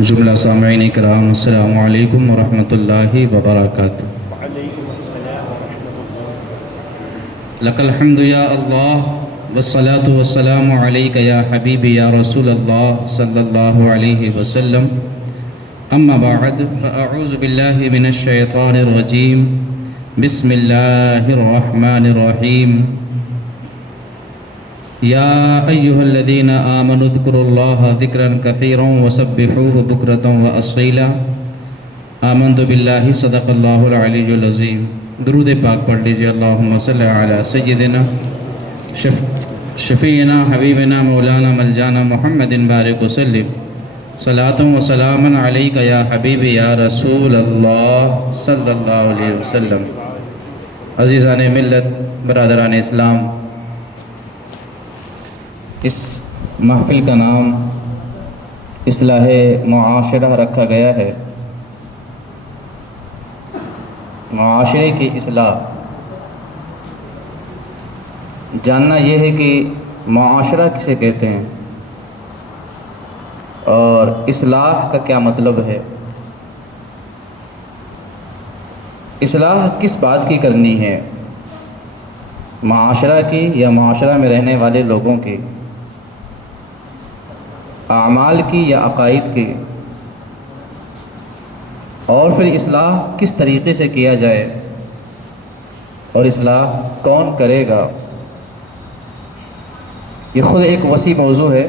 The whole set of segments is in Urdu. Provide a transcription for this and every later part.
جملہ سامعین کرام السلام علیکم ورحمۃ اللہ وبرکاتہ۔ لک الحمد یا اللہ والصلاة والسلام علیک یا حبیبی یا رسول اللہ صلی اللہ علیہ وسلم، اما بعد فاعوذ باللہ من الشیطان الرجیم، بسم اللہ الرحمن الرحیم۔ یا ایہا الذین آمنوا اذکروا اللہ ذکرا کثیرا وسبحوہ بکرۃ واصیلا۔ آمنت باللہ صدق اللہ العلی العظیم۔ درود پاک پڑھ لیجیے۔ اللہم صلی علی سیدنا شفیعنا حبیبنا مولانا ملجانا محمد بارک وسلم، صلاۃ و سلام علیک یا حبیبی یا رسول اللہ صلی اللہ علیہ وسلم۔ عزیزان ملت، برادران اسلام، اس محفل کا نام اصلاح معاشرہ رکھا گیا ہے۔ معاشرے کی اصلاح، جاننا یہ ہے کہ معاشرہ کسے کہتے ہیں اور اصلاح کا کیا مطلب ہے۔ اصلاح کس بات کی کرنی ہے، معاشرہ کی یا معاشرہ میں رہنے والے لوگوں کی، اعمال کی یا عقائد کی، اور پھر اصلاح کس طریقے سے کیا جائے اور اصلاح کون کرے گا۔ یہ خود ایک وسیع موضوع ہے۔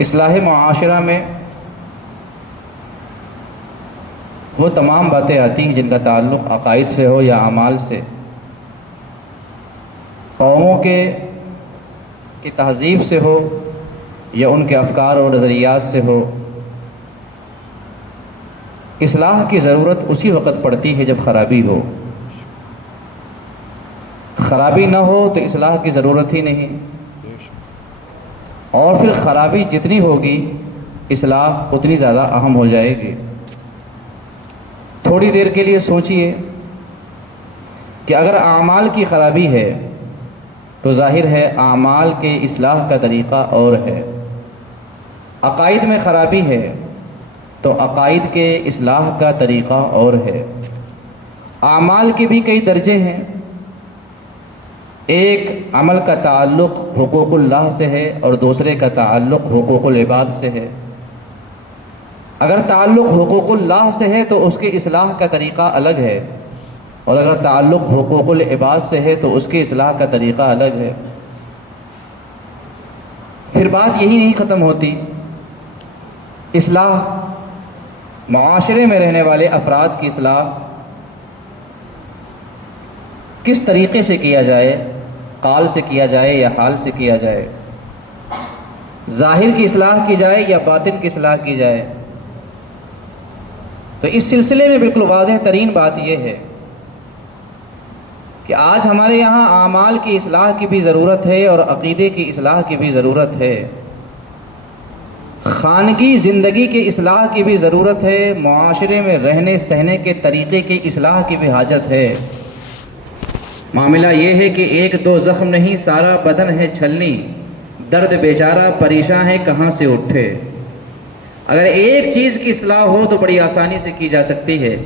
اصلاح معاشرہ میں وہ تمام باتیں آتی ہیں جن کا تعلق عقائد سے ہو یا اعمال سے، قوموں کی تہذیب سے ہو یا ان کے افکار اور نظریات سے ہو۔ اصلاح کی ضرورت اسی وقت پڑتی ہے جب خرابی ہو۔ خرابی نہ ہو تو اصلاح کی ضرورت ہی نہیں، اور پھر خرابی جتنی ہوگی اصلاح اتنی زیادہ اہم ہو جائے گی۔ تھوڑی دیر کے لیے سوچئے کہ اگر اعمال کی خرابی ہے تو ظاہر ہے اعمال کے اصلاح کا طریقہ اور ہے۔ عقائد میں خرابی ہے تو عقائد کے اصلاح کا طریقہ اور ہے۔ اعمال کے بھی کئی درجے ہیں۔ ایک عمل کا تعلق حقوق اللہ سے ہے اور دوسرے کا تعلق حقوق العباد سے ہے۔ اگر تعلق حقوق اللہ سے ہے تو اس کے اصلاح کا طریقہ الگ ہے، اور اگر تعلق حقوق العباد سے ہے تو اس کی اصلاح کا طریقہ الگ ہے۔ پھر بات یہی نہیں ختم ہوتی۔ اصلاح، معاشرے میں رہنے والے افراد کی اصلاح کس طریقے سے کیا جائے، قال سے کیا جائے یا حال سے کیا جائے، ظاہر کی اصلاح کی جائے یا باطن کی اصلاح کی جائے۔ تو اس سلسلے میں بالکل واضح ترین بات یہ ہے کہ آج ہمارے یہاں اعمال کی اصلاح کی بھی ضرورت ہے اور عقیدے کی اصلاح کی بھی ضرورت ہے، خانگی زندگی کی اصلاح کی بھی ضرورت ہے، معاشرے میں رہنے سہنے کے طریقے کی اصلاح کی بھی حاجت ہے۔ معاملہ یہ ہے کہ ایک دو زخم نہیں، سارا بدن ہے چھلنی، درد بیچارہ پریشان ہے کہاں سے اٹھے۔ اگر ایک چیز کی اصلاح ہو تو بڑی آسانی سے کی جا سکتی ہے،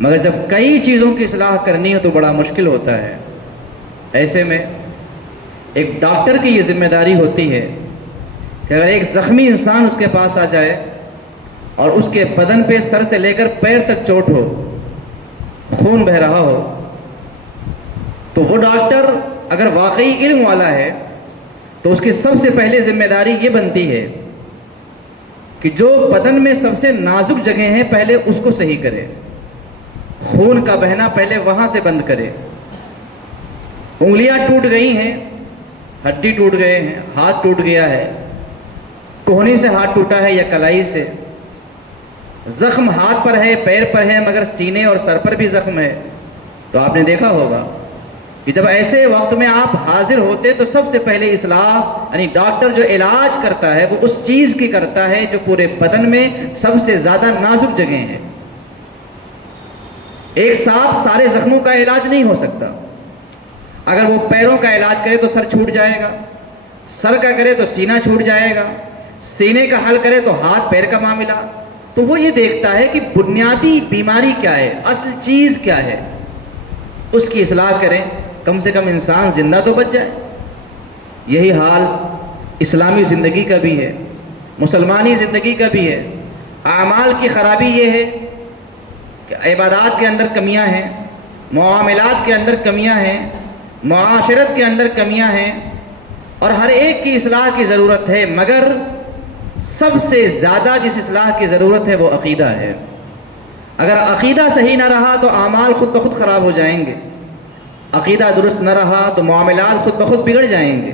مگر جب کئی چیزوں کی اصلاح کرنی ہو تو بڑا مشکل ہوتا ہے۔ ایسے میں ایک ڈاکٹر کی یہ ذمہ داری ہوتی ہے کہ اگر ایک زخمی انسان اس کے پاس آ جائے اور اس کے بدن پہ سر سے لے کر پیر تک چوٹ ہو، خون بہہ رہا ہو، تو وہ ڈاکٹر اگر واقعی علم والا ہے تو اس کی سب سے پہلے ذمہ داری یہ بنتی ہے کہ جو بدن میں سب سے نازک جگہیں ہیں پہلے اس کو صحیح کرے، خون کا بہنا پہلے وہاں سے بند کرے۔ انگلیاں ٹوٹ گئی ہیں، ہڈی ٹوٹ گئے ہیں، ہاتھ ٹوٹ گیا ہے، کوہنی سے ہاتھ ٹوٹا ہے یا کلائی سے، زخم ہاتھ پر ہے، پیر پر ہے، مگر سینے اور سر پر بھی زخم ہے، تو آپ نے دیکھا ہوگا کہ جب ایسے وقت میں آپ حاضر ہوتے تو سب سے پہلے اصلاح، یعنی ڈاکٹر جو علاج کرتا ہے وہ اس چیز کی کرتا ہے جو پورے بدن میں سب سے زیادہ نازک جگہیں ہیں۔ ایک ساتھ سارے زخموں کا علاج نہیں ہو سکتا۔ اگر وہ پیروں کا علاج کرے تو سر چھوٹ جائے گا، سر کا کرے تو سینہ چھوٹ جائے گا، سینے کا حل کرے تو ہاتھ پیر کا معاملہ، تو وہ یہ دیکھتا ہے کہ بنیادی بیماری کیا ہے، اصل چیز کیا ہے، اس کی اصلاح کریں، کم سے کم انسان زندہ تو بچ جائے۔ یہی حال اسلامی زندگی کا بھی ہے، مسلمانی زندگی کا بھی ہے۔ اعمال کی خرابی یہ ہے کہ عبادات کے اندر کمیاں ہیں، معاملات کے اندر کمیاں ہیں، معاشرت کے اندر کمیاں ہیں، اور ہر ایک کی اصلاح کی ضرورت ہے، مگر سب سے زیادہ جس اصلاح کی ضرورت ہے وہ عقیدہ ہے۔ اگر عقیدہ صحیح نہ رہا تو اعمال خود بخود خراب ہو جائیں گے، عقیدہ درست نہ رہا تو معاملات خود بخود بگڑ جائیں گے۔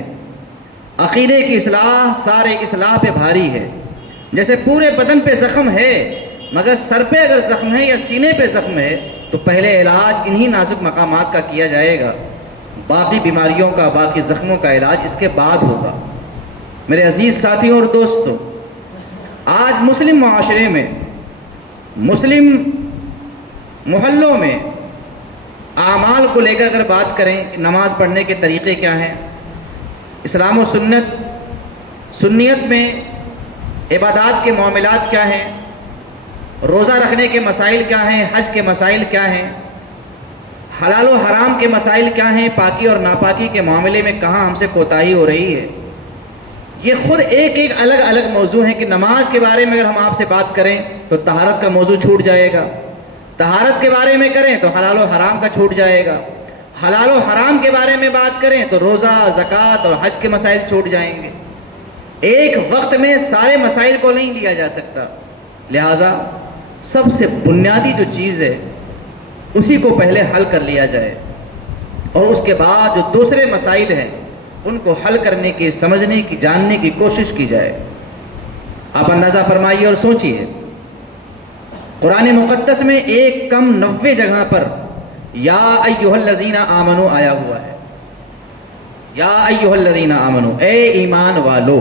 عقیدے کی اصلاح سارے اصلاح پہ بھاری ہے۔ جیسے پورے بدن پہ زخم ہے، مگر سر پہ اگر زخم ہے یا سینے پہ زخم ہے تو پہلے علاج انہی نازک مقامات کا کیا جائے گا، باقی بیماریوں کا، باقی زخموں کا علاج اس کے بعد ہوگا۔ میرے عزیز ساتھیوں اور دوستوں، آج مسلم معاشرے میں، مسلم محلوں میں اعمال کو لے کر اگر بات کریں کہ نماز پڑھنے کے طریقے کیا ہیں، اسلام و سنیت میں عبادات کے معاملات کیا ہیں، روزہ رکھنے کے مسائل کیا ہیں، حج کے مسائل کیا ہیں، حلال و حرام کے مسائل کیا ہیں، پاکی اور ناپاکی کے معاملے میں کہاں ہم سے کوتاہی ہو رہی ہے، یہ خود ایک ایک الگ الگ موضوع ہیں کہ نماز کے بارے میں اگر ہم آپ سے بات کریں تو طہارت کا موضوع چھوٹ جائے گا، طہارت کے بارے میں کریں تو حلال و حرام کا چھوٹ جائے گا، حلال و حرام کے بارے میں بات کریں تو روزہ، زکوٰۃ اور حج کے مسائل چھوٹ جائیں گے۔ ایک وقت میں سارے مسائل کو نہیں لیا جا سکتا، لہذا سب سے بنیادی جو چیز ہے اسی کو پہلے حل کر لیا جائے، اور اس کے بعد جو دوسرے مسائل ہیں ان کو حل کرنے کی، سمجھنے کی، جاننے کی کوشش کی جائے۔ آپ اندازہ فرمائیے اور سوچئے، قرآن مقدس میں ایک کم 90 جگہ پر یا ایھا الذین آمنو آیا ہوا ہے، یا ایھا الذین آمنو، اے ایمان والو۔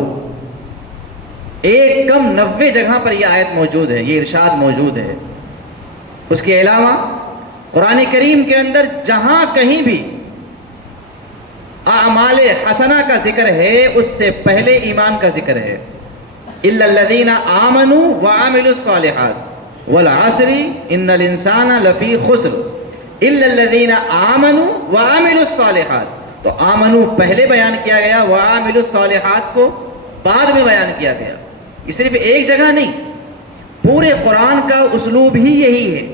ایک کم 90 جگہ پر یہ آیت موجود ہے، یہ ارشاد موجود ہے۔ اس کے علاوہ قرآن کریم کے اندر جہاں کہیں بھی اعمال حسنہ کا ذکر ہے اس سے پہلے ایمان کا ذکر ہے۔ الا الذین آمنوا وعملوا الصالحات والعصر ان الانسان لفی خسر، الا الذین آمنوا وعملوا الصالحات، تو آمنو پہلے بیان کیا گیا، وعملوا الصالحات کو بعد میں بیان کیا گیا۔ یہ صرف ایک جگہ نہیں، پورے قرآن کا اسلوب ہی یہی ہے،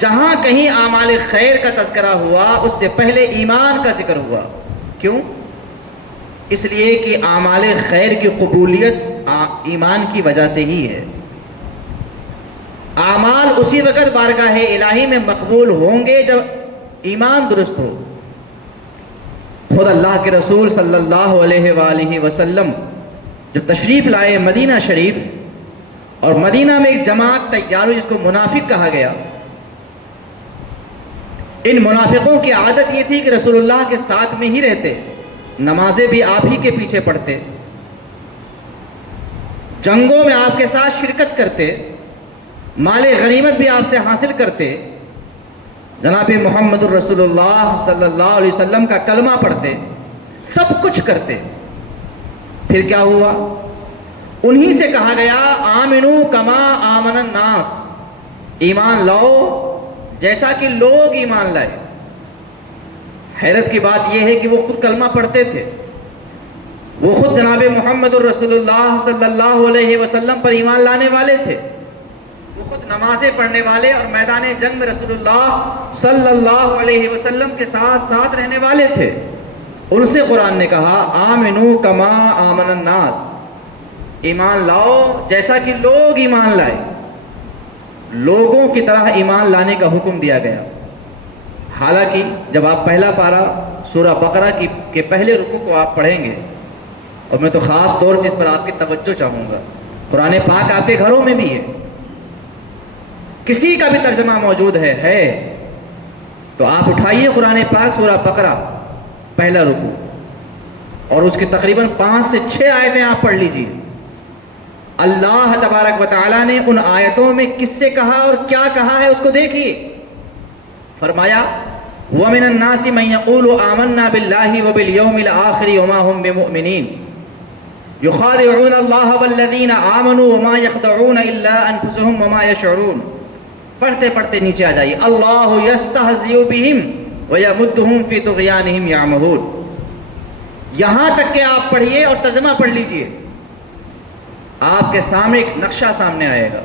جہاں کہیں اعمال خیر کا تذکرہ ہوا اس سے پہلے ایمان کا ذکر ہوا۔ کیوں؟ اس لیے کہ اعمال خیر کی قبولیت ایمان کی وجہ سے ہی ہے۔ اعمال اسی وقت بارگاہ الہی میں مقبول ہوں گے جب ایمان درست ہو۔ خود اللہ کے رسول صلی اللہ علیہ وآلہ وسلم جو تشریف لائے مدینہ شریف، اور مدینہ میں ایک جماعت تیار ہوئی جس کو منافق کہا گیا۔ ان منافقوں کی عادت یہ تھی کہ رسول اللہ کے ساتھ میں ہی رہتے، نمازیں بھی آپ ہی کے پیچھے پڑھتے، جنگوں میں آپ کے ساتھ شرکت کرتے، مال غنیمت بھی آپ سے حاصل کرتے، جناب محمد الرسول اللہ صلی اللہ علیہ وسلم کا کلمہ پڑھتے، سب کچھ کرتے۔ پھر کیا ہوا؟ انہی سے کہا گیا آمنو کما آمن الناس، ایمان لاؤ جیسا کہ لوگ ایمان لائے۔ حیرت کی بات یہ ہے کہ وہ خود کلمہ پڑھتے تھے، وہ خود جناب محمد الرسول اللہ صلی اللہ علیہ وسلم پر ایمان لانے والے تھے، وہ خود نمازیں پڑھنے والے اور میدان جنگ میں رسول اللہ صلی اللہ علیہ وسلم کے ساتھ ساتھ رہنے والے تھے۔ ان سے قرآن نے کہا آمنو کما آمن الناس، ایمان لاؤ جیسا کہ لوگ ایمان لائے، لوگوں کی طرح ایمان لانے کا حکم دیا گیا۔ حالانکہ جب آپ پہلا پارہ سورہ بقرہ کے پہلے رکوع کو آپ پڑھیں گے، اور میں تو خاص طور سے اس پر آپ کی توجہ چاہوں گا، قرآن پاک آپ کے گھروں میں بھی ہے، کسی کا بھی ترجمہ موجود ہے تو آپ اٹھائیے قرآن پاک سورہ بقرہ پہلا رکوع، اور اس کے تقریباً 5 سے 6 آیتیں آپ پڑھ لیجیے۔ اللہ تبارک و تعالیٰ نے ان آیتوں میں کس سے کہا اور کیا کہا ہے اس کو دیکھیے۔ فرمایا وَمِنَ النَّاسِ مَن يَقُولُ آمَنَّا بِاللَّهِ وَبِالْيَوْمِ الْآخِرِ وَمَا هُمْ بِمُؤْمِنِينَ، یخادعون اللہ والذین آمنوا وما یخدعون الا انفسهم وما یشعرون. پڑھتے پڑھتے نیچے آ جائیے. اللہ یستہزئ بہم ویمدہم فی طغیانہم یعمہون. یہاں تک کہ آپ پڑھیے اور ترجمہ پڑھ لیجئے. آپ کے سامنے ایک نقشہ سامنے آئے گا.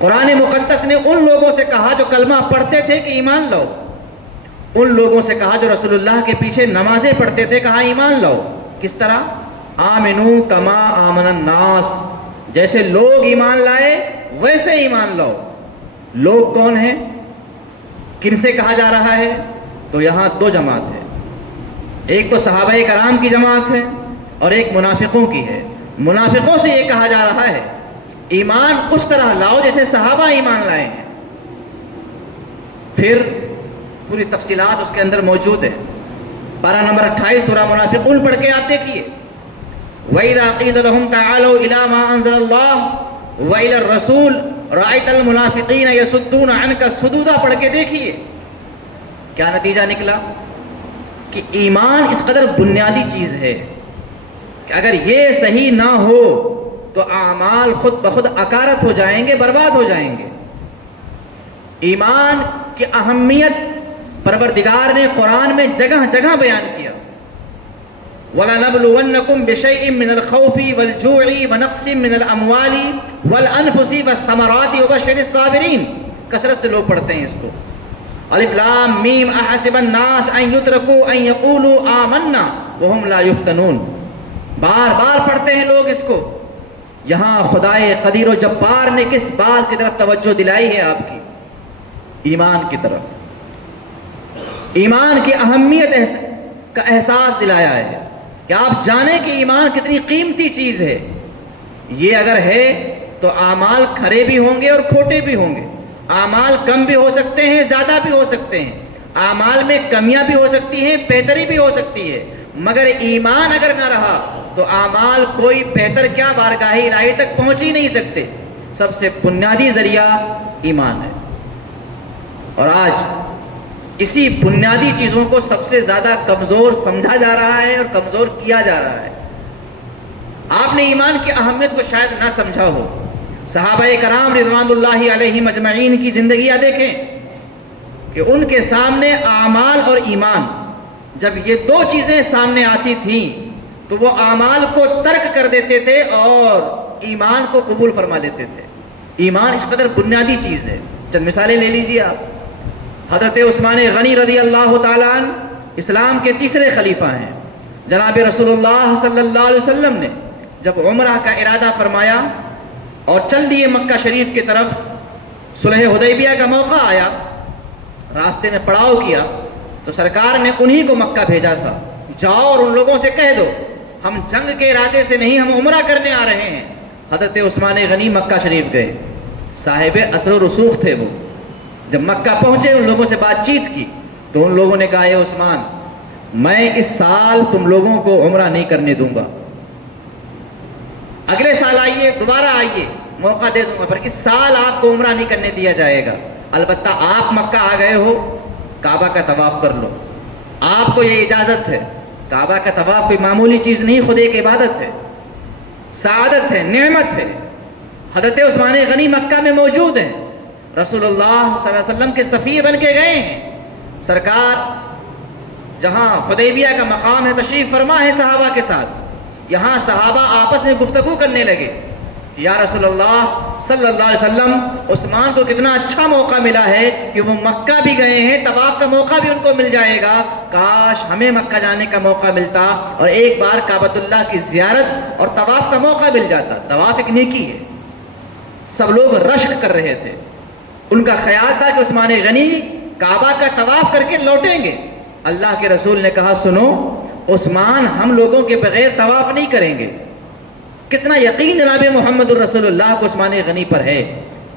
قرآن مقدس نے ان لوگوں سے کہا جو کلمہ پڑھتے تھے کہ ایمان لاؤ. ان لوگوں سے کہا جو رسول اللہ کے پیچھے نمازیں پڑھتے تھے, کہا ایمان لاؤ. کس طرح؟ آمنو کما آمن الناس, جیسے لوگ ایمان لائے ویسے ایمان لاؤ. لوگ کون ہیں؟ کن سے کہا جا رہا ہے؟ تو یہاں دو جماعت ہے. ایک تو صحابہ کرام کی جماعت ہے اور ایک منافقوں کی ہے. منافقوں سے یہ کہا جا رہا ہے ایمان اس طرح لاؤ جیسے صحابہ ایمان لائے ہیں. پھر پوری تفصیلات اس کے اندر موجود ہے. پارہ نمبر 28 سورہ منافقون پڑھ کے آپ دیکھیے. وَإِذَا قِيلَ لَهُمْ تَعَالَوْا إِلَىٰ مَا أَنزَلَ اللَّهُ وَإِلَى الرَّسُولِ رَأَيْتَ الْمُنَافِقِينَ يَصُدُّونَ عَنْكَ صُدُودًا پڑھ کے دیکھیے. کیا نتیجہ نکلا؟ کہ ایمان اس قدر بنیادی چیز ہے کہ اگر یہ صحیح نہ ہو تو اعمال خود بخود اکارت ہو جائیں گے, برباد ہو جائیں گے. ایمان کی اہمیت پروردگار نے قرآن میں جگہ جگہ بیان کیا. وَلَنَبْلُوَنَّكُمْ بِشَيْءٍ مِّنَ الْخَوْفِ وَالْجُوعِ وَنَقْصٍ مِّنَ الْأَمْوَالِ وَالْأَنفُسِ وَالثَّمَرَاتِ وَبَشِّرِ الصَّابِرِينَ. کثرت سے لوگ پڑھتے ہیں اس کو. الف لام میم احسب الناس ان یترکوا ان یقولوا آمنا وهم لا یفتنون. بار بار پڑھتے ہیں لوگ اس کو. یہاں خدائے قدیر و جبار نے کس بات کی طرف توجہ دلائی ہے آپ کی؟ ایمان کی طرف. ایمان کی اہمیت کا احساس دلایا ہے کہ آپ جانیں کہ ایمان کتنی قیمتی چیز ہے. یہ اگر ہے تو اعمال کھرے بھی ہوں گے اور کھوٹے بھی ہوں گے. اعمال کم بھی ہو سکتے ہیں, زیادہ بھی ہو سکتے ہیں. اعمال میں کمیاں بھی ہو سکتی ہیں, بہتری بھی ہو سکتی ہے. مگر ایمان اگر نہ رہا تو اعمال کوئی بہتر کیا بارگاہ الہی تک پہنچ ہی نہیں سکتے. سب سے بنیادی ذریعہ ایمان ہے. اور آج اسی بنیادی چیزوں کو سب سے زیادہ کمزور سمجھا جا رہا ہے اور کمزور کیا جا رہا ہے. آپ نے ایمان کی اہمیت کو شاید نہ سمجھا ہو. صحابہ کرام رضوان اللہ علیہم اجمعین کی زندگیاں دیکھیں کہ ان کے سامنے اعمال اور ایمان, جب یہ دو چیزیں سامنے آتی تھیں تو وہ اعمال کو ترک کر دیتے تھے اور ایمان کو قبول فرما لیتے تھے. ایمان اس قدر بنیادی چیز ہے. چند مثالیں لے لیجیے آپ. حضرت عثمان غنی رضی اللہ تعالیٰ عنہ اسلام کے تیسرے خلیفہ ہیں. جناب رسول اللہ صلی اللہ علیہ وسلم نے جب عمرہ کا ارادہ فرمایا اور چل دیے مکہ شریف کی طرف, صلح حدیبیہ کا موقع آیا, راستے میں پڑاؤ کیا تو سرکار نے انہی کو مکہ بھیجا تھا, جاؤ اور ان لوگوں سے کہہ دو ہم جنگ کے ارادے سے نہیں, ہم عمرہ کرنے آ رہے ہیں. حضرت عثمان غنی مکہ شریف گئے. صاحب اثر و رسوخ تھے وہ. جب مکہ پہنچے ان لوگوں سے بات چیت کی تو ان لوگوں نے کہا اے عثمان, میں اس سال تم لوگوں کو عمرہ نہیں کرنے دوں گا. اگلے سال آئیے, دوبارہ آئیے, موقع دے دوں گا, پر اس سال آپ کو عمرہ نہیں کرنے دیا جائے گا. البتہ آپ مکہ آ گئے ہو, کعبہ کا طواف کر لو, آپ کو یہ اجازت ہے. کعبہ کا طواف کوئی معمولی چیز نہیں, خود ایک عبادت ہے, سعادت ہے, نعمت ہے. حضرت عثمان غنی مکہ میں موجود ہیں, رسول اللہ صلی اللہ علیہ وسلم کے سفیر بن کے گئے ہیں. سرکار جہاں حدیبیہ کا مقام ہے تشریف فرما ہے صحابہ کے ساتھ. یہاں صحابہ آپس میں گفتگو کرنے لگے, یا رسول اللہ صلی اللہ علیہ وسلم, عثمان کو کتنا اچھا موقع ملا ہے کہ وہ مکہ بھی گئے ہیں, طواف کا موقع بھی ان کو مل جائے گا. کاش ہمیں مکہ جانے کا موقع ملتا اور ایک بار کعبۃ اللہ کی زیارت اور طواف کا موقع مل جاتا. طواف ایک نیکی ہے. سب لوگ رشک کر رہے تھے. ان کا خیال تھا کہ عثمان غنی کعبہ کا طواف کر کے لوٹیں گے. اللہ کے رسول نے کہا سنو, عثمان ہم لوگوں کے بغیر طواف نہیں کریں گے. کتنا یقین جناب محمد الرسول اللہ کو عثمان غنی پر ہے.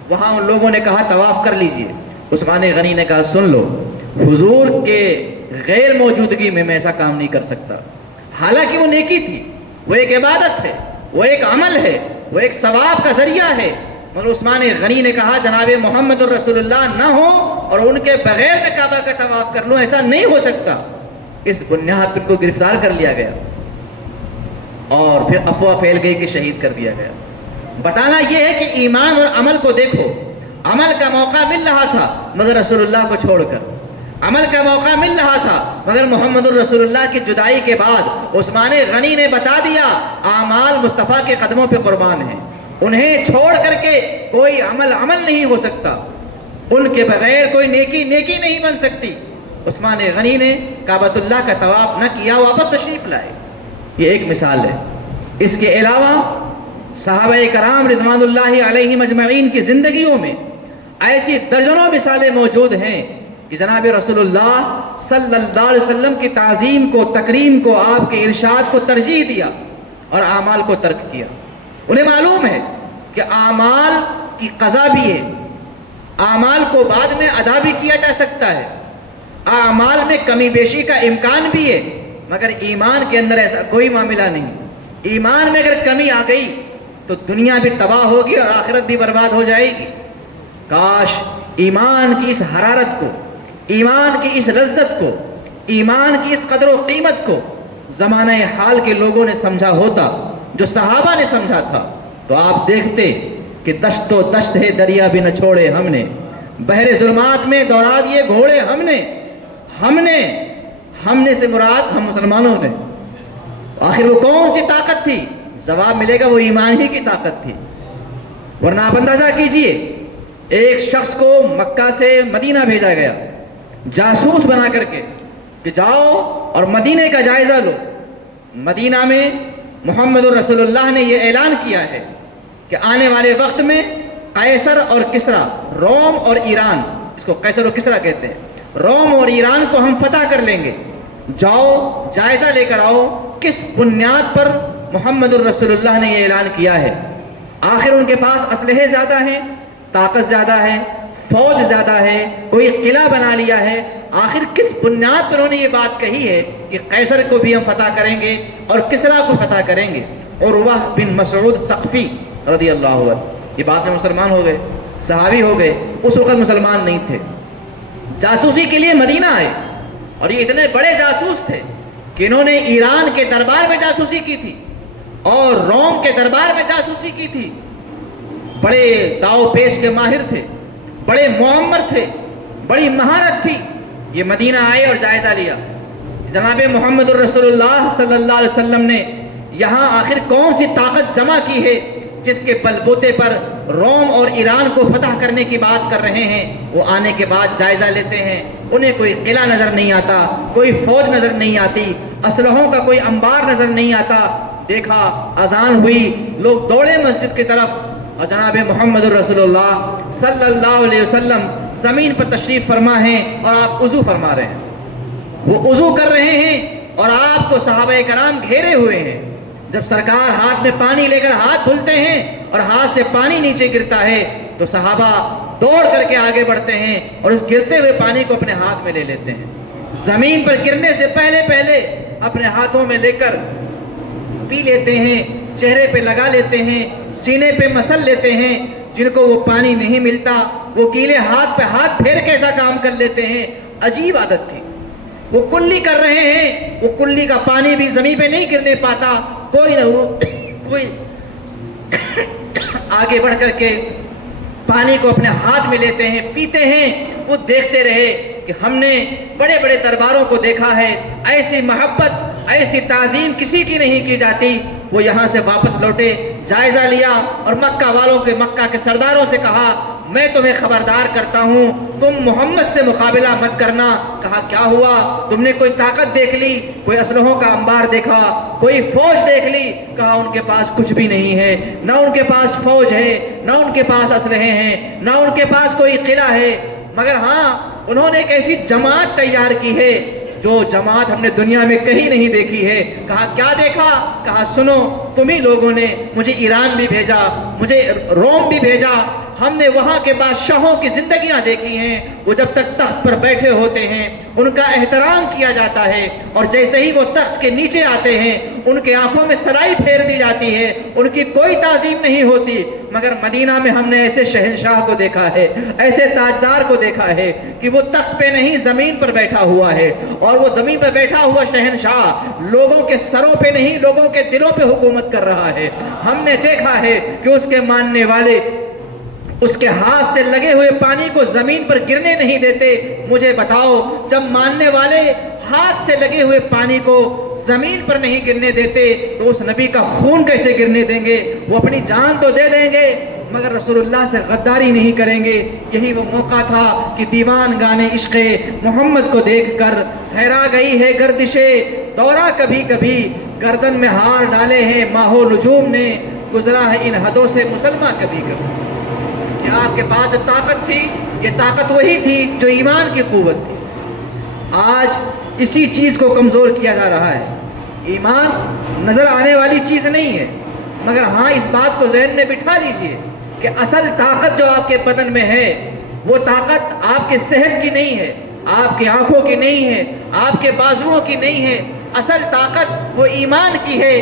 وہاں ان لوگوں نے کہا طواف کر لیجئے. عثمان غنی نے کہا سن لو, حضور کے غیر موجودگی میں ایسا کام نہیں کر سکتا. حالانکہ وہ نیکی تھی, وہ ایک عبادت ہے, وہ ایک عمل ہے, وہ ایک ثواب کا ذریعہ ہے. مگر عثمان غنی نے کہا جناب محمد الرسول اللہ نہ ہو اور ان کے بغیر میں کعبہ کا طواف کر لوں, ایسا نہیں ہو سکتا. اس بنیاد پر کو گرفتار کر لیا گیا. اور پھر افواہ پھیل گئی کہ شہید کر دیا گیا۔ بتانا یہ ہے کہ ایمان اور عمل کو دیکھو، عمل کا موقع مل رہا تھا مگر رسول اللہ کو چھوڑ کر، عمل کا موقع مل رہا تھا مگر محمد الرسول اللہ کی جدائی کے بعد عثمان غنی نے بتا دیا اعمال مصطفیٰ کے قدموں پہ قربان ہیں، انہیں چھوڑ کر کے کوئی عمل نہیں ہو سکتا، ان کے بغیر کوئی نیکی نہیں بن سکتی۔ عثمان غنی نے کعبۃ اللہ کا طواف نہ کیا، واپس تشریف لائے۔ یہ ایک مثال ہے۔ اس کے علاوہ صحابہ کرام رضوان اللہ علیہم اجمعین کی زندگیوں میں ایسی درجنوں مثالیں موجود ہیں کہ جناب رسول اللہ صلی اللہ علیہ وسلم کی تعظیم کو، تکریم کو، آپ کے ارشاد کو ترجیح دیا اور اعمال کو ترک کیا۔ انہیں معلوم ہے کہ اعمال کی قضا بھی ہے، اعمال کو بعد میں ادا بھی کیا جا سکتا ہے، اعمال میں کمی بیشی کا امکان بھی ہے، مگر ایمان کے اندر ایسا کوئی معاملہ نہیں۔ ایمان میں اگر کمی آ گئی تو دنیا بھی تباہ ہوگی اور آخرت بھی برباد ہو جائے گی۔ کاش ایمان کی اس حرارت کو، ایمان کی اس لذت کو، ایمان کی اس قدر و قیمت کو زمانہ حال کے لوگوں نے سمجھا ہوتا، جو صحابہ نے سمجھا تھا، تو آپ دیکھتے کہ دشت و دشت ہے دریا بھی نہ چھوڑے ہم نے، بحر ظلمات میں دوڑا دیے گھوڑے ہم نے سے مراد ہم مسلمانوں نے۔ آخر وہ کون سی طاقت تھی؟ جواب ملے گا وہ ایمان ہی کی طاقت تھی۔ ورنہ آپ اندازہ کیجئے، ایک شخص کو مکہ سے مدینہ بھیجا گیا جاسوس بنا کر کے کہ جاؤ اور مدینے کا جائزہ لو۔ مدینہ میں محمد رسول اللہ نے یہ اعلان کیا ہے کہ آنے والے وقت میں قیصر اور کسریٰ، روم اور ایران، اس کو قیصر اور کسریٰ کہتے ہیں، روم اور ایران کو ہم فتح کر لیں گے، جاؤ جائزہ لے کر آؤ کس بنیاد پر محمد الرسول اللہ نے یہ اعلان کیا ہے۔ آخر ان کے پاس اسلحے زیادہ ہیں، طاقت زیادہ ہے، فوج زیادہ ہے، کوئی قلعہ بنا لیا ہے، آخر کس بنیاد پر انہوں نے یہ بات کہی ہے کہ قیصر کو بھی ہم فتح کریں گے اور کسریٰ کو فتح کریں گے؟ عروہ بن مسعود ثقفی رضی اللہ عنہ یہ بات میں مسلمان ہو گئے، صحابی ہو گئے، اس وقت مسلمان نہیں تھے، جاسوسی کے لیے مدینہ آئے، اور یہ اتنے بڑے جاسوس تھے کہ انہوں نے ایران کے دربار میں جاسوسی کی تھی اور روم کے دربار میں جاسوسی کی تھی، بڑے داؤ پیش کے ماہر تھے، بڑے معمر تھے، بڑی مہارت تھی۔ یہ مدینہ آئے اور جائزہ لیا، جناب محمد الرسول اللہ صلی اللہ علیہ وسلم نے یہاں آخر کون سی طاقت جمع کی ہے جس کے بل بوتے پر روم اور ایران کو فتح کرنے کی بات کر رہے ہیں۔ وہ آنے کے بعد جائزہ لیتے ہیں، انہیں کوئی قلعہ نظر نہیں آتا، کوئی فوج نظر نہیں آتی، اسلحوں کا کوئی انبار نظر نہیں آتا۔ دیکھا اذان ہوئی، لوگ دوڑے مسجد کی طرف، اور جناب محمد الرسول اللہ صلی اللہ علیہ وسلم زمین پر تشریف فرما ہیں اور آپ وضو فرما رہے ہیں، وہ وضو کر رہے ہیں اور آپ کو صحابہ کرام گھیرے ہوئے ہیں۔ جب سرکار ہاتھ میں پانی لے کر ہاتھ دھلتے ہیں اور ہاتھ سے پانی نیچے گرتا ہے تو صحابہ دوڑ کر کے آگے بڑھتے ہیں اور اس گرتے ہوئے پانی کو اپنے ہاتھ میں لے لیتے ہیں، زمین پر گرنے سے پہلے اپنے ہاتھوں میں لے کر پی لیتے ہیں، چہرے پہ لگا لیتے ہیں، سینے پہ مسل لیتے ہیں۔ جن کو وہ پانی نہیں ملتا وہ گیلے ہاتھ پہ ہاتھ پھیر کے ایسا کام کر لیتے ہیں۔ عجیب عادت تھی، وہ کلی کر رہے ہیں، وہ کلی کا پانی بھی زمین پہ نہیں گرنے پاتا، کوئی آگے بڑھ کر کے پانی کو اپنے ہاتھ میں لیتے ہیں، پیتے ہیں۔ وہ دیکھتے رہے کہ ہم نے بڑے بڑے درباروں کو دیکھا ہے، ایسی محبت، ایسی تعظیم کسی کی نہیں کی جاتی۔ وہ یہاں سے واپس لوٹے، جائزہ لیا اور مکہ والوں کے، مکہ کے سرداروں سے کہا میں تمہیں خبردار کرتا ہوں تم محمد سے مقابلہ مت کرنا۔ کہا کیا ہوا؟ تم نے کوئی طاقت دیکھ لی، کوئی اسلحوں کا انبار دیکھا، کوئی فوج دیکھ لی؟ کہا ان کے پاس کچھ بھی نہیں ہے، نہ ان کے پاس فوج ہے، نہ ان کے پاس اسلحے ہیں، نہ ان کے پاس کوئی قلعہ ہے، مگر ہاں انہوں نے ایک ایسی جماعت تیار کی ہے جو جماعت ہم نے دنیا میں کہیں نہیں دیکھی ہے۔ کہا کیا دیکھا؟ کہا سنو، تمہیں لوگوں نے مجھے ایران بھی بھیجا، مجھے روم بھی بھیجا، ہم نے وہاں کے بادشاہوں کی زندگیاں دیکھی ہیں، وہ جب تک تخت پر بیٹھے ہوتے ہیں ان کا احترام کیا جاتا ہے، اور جیسے ہی وہ تخت کے نیچے آتے ہیں ان کے آنکھوں میں سرائی پھیر دی جاتی ہے، ان کی کوئی تعظیم نہیں ہوتی، مگر مدینہ میں ہم نے ایسے شہنشاہ کو دیکھا ہے، ایسے تاجدار کو دیکھا ہے کہ وہ تخت پہ نہیں زمین پر بیٹھا ہوا ہے، اور وہ زمین پر بیٹھا ہوا شہنشاہ لوگوں کے سروں پہ نہیں لوگوں کے دلوں پہ حکومت کر رہا ہے۔ ہم نے دیکھا ہے کہ اس کے ماننے والے اس کے ہاتھ سے لگے ہوئے پانی کو زمین پر گرنے نہیں دیتے۔ مجھے بتاؤ، جب ماننے والے ہاتھ سے لگے ہوئے پانی کو زمین پر نہیں گرنے دیتے تو اس نبی کا خون کیسے گرنے دیں گے؟ وہ اپنی جان تو دے دیں گے مگر رسول اللہ سے غداری نہیں کریں گے۔ یہی وہ موقع تھا کہ دیوان گانے عشق محمد کو دیکھ کر حیرا گئی ہے گردشے دورہ، کبھی کبھی گردن میں ہار ڈالے ہیں ماہ و نجوم نے، گزرا ہے ان حدوں سے مسلمہ کبھی کبھی۔ کہ آپ کے پاس جو طاقت تھی، یہ طاقت وہی تھی جو ایمان کی قوت تھی۔ آج اسی چیز کو کمزور کیا جا رہا ہے۔ ایمان نظر آنے والی چیز نہیں ہے، مگر ہاں اس بات کو ذہن میں بٹھا لیجئے کہ اصل طاقت جو آپ کے بدن میں ہے وہ طاقت آپ کے صحت کی نہیں ہے، آپ کی آنکھوں کی نہیں ہے، آپ کے بازوؤں کی نہیں ہے، اصل طاقت وہ ایمان کی ہے۔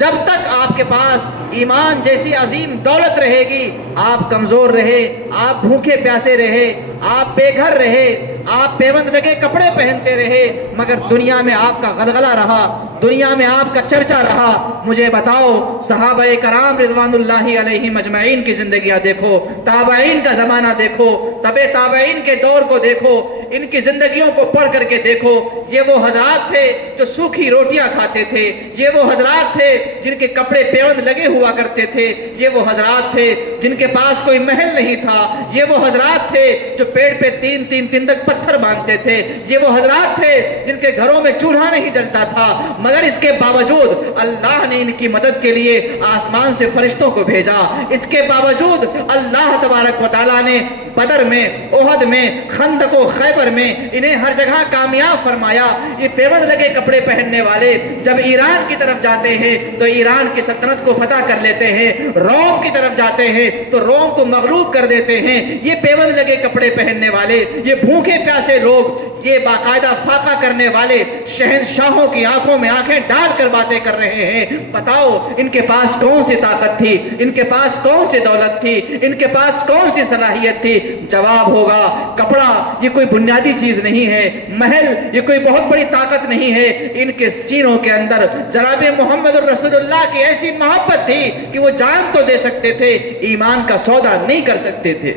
جب تک آپ کے پاس ایمان جیسی عظیم دولت رہے گی، آپ کمزور رہے، آپ بھوکے پیاسے رہے، آپ بے گھر رہے، آپ پیوند لگے کپڑے پہنتے رہے، مگر دنیا میں آپ کا غلغلہ رہا، دنیا میں آپ کا چرچا رہا۔ مجھے بتاؤ، صحابہ کرام رضوان اللہ علیہم اجمعین کی زندگیاں دیکھو، تابعین کا زمانہ دیکھو، تبع تابعین کے دور کو دیکھو، ان کی زندگیوں کو پڑھ کر کے دیکھو۔ یہ وہ حضرات تھے جو سوکھی روٹیاں کھاتے تھے، یہ وہ حضرات تھے جن کے کپڑے پیوند لگے ہوا کرتے تھے، یہ وہ حضرات تھے جن کے پاس کوئی محل نہیں تھا، یہ وہ حضرات تھے جو پیڑ پہ تین تین تک پتھر باندھتے تھے، یہ وہ حضرات تھے جن کے گھروں میں چولہا نہیں جلتا تھا، مگر اس کے باوجود اللہ نے ان کی مدد کے لیے آسمان سے فرشتوں کو بھیجا۔ اس کے باوجود اللہ تبارک و تعالیٰ نے بدر میں، احد میں، خندق و خیبر میں انہیں ہر جگہ کامیاب فرمایا۔ یہ پیوند لگے کپڑے پہننے والے جب ایران کی طرف جاتے ہیں تو ایران کی سلطنت کو فتح کر لیتے ہیں، روم کی طرف جاتے ہیں تو روم کو مغلوب کر دیتے ہیں۔ یہ پیوند لگے کپڑے پہننے والے، یہ بھوکے پیاسے لوگ، یہ باقاعدہ فاقہ کرنے والے شہنشاہوں کی آنکھوں میں آنکھیں ڈال کر باتیں کر رہے ہیں۔ بتاؤ ان کے پاس کون سی طاقت تھی، ان کے پاس کون سی دولت تھی، ان کے پاس کون سی صلاحیت تھی؟ جواب ہوگا، کپڑا یہ کوئی بنیادی چیز نہیں ہے، محل یہ کوئی بہت بڑی طاقت نہیں ہے۔ ان کے سینوں کے اندر جناب محمد رسول اللہ کی ایسی محبت تھی کہ وہ جان تو دے سکتے تھے، ایمان کا سودا نہیں کر سکتے تھے۔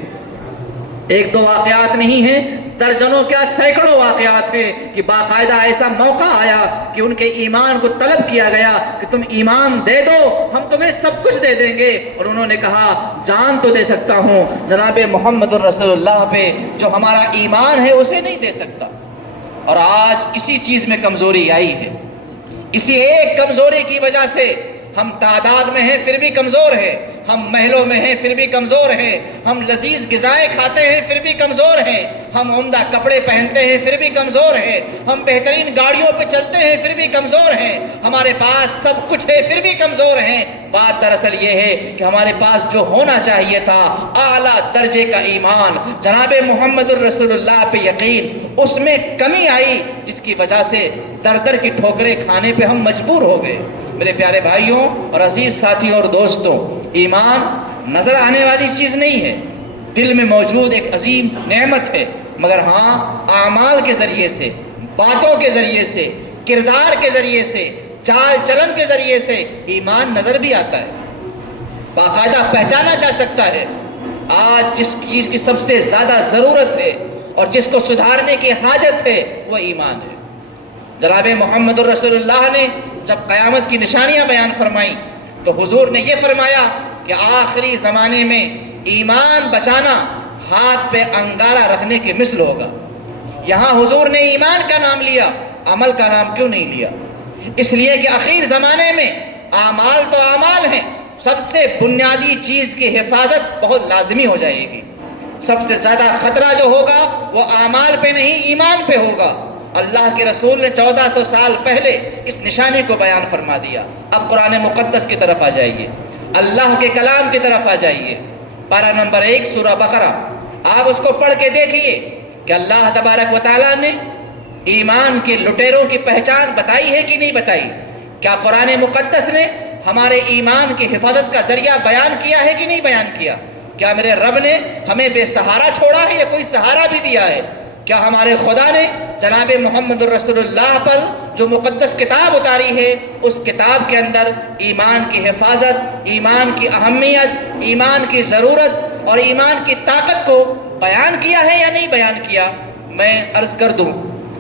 ایک دو واقعات نہیں ہیں، درجنوں کیا سینکڑوں واقعات ہیں کہ باقاعدہ ایسا موقع آیا کہ ان کے ایمان کو طلب کیا گیا کہ تم ایمان دے دو، ہم تمہیں سب کچھ دے دیں گے، اور انہوں نے کہا جان تو دے سکتا ہوں، جناب محمد رسول اللہ پہ جو ہمارا ایمان ہے اسے نہیں دے سکتا۔ اور آج اسی چیز میں کمزوری آئی ہے، اسی ایک کمزوری کی وجہ سے ہم تعداد میں ہیں پھر بھی کمزور ہیں، ہم محلوں میں ہیں پھر بھی کمزور ہیں، ہم لذیذ غذائیں کھاتے ہیں پھر بھی کمزور ہیں، ہم عمدہ کپڑے پہنتے ہیں پھر بھی کمزور ہیں، ہم بہترین گاڑیوں پہ چلتے ہیں پھر بھی کمزور ہیں، ہمارے پاس سب کچھ ہے پھر بھی کمزور ہیں۔ بات دراصل یہ ہے کہ ہمارے پاس جو ہونا چاہیے تھا اعلیٰ درجے کا ایمان، جناب محمد الرسول اللہ پہ یقین، اس میں کمی آئی، جس کی وجہ سے در در کی ٹھوکریں کھانے پہ ہم مجبور ہو گئے۔ میرے پیارے بھائیوں اور عزیز ساتھیوں اور دوستوں، ایمان نظر آنے والی چیز نہیں ہے، دل میں موجود ایک عظیم نعمت ہے، مگر ہاں اعمال کے ذریعے سے، باتوں کے ذریعے سے، کردار کے ذریعے سے، چال چلن کے ذریعے سے ایمان نظر بھی آتا ہے، باقاعدہ پہچانا جا سکتا ہے۔ آج جس چیز کی سب سے زیادہ ضرورت ہے اور جس کو سدھارنے کی حاجت ہے وہ ایمان ہے۔ جناب محمد الرسول اللہ نے جب قیامت کی نشانیاں بیان فرمائیں تو حضور نے یہ فرمایا کہ آخری زمانے میں ایمان بچانا ہاتھ پہ انگارہ رکھنے کے مثل ہوگا۔ یہاں حضور نے ایمان کا نام لیا، عمل کا نام کیوں نہیں لیا؟ اس لیے کہ آخر زمانے میں اعمال تو اعمال ہیں، سب سے بنیادی چیز کی حفاظت بہت لازمی ہو جائے گی۔ سب سے زیادہ خطرہ جو ہوگا وہ اعمال پہ نہیں ایمان پہ ہوگا۔ اللہ کے رسول نے 1400 سال پہلے اس نشانی کو بیان فرما دیا۔ اب قرآن مقدس کی طرف آ جائیے، اللہ کے کلام کی طرف آ جائیے، پارہ نمبر 1 سورہ بقرہ، آپ اس کو پڑھ کے دیکھیے کہ اللہ تبارک و تعالیٰ نے ایمان کے لٹیروں کی پہچان بتائی ہے کہ نہیں بتائی؟ کیا قرآن مقدس نے ہمارے ایمان کی حفاظت کا ذریعہ بیان کیا ہے کہ نہیں بیان کیا؟ کیا میرے رب نے ہمیں بے سہارا چھوڑا ہے یا کوئی سہارا بھی دیا ہے؟ کیا ہمارے خدا نے جناب محمد رسول اللہ پر جو مقدس کتاب اتاری ہے اس کتاب کے اندر ایمان کی حفاظت، ایمان کی اہمیت، ایمان کی ضرورت اور ایمان کی طاقت کو بیان کیا ہے یا نہیں بیان کیا؟ میں عرض کر دوں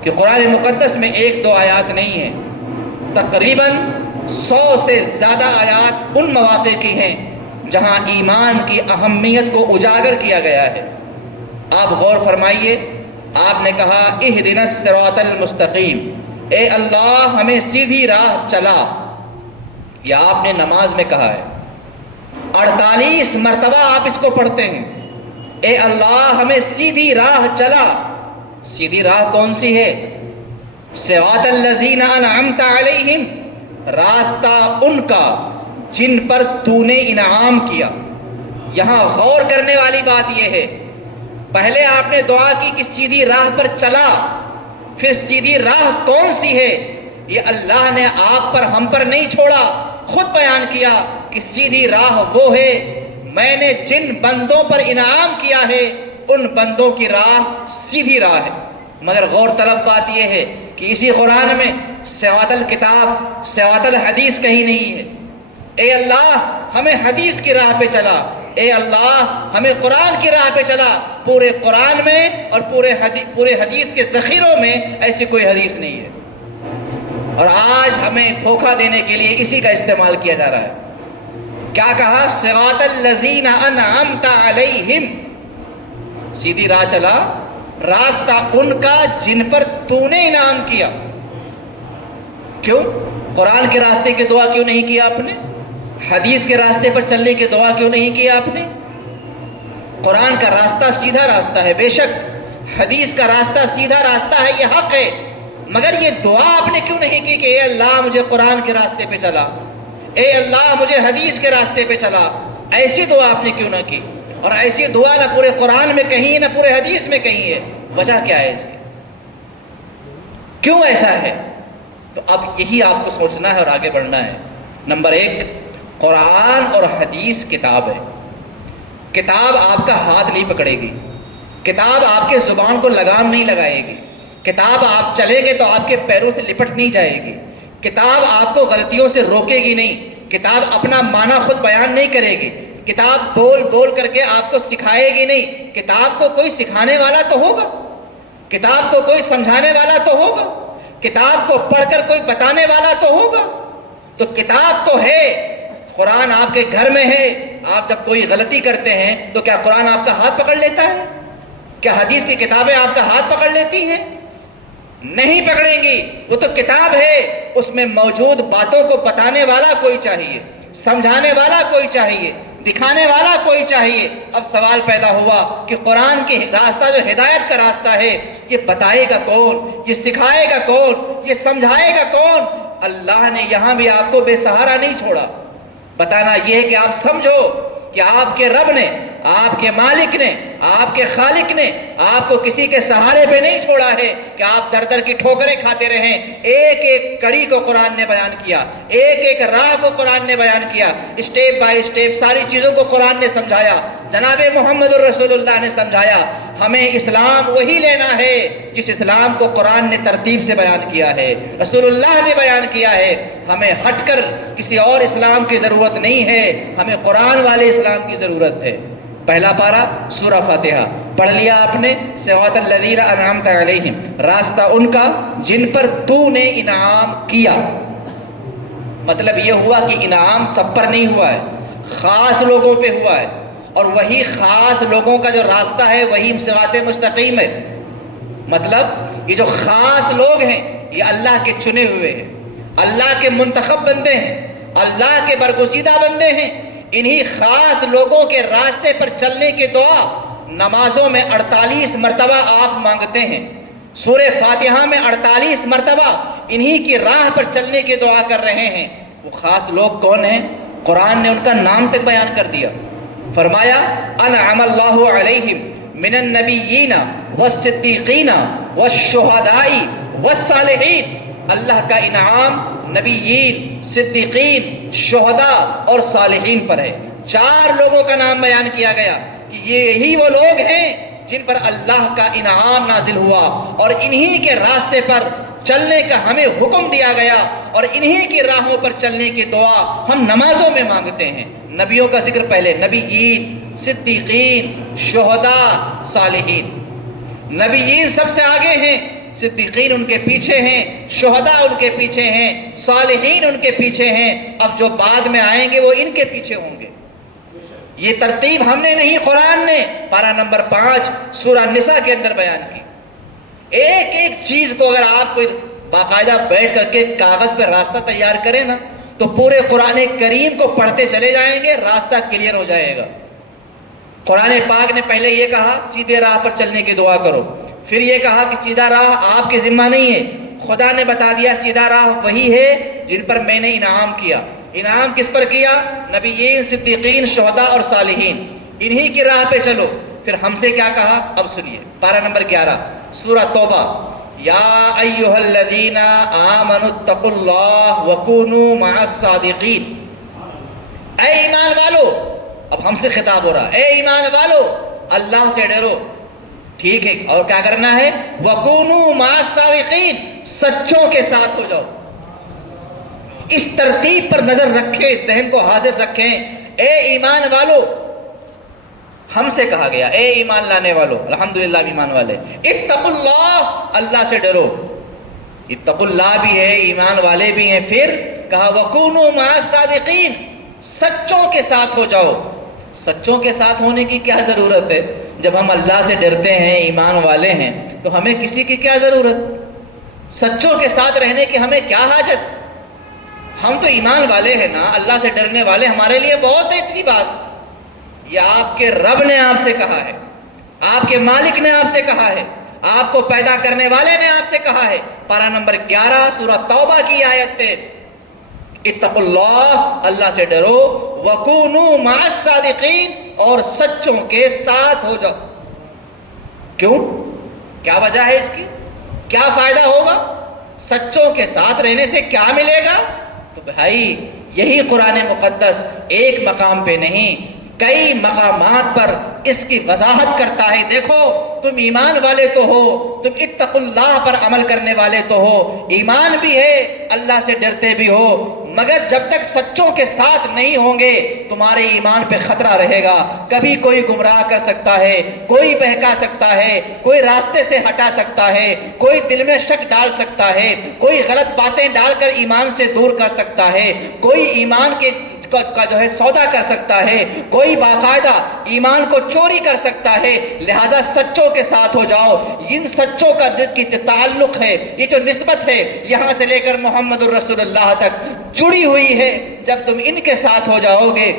کہ قرآن مقدس میں 1-2 آیات نہیں ہیں، تقریباً 100 سے زیادہ آیات ان مواقع کی ہیں جہاں ایمان کی اہمیت کو اجاگر کیا گیا ہے۔ آپ غور فرمائیے، آپ نے کہا اہدنا الصراط المستقیم، اے اللہ ہمیں سیدھی راہ چلا، یہ آپ نے نماز میں کہا ہے، 48 مرتبہ آپ اس کو پڑھتے ہیں، اے اللہ ہمیں سیدھی راہ چلا۔ سیدھی راہ کون سی ہے؟ صراط الذین انعمت علیہم، راستہ ان کا جن پر تو نے انعام کیا۔ یہاں غور کرنے والی بات یہ ہے، پہلے آپ نے دعا کی کہ سیدھی راہ پر چلا، پھر سیدھی راہ کون سی ہے یہ اللہ نے آپ پر ہم پر نہیں چھوڑا، خود بیان کیا کہ سیدھی راہ وہ ہے میں نے جن بندوں پر انعام کیا ہے ان بندوں کی راہ سیدھی راہ ہے۔ مگر غور طلب بات یہ ہے کہ اسی قرآن میں صراط الکتاب، صراط الحدیث کہیں نہیں ہے۔ اے اللہ ہمیں حدیث کی راہ پہ چلا، اے اللہ ہمیں قرآن کی راہ پہ چلا۔ پورے قرآن میں اور پورے حدیث کے ذخیروں میں ایسی کوئی حدیث نہیں ہے، اور آج ہمیں دھوکہ دینے کے لیے اسی کا استعمال کیا جا رہا ہے۔ کیا کہا؟ صراط الذین انعمت علیہم، سیدھی راہ چلا، راستہ ان کا جن پر تو نے انعام کیا۔ کیوں؟ قرآن کے راستے کی دعا کیوں نہیں کیا آپ نے؟ حدیث کے راستے پر چلنے کی دعا کیوں نہیں کیا آپ نے؟ قرآن کا راستہ سیدھا راستہ ہے، بے شک حدیث کا راستہ سیدھا راستہ ہے، یہ حق ہے، مگر یہ دعا آپ نے کیوں نہیں کی کہ اے اللہ مجھے قرآن کے راستے پہ چلا، اے اللہ مجھے حدیث کے راستے پہ چلا؟ ایسی دعا آپ نے کیوں نہ کی؟ اور ایسی دعا نہ پورے قرآن میں کہیں نہ پورے حدیث میں کہیں ہے۔ وجہ کیا ہے اس کی؟ کیوں ایسا ہے؟ تو اب یہی آپ کو سوچنا ہے اور آگے بڑھنا ہے۔ نمبر 1، قرآن اور حدیث کتاب ہے، کتاب آپ کا ہاتھ نہیں پکڑے گی، کتاب آپ کے زبان کو لگام نہیں لگائے گی، کتاب آپ چلیں گے تو آپ کے پیروں سے لپٹ نہیں جائے گی، کتاب آپ کو غلطیوں سے روکے گی نہیں، کتاب اپنا معنی خود بیان نہیں کرے گی، کتاب بول بول کر کے آپ کو سکھائے گی نہیں، کتاب کو کوئی سکھانے والا تو ہوگا، کتاب کو کوئی سمجھانے والا تو ہوگا، کتاب کو پڑھ کر کوئی بتانے والا تو ہوگا۔ تو کتاب تو ہے، قرآن آپ کے گھر میں ہے، آپ جب کوئی غلطی کرتے ہیں تو کیا قرآن آپ کا ہاتھ پکڑ لیتا ہے؟ کیا حدیث کی کتابیں آپ کا ہاتھ پکڑ لیتی ہیں؟ نہیں پکڑیں گی، وہ تو کتاب ہے، اس میں موجود باتوں کو بتانے والا کوئی چاہیے، سمجھانے والا کوئی چاہیے، دکھانے والا کوئی چاہیے۔ اب سوال پیدا ہوا کہ قرآن کی راستہ جو ہدایت کا راستہ ہے یہ بتائے گا کون؟ یہ سکھائے گا کون؟ یہ سمجھائے گا کون؟ اللہ نے یہاں بھی آپ کو بے سہارا نہیں چھوڑا۔ بتانا یہ ہے کہ آپ سمجھو کہ آپ کے رب نے، آپ کے مالک نے، آپ کے خالق نے آپ کو کسی کے سہارے پہ نہیں چھوڑا ہے کہ آپ در در کی ٹھوکریں کھاتے رہیں۔ ایک ایک کڑی کو قرآن نے بیان کیا، ایک ایک راہ کو قرآن نے بیان کیا، اسٹیپ بائی اسٹیپ ساری چیزوں کو قرآن نے سمجھایا، جناب محمد الرسول اللہ نے سمجھایا۔ ہمیں اسلام وہی لینا ہے جس اسلام کو قرآن نے ترتیب سے بیان کیا ہے، رسول اللہ نے بیان کیا ہے۔ ہمیں ہٹ کر کسی اور اسلام کی ضرورت نہیں ہے، ہمیں قرآن والے اسلام کی ضرورت ہے۔ پہلا پارہ سورہ فاتحہ پڑھ لیا آپ نے، صراط الذین انعمت علیہم، راستہ ان کا جن پر تو نے انعام کیا۔ مطلب یہ ہوا کہ انعام سب پر نہیں ہوا ہے، خاص لوگوں پہ ہوا ہے، اور وہی خاص لوگوں کا جو راستہ ہے وہی صراط مستقیم ہے۔ مطلب یہ جو خاص لوگ ہیں یہ اللہ کے چنے ہوئے ہیں، اللہ کے منتخب بندے ہیں، اللہ کے برگزیدہ بندے ہیں۔ انہی خاص لوگوں کے راستے پر چلنے کی دعا نمازوں میں 48 مرتبہ آپ مانگتے ہیں، سورہ فاتحہ میں 48 مرتبہ انہی کی راہ پر چلنے کی دعا کر رہے ہیں۔ وہ خاص لوگ کون ہیں؟ قرآن نے ان کا نام تک بیان کر دیا، فرمایا انعم اللہ علیہم من النبیین والصدیقین والشہداء والصالحین۔ اللہ کا انعام نبیین، صدیقین، شہداء اور صالحین پر ہے۔ 4 لوگوں کا نام بیان کیا گیا کہ یہی وہ لوگ ہیں جن پر اللہ کا انعام نازل ہوا، اور انہی کے راستے پر چلنے کا ہمیں حکم دیا گیا، اور انہی کی راہوں پر چلنے کی دعا ہم نمازوں میں مانگتے ہیں۔ نبیوں کا ذکر پہلے، نبیین، صدیقین، شہداء، صالحین۔ نبیین سب سے آگے ہیں، صدیقین ان کے پیچھے ہیں، شہداء ان کے پیچھے ہیں، صالحین ان کے پیچھے ہیں، اب جو بعد میں آئیں گے وہ ان کے پیچھے ہوں گے۔ یہ ترتیب ہم نے نہیں، قرآن نے پارہ نمبر 5 سورہ نساء کے اندر بیان کی۔ ایک ایک چیز کو اگر آپ کوئی باقاعدہ بیٹھ کر کے کاغذ پہ راستہ تیار کریں نا تو پورے قرآن کریم کو پڑھتے چلے جائیں گے، راستہ کلیئر ہو جائے گا۔ قرآن پاک نے پہلے یہ کہا سیدھے راہ پر چلنے کی دعا کرو، پھر یہ کہا کہ سیدھا راہ آپ کے ذمہ نہیں ہے، خدا نے بتا دیا سیدھا راہ وہی ہے جن پر میں نے انعام کیا۔ انعام کس پر کیا؟ نبیین، صدیقین، شہداء اور صالحین، انہی کی راہ پہ چلو۔ پھر ہم سے کیا کہا؟ اب سنیے، پارہ نمبر 11 سورہ توبہ، یا ایھا الذین آمنوا اتقوا اللہ وکونوا مع الصادقین۔ اے ایمان والو، اب ہم سے خطاب ہو رہا، اے ایمان والو اللہ سے ڈرو، ٹھیک ہے، اور کیا کرنا ہے؟ وَكُونُوا مَعَ الصَّادِقِينَ، سچوں کے ساتھ ہو جاؤ۔ اس ترتیب پر نظر رکھیں، ذہن کو حاضر رکھیں۔ اے ایمان والو، ہم سے کہا گیا اے ایمان لانے والو، الحمدللہ ایمان والے، اتقوا اللہ، اللہ سے ڈرو۔ اتقوا اللہ بھی ہے، ایمان والے بھی ہیں، پھر کہا وَكُونُوا مَعَ الصَّادِقِينَ، سچوں کے ساتھ ہو جاؤ۔ سچوں کے ساتھ ہونے کی کیا ضرورت ہے؟ جب ہم اللہ سے ڈرتے ہیں، ایمان والے ہیں، تو ہمیں کسی کی کیا ضرورت؟ سچوں کے ساتھ رہنے کی ہمیں کیا حاجت؟ ہم تو ایمان والے ہیں نا، اللہ سے ڈرنے والے، ہمارے لیے بہت ہے اتنی بات۔ یہ آپ کے رب نے آپ سے کہا ہے، آپ کے مالک نے آپ سے کہا ہے، آپ کو پیدا کرنے والے نے آپ سے کہا ہے۔ پارہ نمبر 11 سورہ توبہ کی آیت پہ، اتقوا اللہ، اللہ سے ڈرو، وَكُونُوا مَعَ الصَّادِقِينَ، اور سچوں کے ساتھ ہو جاؤ۔ کیوں؟ کیا وجہ ہے اس کی؟ کیا فائدہ ہوگا؟ سچوں کے ساتھ رہنے سے کیا ملے گا؟ تو بھائی یہی قرآن مقدس ایک مقام پہ نہیں کئی مقامات پر اس کی وضاحت کرتا ہے۔ دیکھو تم ایمان والے تو ہو، تم اتقوا اللہ پر عمل کرنے والے تو ہو، ایمان بھی ہے، اللہ سے ڈرتے بھی ہو، مگر جب تک سچوں کے ساتھ نہیں ہوں گے تمہارے ایمان پہ خطرہ رہے گا۔ کبھی کوئی گمراہ کر سکتا ہے، کوئی بہکا سکتا ہے، کوئی راستے سے ہٹا سکتا ہے، کوئی دل میں شک ڈال سکتا ہے، کوئی غلط باتیں ڈال کر ایمان سے دور کر سکتا ہے، کوئی ایمان کے کا جو ہے سودا کر سکتا ہے، کوئی باقاعدہ ایمان کو چوری کر سکتا ہے۔ لہذا سچوں کے ساتھ ہو جاؤ۔ ان سچوں کا کی تعلق ہے، یہ جو نسبت ہے یہاں سے لے کر محمد الرسول اللہ تک جڑی ہوئی ہے۔ جب تم ان کے ساتھ ہو جاؤ گے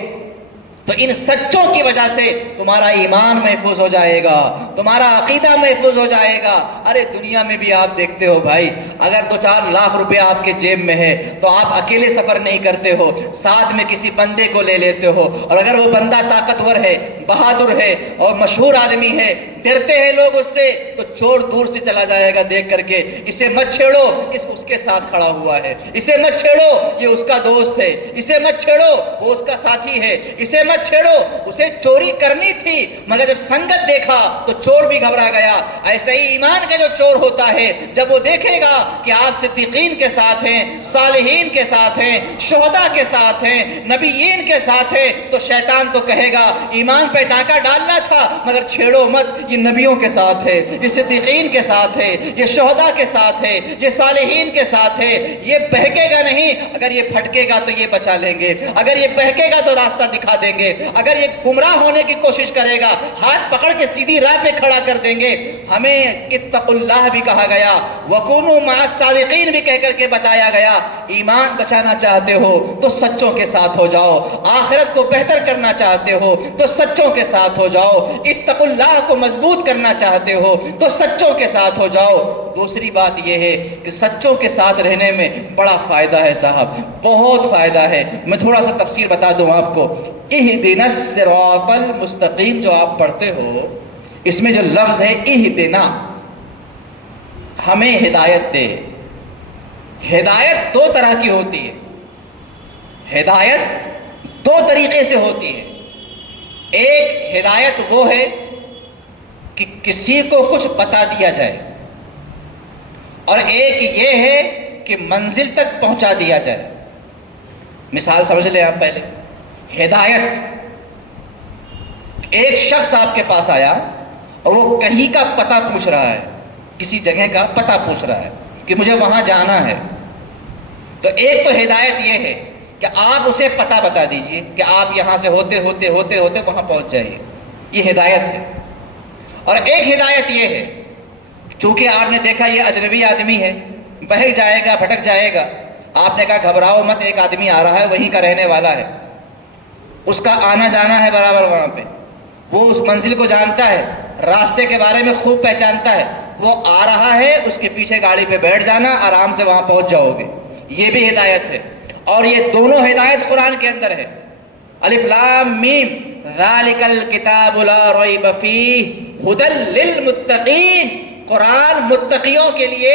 تو ان سچوں کی وجہ سے تمہارا ایمان محفوظ ہو جائے گا، تمہارا عقیدہ محفوظ ہو جائے گا۔ ارے دنیا میں بھی آپ دیکھتے ہو بھائی، اگر 2-4 لاکھ روپے آپ کے جیب میں ہے تو آپ اکیلے سفر نہیں کرتے ہو، ساتھ میں کسی بندے کو لے لیتے ہو، اور اگر وہ بندہ طاقتور ہے، بہادر ہے اور مشہور آدمی ہے، ڈرتے ہیں لوگ اس سے، تو چور دور سے چلا جائے گا دیکھ کر کے، اسے مت چھیڑو، اس کے ساتھ کھڑا ہوا ہے، اسے مت چھیڑو، یہ اس کا دوست ہے، اسے مت چھیڑو، وہ اس کا ساتھی ہے، اسے مت چھیڑو، اسے چوری کرنی تھی مگر جب سنگت دیکھا تو چور بھی گھبرا گیا۔ ایسا ہی ایمان کا جو چور ہوتا ہے، جب وہ دیکھے گا کہ آپ صدیقین کے ساتھ ہیں، صالحین کے ساتھ ہیں، شہداء کے ساتھ ہیں، نبیین کے ساتھ ہیں، تو شیطان تو کہے گا ایمان پہ ڈاکہ ڈالنا تھا مگر چھیڑو مت، یہ نبیوں کے ساتھ ہے، یہ صدیقین کے ساتھ ہے، یہ شہداء کے ساتھ ہے، یہ صالحین کے ساتھ ہے، یہ بہکے گا نہیں، اگر یہ پھٹکے گا تو یہ بچا لیں گے، اگر یہ بہکے گا تو راستہ دکھا دیں گے، اگر یہ گمراہ ہونے کی کوشش کرے گا ہاتھ پکڑ کے سیدھی راہ پہ کھڑا کر دیں گے۔ ہمیں اتقوا اللہ بھی کہا گیا، وَكُونُوا مَعَ الصَّادِقِينَ بھی کہہ کر کے بتایا گیا۔ ایمان بچانا چاہتے ہو تو سچوں کے ساتھ ہو جاؤ، آخرت کو بہتر کرنا چاہتے ہو تو سچوں کے ساتھ ہو جاؤ، اتقوا اللہ کو مضبوط کرنا چاہتے ہو تو سچوں کے ساتھ ہو جاؤ۔ دوسری بات یہ ہے کہ سچوں کے ساتھ رہنے میں بڑا فائدہ ہے صاحب، بہت فائدہ ہے۔ میں تھوڑا سا تفسیر بتا دوں آپ کو۔ اہدنا الصراط المستقیم جو آپ پڑھتے ہو، اس میں جو لفظ ہے اہدنا، ہمیں ہدایت دے۔ ہدایت 2 طرح کی ہوتی ہے۔ ہدایت دو طریقے سے ہوتی ہے. ایک ہدایت وہ ہے کہ کسی کو کچھ بتا دیا جائے، اور ایک یہ ہے کہ منزل تک پہنچا دیا جائے. مثال سمجھ لیں آپ پہلے. ہدایت، ایک شخص آپ کے پاس آیا اور وہ کہیں کا پتہ پوچھ رہا ہے، کسی جگہ کا پتہ پوچھ رہا ہے کہ مجھے وہاں جانا ہے. تو ایک تو ہدایت یہ ہے کہ آپ اسے پتہ بتا دیجئے کہ آپ یہاں سے ہوتے ہوتے ہوتے ہوتے وہاں پہنچ جائیے، یہ ہدایت ہے. اور ایک ہدایت یہ ہے، چونکہ آپ نے دیکھا یہ اجنبی آدمی ہے، بہک جائے گا، بھٹک جائے گا، آپ نے کہا گھبراؤ مت، ایک آدمی آ رہا ہے، وہیں کا رہنے والا ہے، اس کا آنا جانا ہے برابر وہاں پہ، وہ اس منزل کو جانتا ہے، راستے کے بارے میں خوب پہچانتا ہے، وہ آ رہا ہے، اس کے پیچھے گاڑی پہ بیٹھ جانا، آرام سے وہاں پہنچ جاؤ گے. یہ بھی ہدایت ہے. اور یہ دونوں ہدایت قرآن کے اندر ہے. الف لام میم ذالک الکتاب لا ریب فیہ ھدی للمتقین. قرآن متقیوں کے لیے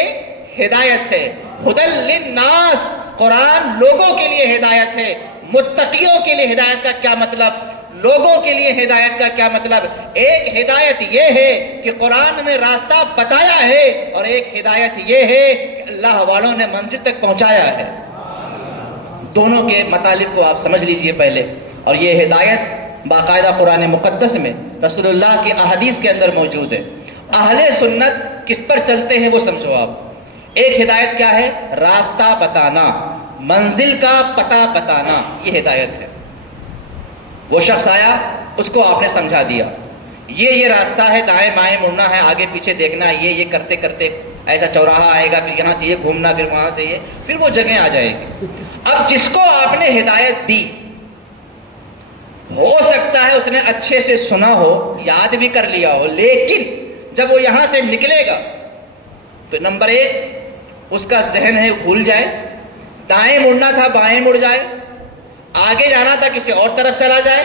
ہدایت ہے. ھدی للناس، قرآن لوگوں کے لیے ہدایت ہے. متقیوں کے لیے ہدایت کا کیا مطلب؟ لوگوں کے لیے ہدایت کا کیا مطلب؟ ایک ہدایت یہ ہے کہ قرآن نے راستہ بتایا ہے، اور ایک ہدایت یہ ہے کہ اللہ والوں نے منزل تک پہنچایا ہے. دونوں کے مطالب کو آپ سمجھ لیجئے پہلے. اور یہ ہدایت باقاعدہ قرآن مقدس میں رسول اللہ کی احادیث کے اندر موجود ہے. اہل سنت کس پر چلتے ہیں وہ سمجھو آپ. ایک ہدایت کیا ہے؟ راستہ بتانا، منزل کا پتہ بتانا، یہ ہدایت ہے. وہ شخص آیا، اس کو آپ نے سمجھا دیا، یہ راستہ ہے، دائیں بائیں مڑنا ہے، آگے پیچھے دیکھنا ہے، یہ کرتے کرتے ایسا چوراہا آئے گا، پھر یہاں سے یہ گھومنا، پھر وہاں سے یہ، پھر وہ جگہ آ جائے گی. اب جس کو آپ نے ہدایت دی، ہو سکتا ہے اس نے اچھے سے سنا ہو، یاد بھی کر لیا ہو، لیکن جب وہ یہاں سے نکلے گا تو نمبر ایک اس کا ذہن ہے بھول جائے، دائیں مڑنا تھا بائیں مڑ جائے، آگے جانا تھا کسی اور طرف چلا جائے.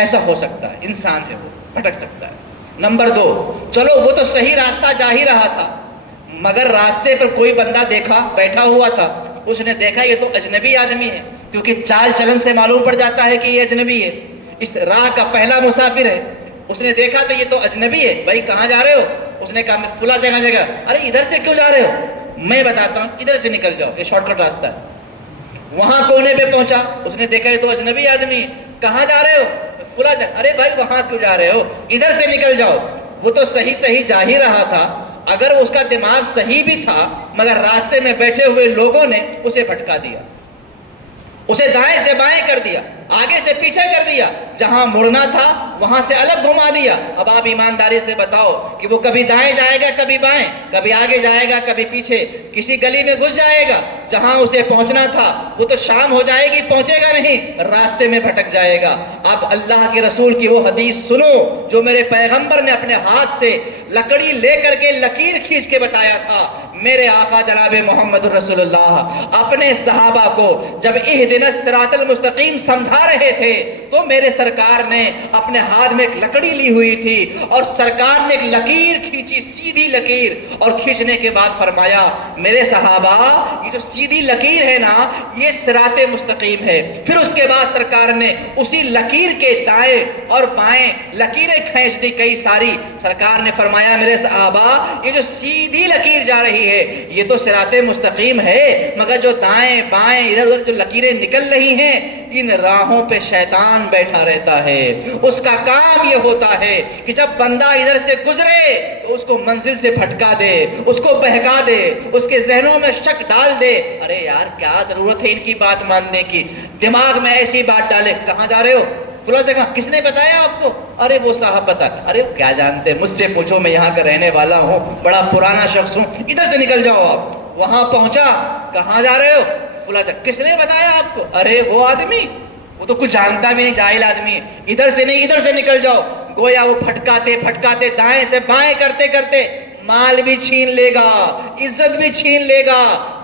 ایسا ہو سکتا ہے، انسان ہے وہ بھٹک سکتا ہے. نمبر دو، چلو وہ تو صحیح راستہ جا ہی رہا تھا، مگر راستے پر کوئی بندہ دیکھا بیٹھا ہوا تھا، اس نے دیکھا یہ تو اجنبی آدمی ہے، کیونکہ چال چلن سے معلوم پڑ جاتا ہے کہ یہ اجنبی ہے، اس راہ کا پہلا مسافر ہے. اس نے دیکھا تو یہ تو اجنبی ہے، بھائی کہاں جا رہے ہو؟ اس نے کہا میں فلاں جگہ. ارے ادھر سے کیوں جا رہے ہو؟ میں بتاتا ہوں، ادھر سے نکل جاؤ، یہ شارٹ کٹ راستہ ہے. وہاں کونے پہ پہنچا، اس نے دیکھا یہ تو اجنبی آدمی ہے، کہاں جا رہے ہو؟ فلاں جگہ. ارے بھائی وہاں کیوں جا رہے ہو؟ ادھر سے نکل جاؤ. وہ تو صحیح جا ہی رہا تھا، اگر اس کا دماغ صحیح بھی تھا، مگر راستے میں بیٹھے ہوئے لوگوں نے اسے بھٹکا دیا، اسے دائیں سے بائیں کر دیا، آگے سے پیچھے کر دیا، جہاں مڑنا تھا وہاں سے الگ گھما دیا. اب آپ ایمانداری سے بتاؤ کہ وہ کبھی دائیں جائے گا کبھی بائیں، کبھی آگے جائے گا کبھی پیچھے، کسی گلی میں گھس جائے گا، جہاں اسے پہنچنا تھا وہ تو شام ہو جائے گی، پہنچے گا نہیں، راستے میں بھٹک جائے گا. اب اللہ کے رسول کی وہ حدیث سنو جو میرے پیغمبر نے اپنے ہاتھ سے لکڑی لے کر کے لکیر کھینچ کے بتایا تھا. میرے آقا جناب محمد رسول اللہ اپنے صحابہ کو جب اہدنا الصراط المستقیم سمجھا رہے تھے تو میرے سرکار نے اپنے ہاتھ میں ایک لکڑی لی ہوئی تھی، اور سرکار نے ایک لکیر کھینچی، سیدھی لکیر، اور کھینچنے کے بعد فرمایا میرے صحابہ یہ جو سیدھی لکیر ہے نا یہ صراط مستقیم ہے. پھر اس کے بعد سرکار نے اسی لکیر کے دائیں اور بائیں لکیریں کھینچ دی کئی ساری. سرکار نے فرمایا میرے صحابہ یہ جو سیدھی لکیر جا رہی ہے یہ تو صراط مستقیم ہے، مگر جو دائیں بائیں ادھر ادھر جو لکیریں نکل رہی ہیں ان راہوں پہ شیطان بیٹھا رہتا ہے. اس کا کام یہ ہوتا ہے کہ جب بندہ ادھر سے گزرے تو اس کو منزل سے بھٹکا دے، اس کو بہکا دے، اس کے ذہنوں میں شک ڈال دے. ارے یار کیا ضرورت ہے ان کی بات ماننے کی؟ دماغ میں ایسی بات ڈالے، کہاں جا رہے ہو؟ فلاں جگہ. کس نے بتایا آپ کو؟ ارے وہ صاحب بتا. ارے کیا جانتے، مجھ سے پوچھو، میں یہاں کا رہنے والا ہوں، بڑا پرانا شخص ہوں، ادھر سے نکل جاؤ. آپ وہاں پہنچا، کہاں جا رہے ہو؟ فلاں جگہ. کس نے بتایا آپ کو؟ ارے وہ آدمی، وہ تو کچھ جانتا بھی نہیں، جاہل آدمی ہے، ادھر سے نہیں ادھر سے نکل جاؤ. گویا وہ پھٹکاتے دائیں سے بائیں کرتے کرتے مال بھی چھین لے گا، عزت بھی چھین لے گا،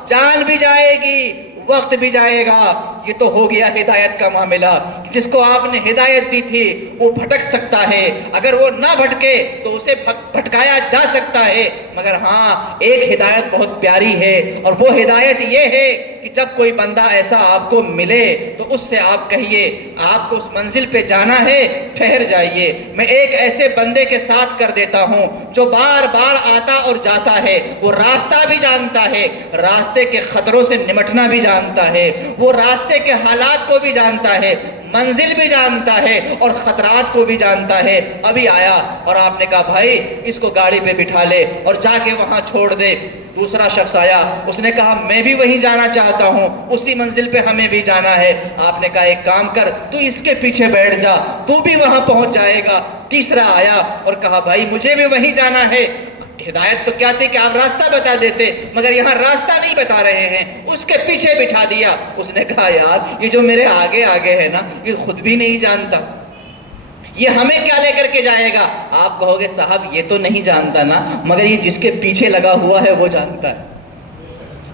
جان بھی جائے گی، وقت بھی جائے گا. یہ تو ہو گیا ہدایت کا معاملہ. جس کو آپ نے ہدایت دی تھی وہ بھٹک سکتا ہے، اگر وہ نہ بھٹکے تو اسے بھٹکایا جا سکتا ہے. مگر ہاں ایک ہدایت بہت پیاری ہے، اور وہ ہدایت یہ ہے کہ جب کوئی بندہ ایسا آپ کو ملے تو اس سے آپ کہیے آپ کو اس منزل پہ جانا ہے، ٹھہر جائیے. میں ایک ایسے بندے کے ساتھ کر دیتا ہوں جو بار بار آتا اور جاتا ہے، وہ راستہ بھی جانتا ہے، راستے کے خطروں سے نمٹنا بھی جانتا ہے، وہ راستے کے حالات کو بھی جانتا ہے، منزل بھی جانتا ہے اور خطرات کو بھی جانتا ہے. ابھی آیا اور آپ نے کہا بھائی اس کو گاڑی پہ بٹھا لے اور جا کے وہاں چھوڑ دے. دوسرا شخص آیا، اس نے کہا میں بھی وہیں جانا چاہتا ہوں، اسی منزل پہ ہمیں بھی جانا ہے. آپ نے کہا ایک کام کر، تو اس کے پیچھے بیٹھ جا، تو بھی وہاں پہنچ جائے گا. تیسرا آیا اور کہا بھائی مجھے بھی وہیں جانا ہے. ہدایت تو کیا تھی کہ آپ راستہ بتا دیتے، مگر یہاں راستہ نہیں بتا رہے ہیں، اس کے پیچھے بٹھا دیا. اس نے کہا یار یہ جو میرے آگے آگے ہے نا یہ خود بھی نہیں جانتا، یہ ہمیں کیا لے کر کے جائے گا. آپ کہو گے صاحب یہ تو نہیں جانتا نا، مگر یہ جس کے پیچھے لگا ہوا ہے وہ جانتا ہے.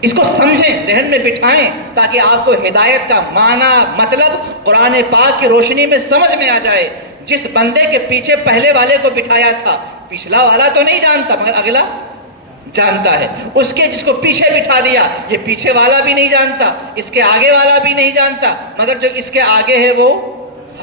اس کو سمجھیں، ذہن میں بٹھائیں تاکہ آپ کو ہدایت کا معنی مطلب قرآن پاک کی روشنی میں سمجھ میں آ جائے. جس بندے کے پیچھے پہلے والے کو بٹھایا تھا، پچھلا والا تو نہیں جانتا مگر اگلا جانتا ہے. اس کے جس کو پیچھے بٹھا دیا یہ پیچھے والا بھی نہیں جانتا، اس کے آگے والا بھی نہیں جانتا، مگر جو اس کے آگے ہے وہ.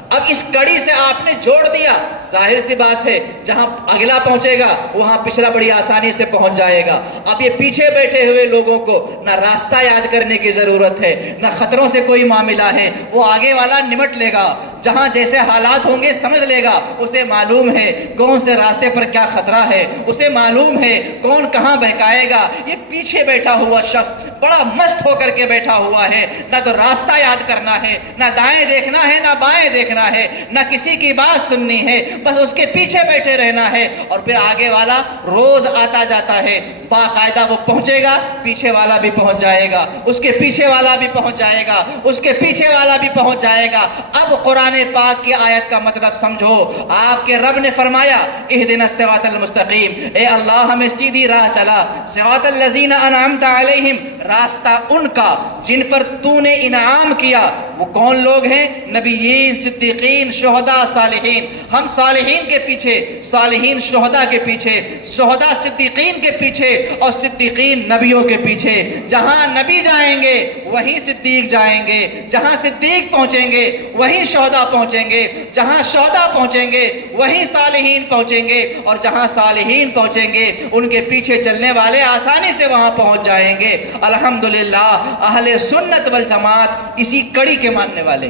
اب اس کڑی سے آپ نے جوڑ دیا، ظاہر سی بات ہے جہاں اگلا پہنچے گا وہاں پچھلا بڑی آسانی سے پہنچ جائے گا. اب یہ پیچھے بیٹھے ہوئے لوگوں کو نہ راستہ یاد کرنے کی ضرورت ہے، نہ خطروں سے کوئی معاملہ ہے، وہ آگے والا نمٹ لے گا. جہاں جیسے حالات ہوں گے سمجھ لے گا، اسے معلوم ہے کون سے راستے پر کیا خطرہ ہے، اسے معلوم ہے کون کہاں بہکائے گا. یہ پیچھے بیٹھا ہوا شخص بڑا مست ہو کر کے بیٹھا ہوا ہے، نہ تو راستہ یاد کرنا ہے، نہ دائیں دیکھنا ہے، نہ بائیں دیکھنا ہے، نہ کسی کی بات سننی ہے، بس اس کے پیچھے بیٹھے رہنا ہے. اور پھر آگے والا روز آتا جاتا ہے، باقاعدہ وہ پہنچے گا، پیچھے والا بھی پہنچ جائے گا، اس کے پیچھے والا بھی پہنچ جائے گا، اس کے پیچھے والا بھی پہنچ جائے گا. اب قرآن پاک کی آیت کا مطلب سمجھو. آپ کے رب نے فرمایا اہدنا الصراط المستقیم، اے اللہ ہمیں سیدھی راہ چلا. صراط الذین انعمت علیہم، راستہ ان کا جن پر تو نے انعام کیا. وہ کون لوگ ہیں؟ نبیین، صدیقین، شہداء، صالحین. ہم صالحین کے پیچھے، صالحین شہداء کے پیچھے، شہداء صدیقین کے پیچھے، اور صدیقین نبیوں کے پیچھے. جہاں نبی جائیں گے وہیں صدیق جائیں گے، جہاں صدیق پہنچیں گے وہیں شہداء پہنچیں گے، جہاں شہداء پہنچیں گے وہیں صالحین پہنچیں گے، اور جہاں صالحین پہنچیں گے ان کے پیچھے چلنے والے آسانی سے وہاں پہنچ جائیں گے. الحمدللہ اہل سنت والجماعت اسی کڑی کے ماننے والے،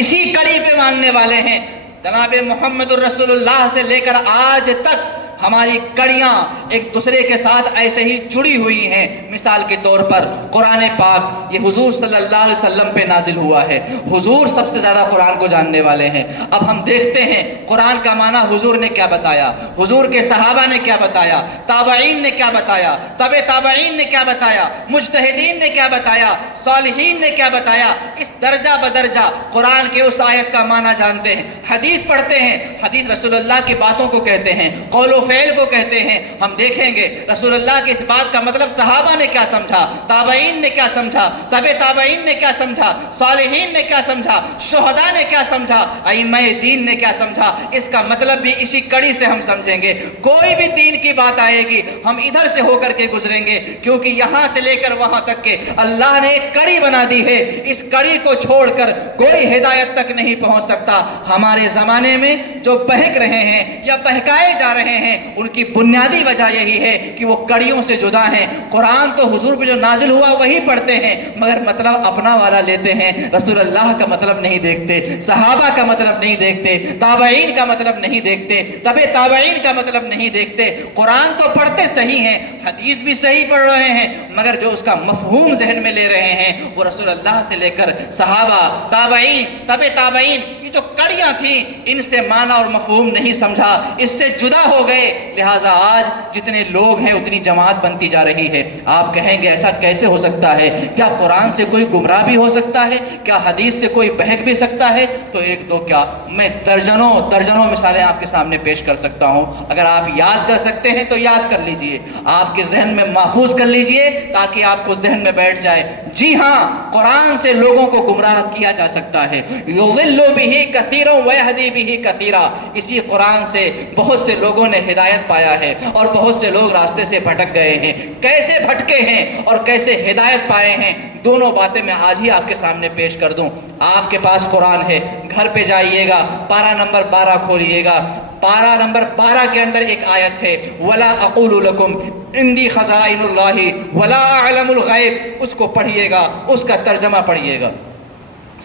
اسی کڑی پہ ماننے والے ہیں. جناب محمد الرسول اللہ سے لے کر آج تک ہماری کڑیاں ایک دوسرے کے ساتھ ایسے ہی جڑی ہوئی ہیں. مثال کے طور پر قرآن پاک یہ حضور صلی اللہ علیہ وسلم پہ نازل ہوا ہے، حضور سب سے زیادہ قرآن کو جاننے والے ہیں. اب ہم دیکھتے ہیں قرآن کا معنی حضور نے کیا بتایا، حضور کے صحابہ نے کیا بتایا، تابعین نے کیا بتایا، تبع تابعین نے کیا بتایا، مجتہدین نے کیا بتایا، صالحین نے کیا بتایا. اس درجہ بدرجہ قرآن کے اس آیت کا معنی جانتے ہیں. حدیث پڑھتے ہیں، حدیث رسول اللہ کی باتوں کو کہتے ہیں، قول و فعل کو کہتے ہیں. ہم دیکھیں گے رسول اللہ کی اس بات کا مطلب صحابہ نے کیا سمجھا، تابعین نے کیا سمجھا، تبع تابعین نے کیا سمجھا، صالحین نے کیا سمجھا، شہداء نے کیا سمجھا، ائمہ دین نے کیا سمجھا. اس کا مطلب بھی اسی کڑی سے ہم سمجھیں گے. کوئی بھی دین کی بات آئے گی ہم ادھر سے ہو کر کے گزریں گے، کیونکہ یہاں سے لے کر وہاں تک کے اللہ نے ایک کڑی بنا دی ہے. اس کڑی کو چھوڑ کر کوئی ہدایت تک نہیں پہنچ سکتا. ہمارے زمانے میں جو بہک رہے ہیں یا بہکائے جا رہے ہیں ان کی بنیادی وجہ یہی ہے کہ وہ کڑیوں سے جدا ہیں. قرآن تو حضور پہ جو نازل ہوا وہی پڑھتے ہیں، مگر مطلب اپنا والا لیتے ہیں، رسول اللہ کا مطلب نہیں دیکھتے، صحابہ کا مطلب نہیں دیکھتے، تابعین کا مطلب نہیں دیکھتے، تبع تابعین کا مطلب نہیں دیکھتے. قرآن تو پڑھتے صحیح ہیں، حدیث بھی صحیح پڑھ رہے ہیں، مگر جو اس کا مفہوم ذہن میں لے رہے ہیں وہ رسول اللہ سے لے کر صحابہ، تابعین، تبع تابعین، یہ جو کڑیاں تھیں ان سے معنی اور مفہوم نہیں سمجھا، اس سے جدا ہو گئے، لہٰذا آج جتنے لوگ ہیں اتنی جماعت بنتی جا رہی ہے۔ آپ کہیں گے ایسا کیسے ہو سکتا ہے؟ کیا قرآن سے کوئی گمراہ بھی ہو سکتا ہے؟ کیا حدیث سے کوئی بہک بھی سکتا ہے؟ تو ایک دو کیا، میں درجنوں مثالیں آپ کے سامنے پیش کر سکتا ہوں۔ اگر آپ یاد کر سکتے ہیں تو یاد کر لیجئے، آپ کے ذہن میں محفوظ کر لیجئے تاکہ آپ کو ذہن میں بیٹھ جائے۔ جی ہاں، قرآن سے لوگوں کو گمراہ کیا جا سکتا ہے۔ یضل بہ کثیرا ویہدی بہ کثیرا، اسی قرآن سے بہت سے لوگوں نے ہدایت پایا ہے اور بہت سے لوگ راستے سے بھٹک گئے ہیں۔ کیسے بھٹکے ہیں اور کیسے ہدایت پائے ہیں، دونوں باتیں میں آج ہی آپ کے سامنے پیش کر دوں۔ آپ کے پاس قرآن ہے، گھر پہ جائیے گا، پارہ نمبر 12 کھولیے گا، پارہ نمبر 12 کے اندر ایک آیت ہے، وَلَا أَقُولُ لَكُمْ عِنْدِي خَزَائِنُ اللَّهِ وَلَا أَعْلَمُ الْغَيْبَ، اس کو پڑھیے گا، اس کا ترجمہ پڑھیے گا۔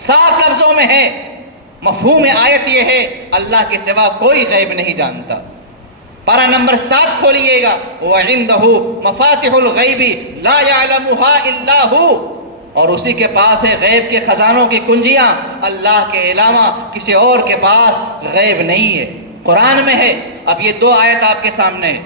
صاف لفظوں میں ہے، مفہوم آیت یہ ہے، اللہ کے سوا کوئی غیب نہیں جانتا۔ پارہ نمبر 7 کھولیے گا، وَعِنْدَهُ مَفَاتِحُ الْغَيْبِ لَا يَعْلَمُهَا إِلَّا هُوَ، اور اسی کے پاس ہے غیب کے خزانوں کی کنجیاں، اللہ کے علاوہ کسی اور کے پاس غیب نہیں ہے۔ قرآن میں ہے۔ اب یہ دو آیت آپ کے سامنے ہے،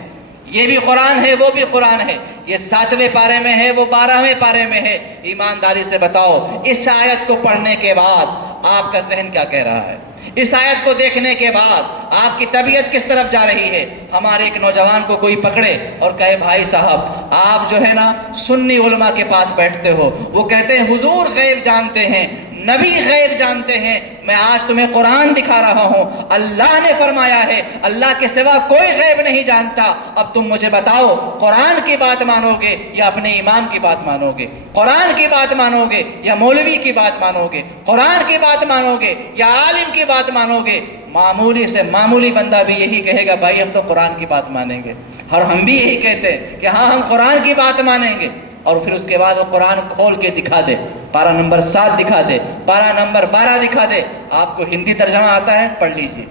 یہ بھی قرآن ہے وہ بھی قرآن ہے، یہ 7ویں پارے میں ہے وہ 12ویں پارے میں ہے۔ ایمانداری سے بتاؤ، اس آیت کو پڑھنے کے بعد آپ کا ذہن کیا کہہ رہا ہے؟ اس آیت کو دیکھنے کے بعد آپ کی طبیعت کس طرف جا رہی ہے؟ ہمارے ایک نوجوان کو کوئی پکڑے اور کہے بھائی صاحب آپ جو ہے نا سنی علماء کے پاس بیٹھتے ہو، وہ کہتے ہیں حضور غیب جانتے ہیں، نبی غیب جانتے ہیں، میں آج تمہیں قرآن دکھا رہا ہوں، اللہ نے فرمایا ہے اللہ کے سوا کوئی غیب نہیں جانتا۔ اب تم مجھے بتاؤ قرآن کی بات مانو گے یا اپنے امام کی بات مانو گے؟ قرآن کی بات مانو گے یا مولوی کی بات مانو گے؟ قرآن کی بات مانو گے یا عالم کی بات مانو گے؟ معمولی سے معمولی بندہ بھی یہی کہے گا بھائی ہم تو قرآن کی بات مانیں گے، اور ہم بھی یہی کہتے ہیں کہ ہاں ہم قرآن کی بات مانیں گے۔ اور پھر اس کے بعد وہ قرآن کھول کے دکھا دے، پارہ نمبر 7 دکھا دے، پارہ نمبر 12 دکھا دے۔ آپ کو ہندی ترجمہ آتا ہے پڑھ لیجئے،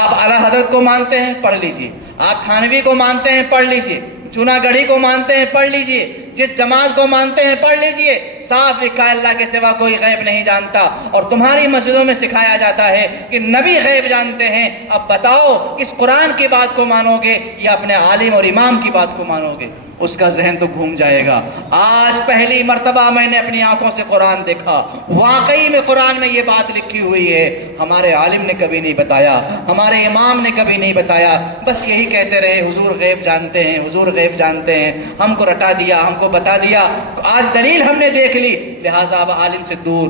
آپ اعلیٰ حضرت کو مانتے ہیں پڑھ لیجئے، آپ تھانوی کو مانتے ہیں پڑھ لیجئے، جوناگڑھی کو مانتے ہیں پڑھ لیجئے، جس جماعت کو مانتے ہیں پڑھ لیجئے۔ صاف لکھا ہے اللہ کے سوا کوئی غیب نہیں جانتا، اور تمہاری مسجدوں میں سکھایا جاتا ہے کہ نبی غیب جانتے ہیں۔ اب بتاؤ اس قرآن کی بات کو مانو گے یا اپنے عالم اور امام کی بات کو مانو گے؟ اس کا ذہن تو گھوم جائے گا۔ آج پہلی مرتبہ میں نے اپنی آنکھوں سے قرآن دیکھا، واقعی میں قرآن میں یہ بات لکھی ہوئی ہے، ہمارے عالم نے کبھی نہیں بتایا، ہمارے امام نے کبھی نہیں بتایا، بس یہی کہتے رہے حضور غیب جانتے ہیں، حضور غیب جانتے ہیں، ہم کو رٹا دیا، ہم کو بتا دیا۔ آج دلیل ہم نے دیکھ لی، لہٰذا اب عالم سے دور،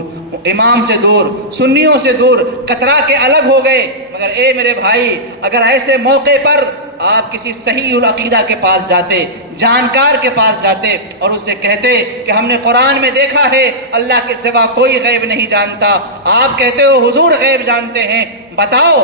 امام سے دور، سنیوں سے دور، کترا کے الگ ہو گئے۔ مگر اے میرے بھائی، اگر ایسے موقع پر آپ کسی صحیح العقیدہ کے پاس جاتے، جانکار کے پاس جاتے اور اس سے کہتے کہ ہم نے قرآن میں دیکھا ہے اللہ کے سوا کوئی غیب نہیں جانتا، آپ کہتے ہو حضور غیب جانتے ہیں، بتاؤ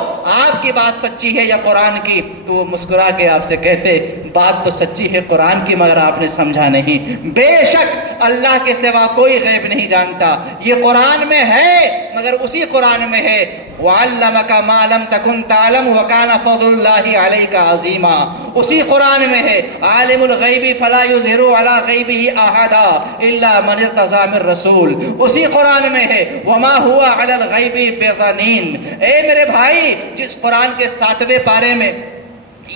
آپ کی بات سچی ہے یا قرآن کی؟ تو وہ مسکرا کے آپ سے کہتے بات تو سچی ہے قرآن کی، مگر آپ نے سمجھا نہیں۔ بے شک اللہ کے سوا کوئی غیب نہیں جانتا، یہ قرآن میں ہے، مگر اسی قرآن میں ہے وَعَلَّمَكَ مَا لَمْ تَكُنْ تَعْلَمُ وَكَانَ فَضْلُ اللَّهِ عَلَيْكَ عَظِيمًا، اسی قرآن میں ہے عالم الغیب فلا یظہر علی غیبہ احدا الا من ارتضی من رسول، اسی قرآن میں ہے وما ہوا علی الغیب بضنین۔ اے میرے بھائی، جس قرآن کے 7ویں پارے میں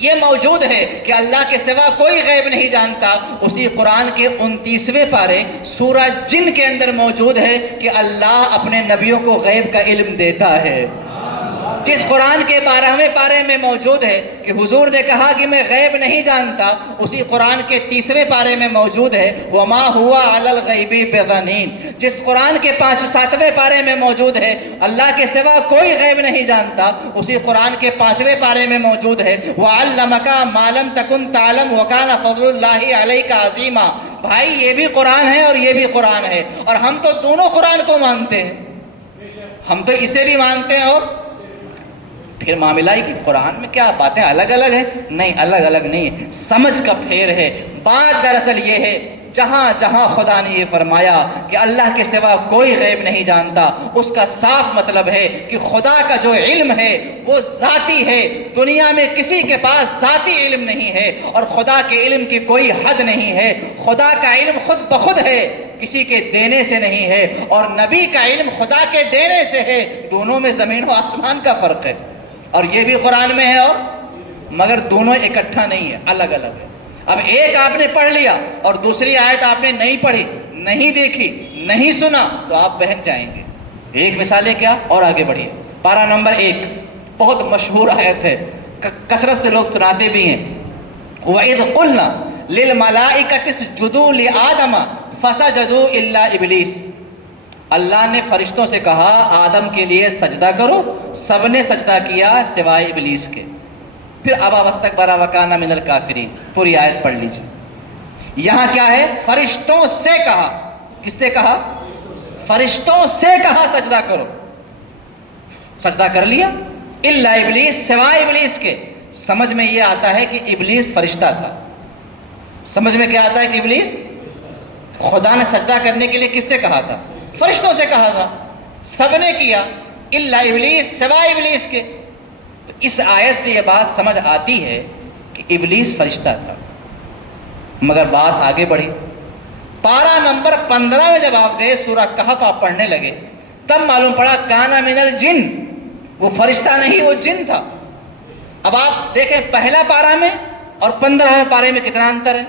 یہ موجود ہے کہ اللہ کے سوا کوئی غیب نہیں جانتا، اسی قرآن کے 29ویں پارے سورہ جن کے اندر موجود ہے کہ اللہ اپنے نبیوں کو غیب کا علم دیتا ہے۔ جس قرآن کے 12ویں پارے میں موجود ہے کہ حضور نے کہا کہ میں غیب نہیں جانتا، اسی قرآن کے 30ویں پارے میں موجود ہے وما ہوا علی الغیب بضنین۔ جس قرآن کے 7ویں پارے میں موجود ہے اللہ کے سوا کوئی غیب نہیں جانتا، اسی قرآن کے 5ویں پارے میں موجود ہے وعلمک ما لم تکن تعلم وکان فضل اللہ علیک عظیما۔ بھائی یہ بھی قرآن ہے اور یہ بھی قرآن ہے، اور ہم تو دونوں قرآن کو مانتے ہیں، ہم تو اسے بھی مانتے ہیں۔ اور پھر معاملہ ہے کہ قرآن میں کیا باتیں الگ الگ ہیں؟ نہیں، الگ الگ نہیں، سمجھ کا پھیر ہے۔ بات دراصل یہ ہے جہاں جہاں خدا نے یہ فرمایا کہ اللہ کے سوا کوئی غیب نہیں جانتا، اس کا صاف مطلب ہے کہ خدا کا جو علم ہے وہ ذاتی ہے، دنیا میں کسی کے پاس ذاتی علم نہیں ہے، اور خدا کے علم کی کوئی حد نہیں ہے، خدا کا علم خود بخود ہے۔ کسی کے دینے سے نہیں ہے، اور نبی کا علم خدا کے دینے سے ہے۔ دونوں میں زمین و آسمان کا فرق ہے، اور یہ بھی قرآن میں ہے، اور مگر دونوں اکٹھا نہیں ہے، الگ الگ ہے۔ اب ایک آپ نے پڑھ لیا اور دوسری آیت آپ نے نہیں پڑھی، نہیں دیکھی، نہیں سنا، تو آپ بہک جائیں گے۔ ایک مثالیں کیا، اور آگے بڑھیے۔ پارہ نمبر 1 بہت مشہور آیت ہے، کثرت سے لوگ سناتے بھی ہیں۔ وَإِذْ قُلْنَا لِلْمَلَائِكَةِ اسْجُدُوا لِآدَمَ فَسَجَدُوا إِلَّا إِبْلِيسَ۔ اللہ نے فرشتوں سے کہا آدم کے لیے سجدہ کرو، سب نے سجدہ کیا سوائے ابلیس کے۔ پھر ابا واستکبر وکان من الکافرین، پوری آیت پڑھ لیجیے۔ یہاں کیا ہے؟ فرشتوں سے کہا۔ کس سے کہا؟ فرشتوں سے کہا سجدہ کرو، سجدہ کر لیا۔ الا ابلیس، سوائے ابلیس کے۔ سمجھ میں یہ آتا ہے کہ ابلیس فرشتہ تھا۔ سمجھ میں کیا آتا ہے کہ ابلیس، خدا نے سجدہ کرنے کے لیے کس سے کہا تھا؟ فرشتوں سے کہا تھا، سب نے کیا الا ابلیس، سوائے ابلیس کے۔ تو اس آیت سے یہ بات سمجھ آتی ہے کہ ابلیس فرشتہ تھا، مگر بات آگے بڑھی۔ پارہ نمبر 15 میں جب آپ گئے، سورہ کہف آپ پڑھنے لگے، تب معلوم پڑا کانا من الجن، وہ فرشتہ نہیں، وہ جن تھا۔ اب آپ دیکھیں پہلا پارہ میں اور 15ویں پارے میں کتنا انتر ہے۔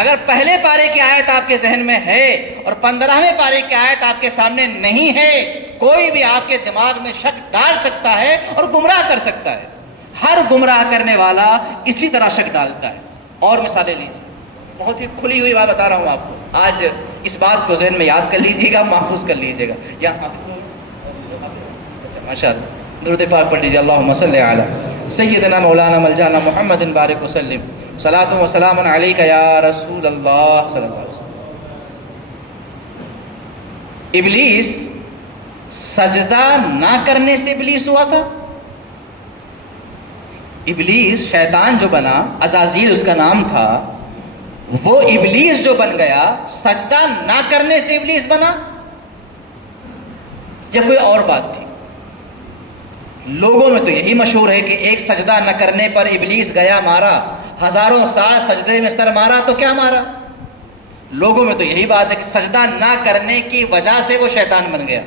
اگر پہلے پارے کی آیت آپ کے ذہن میں ہے اور 15ویں پارے کی آیت آپ کے سامنے نہیں ہے، کوئی بھی آپ کے دماغ میں شک ڈال سکتا ہے اور گمراہ کر سکتا ہے۔ ہر گمراہ کرنے والا اسی طرح شک ڈالتا ہے۔ اور مثالیں لیجیے، بہت ہی کھلی ہوئی بات بتا رہا ہوں آپ کو، آج اس بات کو ذہن میں یاد کر لیجیے گا، محفوظ کر لیجیے گا۔ یہاں ماشاء اللہ درود پاک پڑھ لیجیے۔ اللہم صلی علی سیدنا مولانا ملجانا محمد بارک وسلم، صلاۃ و سلام علیک یا رسول اللہ صلی اللہ علیہ وسلم۔ ابلیس سجدہ نہ کرنے سے ابلیس ہوا تھا۔ ابلیس شیطان جو بنا، عزازیل اس کا نام تھا، وہ ابلیس جو بن گیا سجدہ نہ کرنے سے ابلیس بنا، یا کوئی اور بات تھی؟ لوگوں میں تو یہی مشہور ہے کہ ایک سجدہ نہ کرنے پر ابلیس گیا مارا، ہزاروں سال سجدے میں سر مارا تو کیا مارا؟ لوگوں میں تو یہی بات ہے کہ سجدہ نہ کرنے کی وجہ سے وہ شیطان بن گیا۔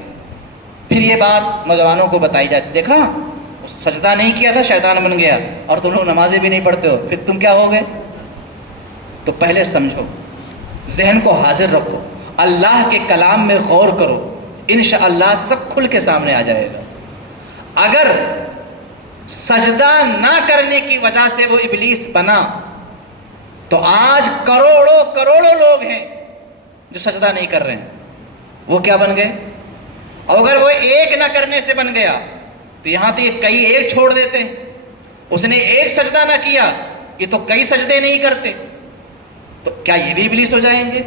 پھر یہ بات نوجوانوں کو بتائی جاتی، دیکھا سجدہ نہیں کیا تھا شیطان بن گیا، اور تم لوگ نمازیں بھی نہیں پڑھتے ہو، پھر تم کیا ہو گئے؟ تو پہلے سمجھو، ذہن کو حاضر رکھو، اللہ کے کلام میں غور کرو، انشاءاللہ سب کھل کے سامنے آ جائے گا۔ اگر سجدہ نہ کرنے کی وجہ سے وہ ابلیس بنا، تو آج کروڑوں لوگ ہیں جو سجدہ نہیں کر رہے ہیں، وہ کیا بن گئے؟ اور اگر وہ ایک نہ کرنے سے بن گیا تو یہاں تو یہ کئی ایک چھوڑ دیتے ہیں، اس نے ایک سجدہ نہ کیا، یہ تو کئی سجدے نہیں کرتے، تو کیا یہ بھی ابلیس ہو جائیں گے؟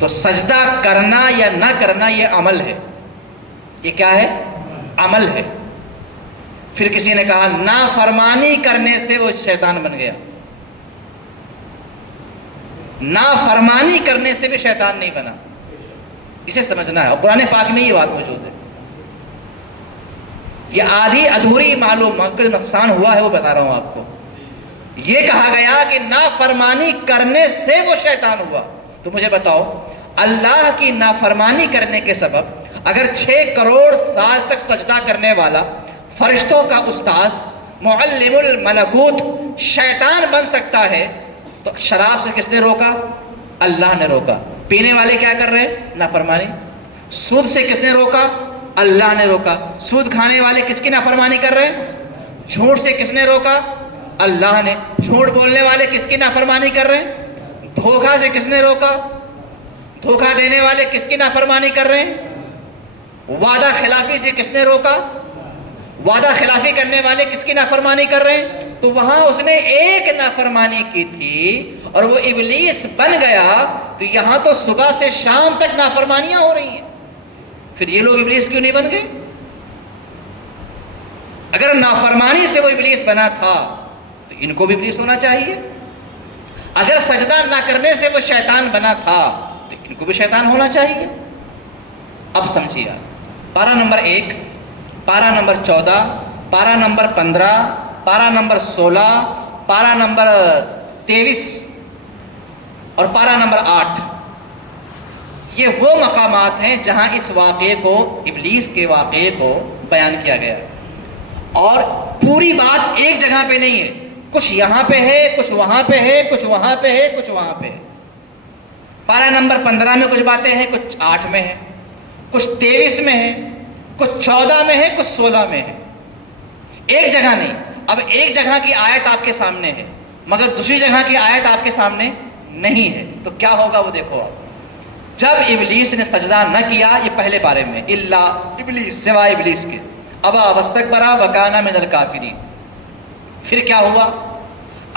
تو سجدہ کرنا یا نہ کرنا یہ عمل ہے، یہ کیا ہے؟ عمل ہے۔ پھر کسی نے کہا نافرمانی کرنے سے وہ شیطان بن گیا، نافرمانی کرنے سے بھی شیطان نہیں بنا، اسے سمجھنا ہے، اور قرآن پاک میں یہ بات موجود ہے۔ یہ آدھی ادھوری معلوم نقصان ہوا ہے وہ بتا رہا ہوں آپ کو۔ یہ کہا گیا کہ نافرمانی کرنے سے وہ شیطان ہوا، تو مجھے بتاؤ اللہ کی نافرمانی کرنے کے سبب اگر 6 کروڑ سال تک سجدہ کرنے والا فرشتوں کا استاذ معلم الملکوت شیطان بن سکتا ہے، تو شراب سے کس نے روکا؟ اللہ نے روکا۔ پینے والے کیا کر رہے ہیں؟ نافرمانی۔ سود سے کس نے روکا؟ اللہ نے روکا۔ سود کھانے والے کس کی نافرمانی کر رہے ہیں؟ جھوٹ سے کس نے روکا؟ اللہ نے۔ جھوٹ بولنے والے کس کی نافرمانی کر رہے ہیں؟ دھوکہ سے کس نے روکا؟ دھوکہ دینے والے کس کی نافرمانی کر رہے ہیں؟ وعدہ خلافی سے کس نے روکا؟ وعدہ خلافی کرنے والے کس کی نافرمانی کر رہے ہیں؟ تو وہاں اس نے ایک نافرمانی کی تھی اور وہ ابلیس بن گیا، تو یہاں تو صبح سے شام تک نافرمانیاں ہو رہی ہیں، پھر یہ لوگ ابلیس کیوں نہیں بن گئے؟ اگر نافرمانی سے وہ ابلیس بنا تھا تو ان کو بھی ابلیس ہونا چاہیے۔ اگر سجدہ نہ کرنے سے وہ شیطان بنا تھا تو ان کو بھی شیطان ہونا چاہیے۔ اب سمجھیے، پارہ نمبر 1، پارہ نمبر 14، پارہ نمبر 15، پارہ نمبر 16، پارہ نمبر 23 اور پارہ نمبر 8، یہ وہ مقامات ہیں جہاں اس واقعے کو، ابلیس کے واقعے کو بیان کیا گیا، اور پوری بات ایک جگہ پہ نہیں ہے، کچھ یہاں پہ ہے، کچھ وہاں پہ ہے، کچھ وہاں پہ ہے، کچھ وہاں پہ ہے۔ پارہ نمبر 15 میں کچھ باتیں ہیں، کچھ 8 میں ہے، کچھ 23 میں ہے، کچھ 14 میں ہے، کچھ 16 میں ہے، ایک جگہ نہیں۔ اب ایک جگہ کی آیت آپ کے سامنے ہے مگر دوسری جگہ کی آیت آپ کے سامنے نہیں ہے، تو کیا ہوگا وہ دیکھو آپ۔ جب ابلیس نے سجدہ نہ کیا، یہ پہلے بارے میں، الا ابلیس، سوائے ابلیس کے، ابا واستکبر وکان من الکافرین، پھر کیا ہوا؟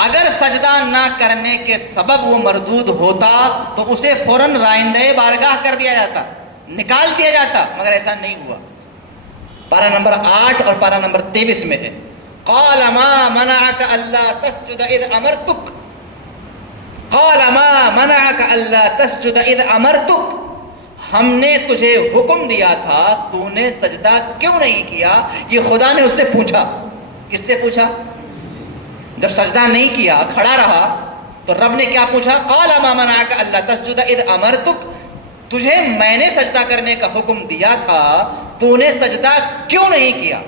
اگر سجدہ نہ کرنے کے سبب وہ مردود ہوتا تو اسے فوراً رائندہ بارگاہ کر دیا جاتا، نکال دیا جاتا، مگر ایسا نہیں ہوا۔ پارہ نمبر 8 اور پارہ نمبر 23 میں ہے، قال ما منعك الا تسجد اذ امرتك، قال ما منعك الا تسجد اذ امرتك، ہم نے تجھے حکم دیا تھا، تو نے سجدہ کیوں نہیں کیا؟ یہ خدا نے اس سے پوچھا۔ کس سے پوچھا؟ جب سجدہ نہیں کیا، کھڑا رہا، تو رب نے کیا پوچھا؟ قال ما منعك الا تسجد اذ امرتك، تجھے میں نے سجدہ کرنے کا حکم دیا تھا، تو نے سجدہ کیوں نہیں کیا؟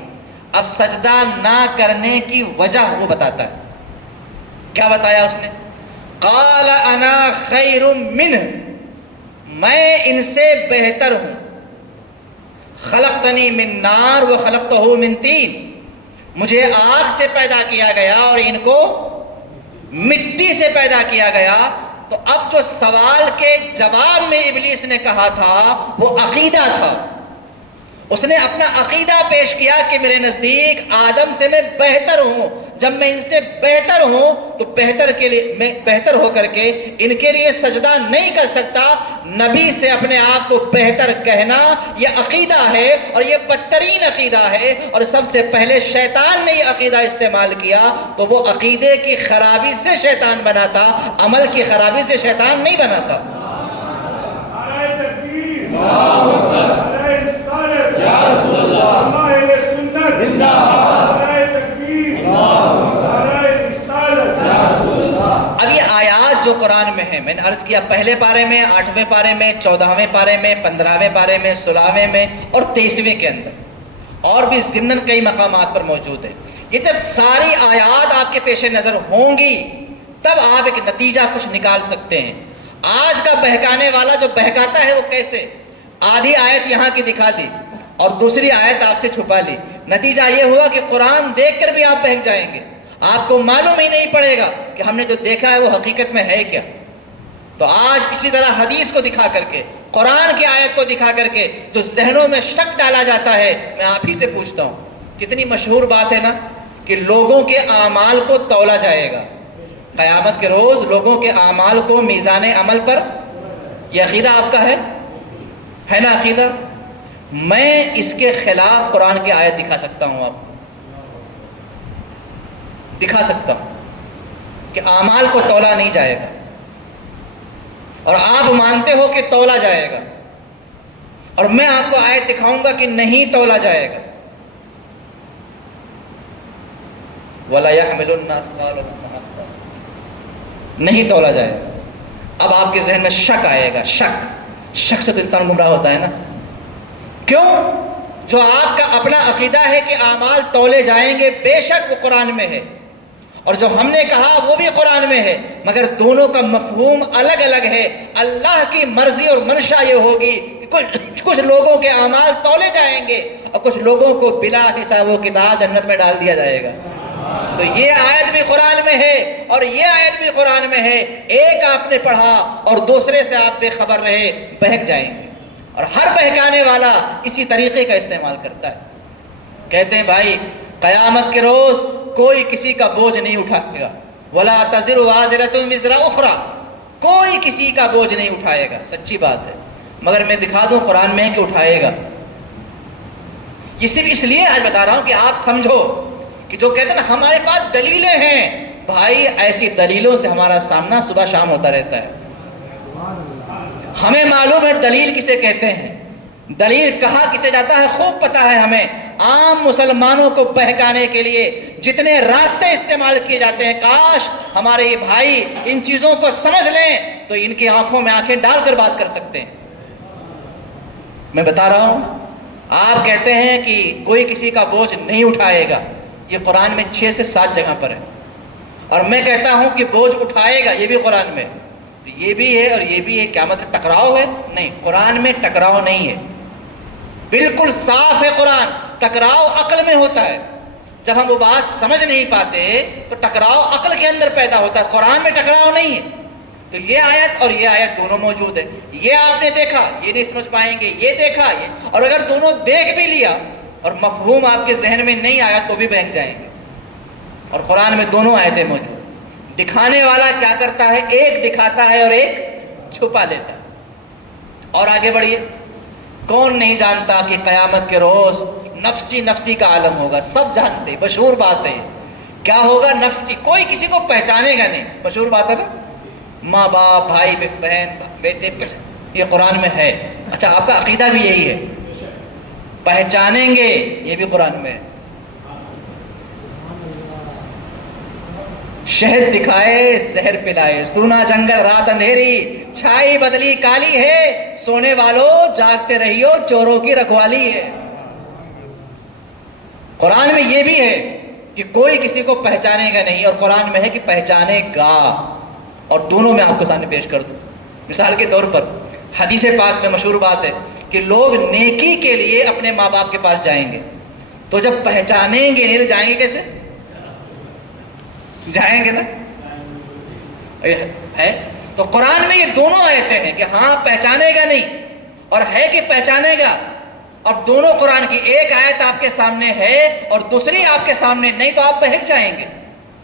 اب سجدہ نہ کرنے کی وجہ وہ بتاتا ہے۔ کیا بتایا اس نے؟ قال انا خیر منہ، میں ان سے بہتر ہوں، خلقتنی من نار وخلقتہ من طین، مجھے آگ سے پیدا کیا گیا اور ان کو مٹی سے پیدا کیا گیا۔ تو اب جو سوال کے جواب میں ابلیس نے کہا تھا وہ عقیدہ تھا، اس نے اپنا عقیدہ پیش کیا کہ میرے نزدیک آدم سے میں بہتر ہوں، جب میں ان سے بہتر ہوں تو بہتر کے لیے، میں بہتر ہو کر کے ان کے لیے سجدہ نہیں کر سکتا۔ نبی سے اپنے آپ کو بہتر کہنا یہ عقیدہ ہے، اور یہ بدترین عقیدہ ہے، اور سب سے پہلے شیطان نے یہ عقیدہ استعمال کیا، تو وہ عقیدے کی خرابی سے شیطان بنا تھا، عمل کی خرابی سے شیطان نہیں بنا تھا۔ یا رسول اللہ، زندہ اب یہ آیات جو قرآن میں ہیں، میں نے عرض کیا پہلے پارے میں، 8ویں پارے میں، 14ویں پارے میں، 15ویں پارے میں، 16ویں میں اور 23ویں کے اندر، اور بھی ضمن کئی مقامات پر موجود ہے۔ یہ جب ساری آیات آپ کے پیش نظر ہوں گی تب آپ ایک نتیجہ کچھ نکال سکتے ہیں۔ آج کا بہکانے والا جو بہکاتا ہے وہ کیسے؟ آدھی آیت یہاں کی دکھا دی اور دوسری آیت آپ سے چھپا لی، نتیجہ یہ ہوا کہ قرآن دیکھ کر بھی آپ بہک جائیں گے، آپ کو معلوم ہی نہیں پڑے گا کہ ہم نے جو دیکھا ہے وہ حقیقت میں ہے کیا۔ تو آج اسی طرح حدیث کو دکھا کر کے، قرآن کی آیت کو دکھا کر کے جو ذہنوں میں شک ڈالا جاتا ہے، میں آپ ہی سے پوچھتا ہوں، کتنی مشہور بات ہے نا کہ لوگوں کے اعمال کو تولا جائے گا قیامت کے روز، لوگوں کے اعمال کو میزان عمل پر، یہ عقیدہ آپ کا ہے نا عقیدہ؟ میں اس کے خلاف قرآن کی آیت دکھا سکتا ہوں، آپ کو دکھا سکتا ہوں کہ اعمال کو تولا نہیں جائے گا، اور آپ مانتے ہو کہ تولا جائے گا، اور میں آپ کو آیت دکھاؤں گا کہ نہیں تولا جائے گا۔ وَلَا يَحْمِلُنَّ أَثْقَالَهُمْ، نہیں تولا جائے گا۔ اب آپ کے ذہن میں شک آئے گا، شک سے تو انسان گمراہ ہوتا ہے نا۔ کیوں؟ جو آپ کا اپنا عقیدہ ہے کہ اعمال تولے جائیں گے، بے شک وہ قرآن میں ہے، اور جو ہم نے کہا وہ بھی قرآن میں ہے، مگر دونوں کا مفہوم الگ الگ ہے۔ اللہ کی مرضی اور منشا یہ ہوگی کہ کچھ لوگوں کے اعمال تولے جائیں گے اور کچھ لوگوں کو بلا حساب و کتاب جنت میں ڈال دیا جائے گا۔ تو یہ آیت بھی قرآن میں ہے اور یہ آیت بھی قرآن میں ہے، ایک آپ نے پڑھا اور دوسرے سے آپ بے خبر رہے، بہک جائیں گے۔ اور ہر بہکانے والا اسی طریقے کا استعمال کرتا ہے۔ کہتے ہیں بھائی قیامت کے روز کوئی کسی کا بوجھ نہیں اٹھائے گا، وَلَا تَزِرُ وَازِرَةٌ وِزْرَ أُخْرَى، کوئی کسی کا بوجھ نہیں اٹھائے گا۔ سچی بات ہے، مگر میں دکھا دوں قرآن میں ہے کہ اٹھائے گا۔ یہ صرف اس لیے آج بتا رہا ہوں کہ آپ سمجھو کہ جو کہتے ہیں نا ہمارے پاس دلیلیں ہیں، بھائی ایسی دلیلوں سے ہمارا سامنا صبح شام ہوتا رہتا ہے۔ ہمیں معلوم ہے دلیل کسے کہتے ہیں، دلیل کہا کسے جاتا ہے خوب پتا ہے ہمیں۔ عام مسلمانوں کو بہکانے کے لیے جتنے راستے استعمال کیے جاتے ہیں، کاش ہمارے یہ بھائی ان چیزوں کو سمجھ لیں تو ان کی آنکھوں میں آنکھیں ڈال کر بات کر سکتے ہیں۔ میں بتا رہا ہوں، آپ کہتے ہیں کہ کوئی کسی کا بوجھ نہیں اٹھائے گا، یہ قرآن میں 6 سے 7 جگہ پر ہے، اور میں کہتا ہوں کہ بوجھ اٹھائے گا، یہ بھی قرآن میں، تو یہ بھی ہے اور یہ بھی ہے، کیا مطلب ٹکراؤ ہے؟ نہیں، قرآن میں ٹکراؤ نہیں ہے، بالکل صاف ہے قرآن، ٹکراؤ عقل میں ہوتا ہے، جب ہم وہ بات سمجھ نہیں پاتے تو ٹکراؤ عقل کے اندر پیدا ہوتا ہے، قرآن میں ٹکراؤ نہیں ہے۔ تو یہ آیت اور یہ آیت دونوں موجود ہے، یہ آپ نے دیکھا، یہ نہیں سمجھ پائیں گے، یہ دیکھا، یہ، اور اگر دونوں دیکھ بھی لیا اور مفہوم آپ کے ذہن میں نہیں آیا تو بھی بہک جائیں گے، اور قرآن میں دونوں آیتیں موجود۔ دکھانے والا کیا کرتا ہے؟ ایک دکھاتا ہے اور ایک چھپا دیتا ہے۔ اور آگے بڑھیے، کون نہیں جانتا کہ قیامت کے روز نفسی نفسی کا عالم ہوگا؟ سب جانتے، مشہور بات ہے، کیا ہوگا؟ نفسی، کوئی کسی کو پہچانے گا نہیں، مشہور بات ہے نا، ماں باپ، بھائی بہن، بیٹے، یہ قرآن میں ہے۔ اچھا، آپ کا عقیدہ بھی یہی ہے، پہچانیں گے، یہ بھی قرآن میں ہے۔ شہد دکھائے زہر پلائے، سونا جنگل رات اندھیری، چھائی بدلی کالی ہے، سونے والوں جاگتے رہیو، چوروں کی رکھوالی ہے۔ قرآن میں یہ بھی ہے کہ کوئی کسی کو پہچانے گا نہیں، اور قرآن میں ہے کہ پہچانے گا، اور دونوں میں آپ کے سامنے پیش کر دوں۔ مثال کے طور پر حدیث پاک میں مشہور بات ہے کہ لوگ نیکی کے لیے اپنے ماں باپ کے پاس جائیں گے، تو جب پہچانیں گے نہیں تو جائیں گے کیسے؟ جائیں گے نا، ہے تو قرآن میں یہ دونوں آیتیں ہیں کہ ہاں پہچانے گا نہیں، اور ہے کہ پہچانے گا، اور دونوں قرآن کی، ایک آیت آپ کے سامنے ہے اور دوسری آپ کے سامنے نہیں تو آپ بہک جائیں گے،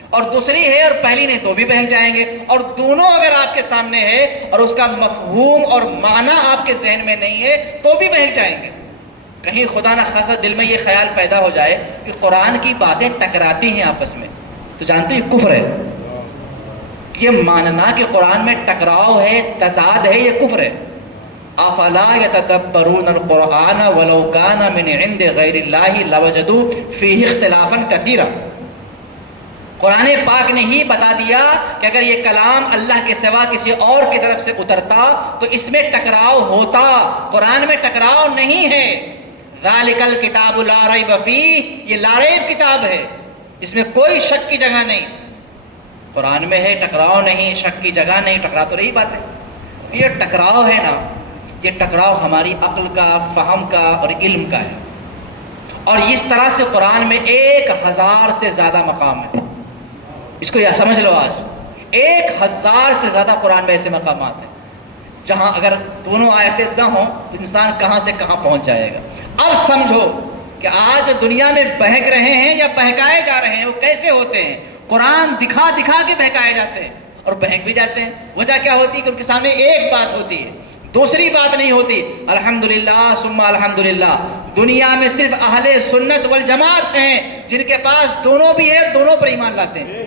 اور دوسری ہے اور پہلی نہیں تو بھی بہک جائیں گے، اور دونوں اگر آپ کے سامنے ہے اور اس کا مفہوم اور معنی آپ کے ذہن میں نہیں ہے تو بھی بہک جائیں گے۔ کہیں خدا نہ خاصہ دل میں یہ خیال پیدا ہو جائے کہ قرآن کی باتیں ٹکراتی ہیں آپس میں، تو جانتے ہیں یہ کفر ہے، یہ ماننا کہ قرآن میں ٹکراؤ ہے، تضاد ہے، یہ کفر ہے۔ افلا یتدبرون القرآن ولو کان من عند غیر اللہ لوجدوا فیہ اختلافا کثیرا۔ قرآن پاک نے ہی بتا دیا کہ اگر یہ کلام اللہ کے سوا کسی اور کی طرف سے اترتا تو اس میں ٹکراؤ ہوتا، قرآن میں ٹکراؤ نہیں ہے۔ ذالک الکتاب لا ریب فیہ، یہ لا ریب کتاب ہے، اس میں کوئی شک کی جگہ نہیں۔ قرآن میں ہے ٹکراؤ نہیں، شک کی جگہ نہیں، ٹکرا تو رہی بات ہے۔ یہ ٹکراؤ ہے نا، یہ ٹکراؤ ہماری عقل کا، فہم کا اور علم کا ہے، اور اس طرح سے قرآن میں 1000 سے زیادہ مقام ہے، اس کو یہ سمجھ لو، آج 1000 سے زیادہ قرآن میں ایسے مقامات ہیں جہاں اگر دونوں آیتیں نہ ہوں تو انسان کہاں سے کہاں پہنچ جائے گا۔ اب سمجھو کہ آج دنیا میں بہک رہے ہیں یا بہکائے جا رہے ہیں وہ کیسے ہوتے ہیں؟ قرآن دکھا دکھا کے بہکائے جاتے ہیں اور بہک بھی جاتے ہیں۔ وجہ کیا ہوتی ہے کہ ان کے سامنے ایک بات ہوتی ہے، دوسری بات نہیں ہوتی۔ الحمدللہ ثم الحمدللہ، دنیا میں صرف اہل سنت والجماعت ہیں جن کے پاس دونوں بھی ہے، دونوں پر ایمان لاتے ہیں۔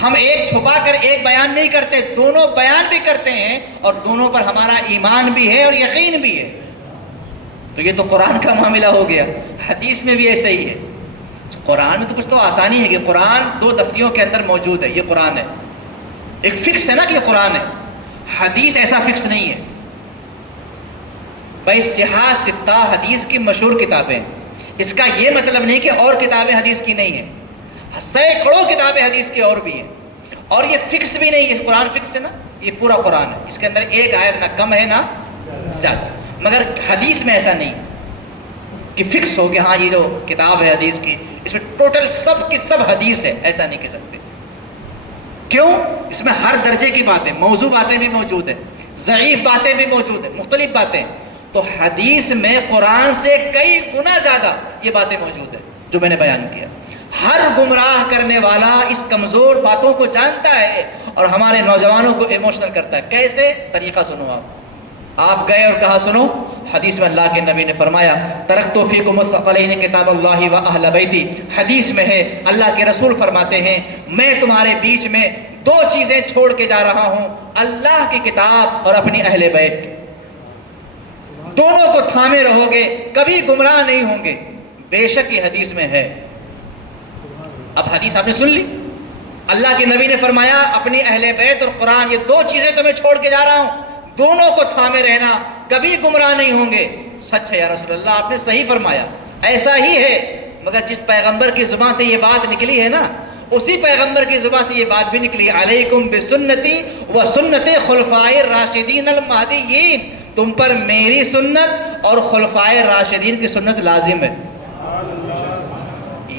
ہم ایک چھپا کر ایک بیان نہیں کرتے، دونوں بیان بھی کرتے ہیں اور دونوں پر ہمارا ایمان بھی ہے اور یقین بھی ہے۔ تو یہ تو قرآن کا معاملہ ہو گیا، حدیث میں بھی ایسا ہی ہے۔ قرآن میں تو کچھ تو آسانی ہے کہ قرآن 2 دفتیوں کے اندر موجود ہے، یہ قرآن ہے، ایک فکس ہے نا کہ یہ قرآن ہے۔ حدیث ایسا فکس نہیں ہے بھائی، صحاح ستہ حدیث کی مشہور کتابیں، اس کا یہ مطلب نہیں کہ اور کتابیں حدیث کی نہیں ہیں، سینکڑوں کتابیں حدیث کی اور بھی ہیں، اور یہ فکس بھی نہیں ہے، قرآن فکس ہے نا، یہ پورا قرآن ہے، اس کے اندر ایک آیت نہ کم ہے نہ زیادہ، مگر حدیث میں ایسا نہیں کہ فکس ہو کہ ہاں یہ جو کتاب ہے حدیث کی اس میں ٹوٹل سب کی سب حدیث ہے، ایسا نہیں کہہ سکتے۔ کیوں؟ اس میں ہر درجے کی باتیں، موضوع باتیں بھی موجود ہیں، ضعیف باتیں بھی موجود ہیں، مختلف باتیں، تو حدیث میں قرآن سے کئی گنا زیادہ یہ باتیں موجود ہیں جو میں نے بیان کیا۔ ہر گمراہ کرنے والا اس کمزور باتوں کو جانتا ہے اور ہمارے نوجوانوں کو ایموشنل کرتا ہے۔ کیسے؟ طریقہ سنو، آپ گئے اور کہا سنو، حدیث میں اللہ کے نبی نے فرمایا ترکت فیکم الثقلین کتاب اللہ و اہل بیتی، حدیث میں ہے اللہ کے رسول فرماتے ہیں میں تمہارے بیچ میں 2 چیزیں چھوڑ کے جا رہا ہوں، اللہ کی کتاب اور اپنی اہل بیت، دونوں کو تھامے رہو گے کبھی گمراہ نہیں ہوں گے۔ بے شک یہ حدیث میں ہے۔ اب حدیث آپ نے سن لی، اللہ کے نبی نے فرمایا اپنی اہل بیت اور قرآن، یہ 2 چیزیں تو میں چھوڑ کے جا رہا ہوں، دونوں کو تھامے رہنا، کبھی گمراہ نہیں ہوں گے۔ سچ ہے یا رسول اللہ، آپ نے صحیح فرمایا، ایسا ہی ہے، مگر جس پیغمبر کی زبان سے یہ بات نکلی ہے نا، اسی پیغمبر کی زبان سے یہ بات بھی نکلی، علیکم بسنتی و سنت خلفائے راشدین المہدیین، تم پر میری سنت اور خلفائے راشدین کی سنت لازم ہے۔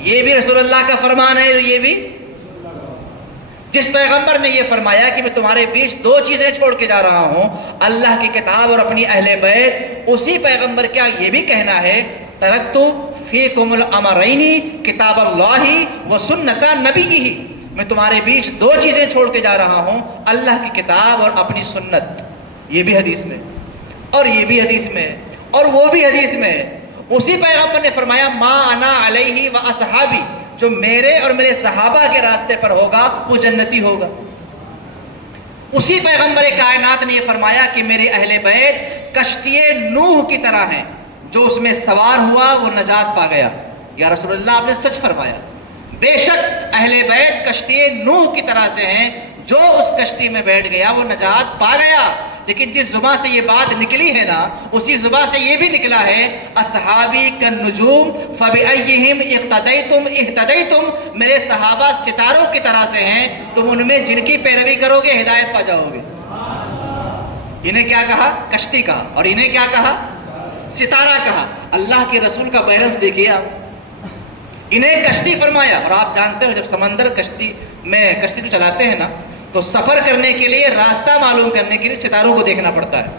یہ بھی رسول اللہ کا فرمان ہے، یہ بھی جس پیغمبر نے یہ فرمایا کہ میں تمہارے بیچ دو چیزیں چھوڑ کے جا رہا ہوں، اللہ کی کتاب اور اپنی اہل بیت، اسی پیغمبر کیا یہ بھی کہنا ہے ترکت فیکم الامرین کتاب اللہ و سنت نبیہ، میں تمہارے بیچ دو چیزیں چھوڑ کے جا رہا ہوں، اللہ کی کتاب اور اپنی سنت۔ یہ بھی حدیث میں، اور یہ بھی حدیث میں، اور وہ بھی حدیث میں۔ اسی پیغمبر نے فرمایا ما انا علیہ و اصحابی، جو میرے اور میرے صحابہ کے راستے پر ہوگا وہ جنتی ہوگا۔ اسی پیغمبر کائنات نے یہ فرمایا کہ میرے اہل بیت کشتی نوح کی طرح ہیں، جو اس میں سوار ہوا وہ نجات پا گیا۔ یا رسول اللہ، آپ نے سچ فرمایا، بے شک اہل بیت کشتی نوح کی طرح سے ہیں، جو اس کشتی میں بیٹھ گیا وہ نجات پا گیا۔ لیکن جس زبان سے یہ بات نکلی ہے نا، اسی زبان سے یہ بھی نکلا ہے اصحابی کالنجوم فبأیہم اقتدیتم اہتدیتم، میرے صحابہ ستاروں کی طرح سے ہیں، تم ان میں جن کی پیروی کرو گے ہدایت پا جاؤ گے۔ انہیں کیا کہا؟ کشتی کہا، اور انہیں کیا کہا؟ ستارہ کہا۔ اللہ کے رسول کا بیلنس دیکھیے آپ، انہیں کشتی فرمایا، اور آپ جانتے ہو جب سمندر کشتی کو چلاتے ہیں نا، تو سفر کرنے کے لیے، راستہ معلوم کرنے کے لیے ستاروں کو دیکھنا پڑتا ہے،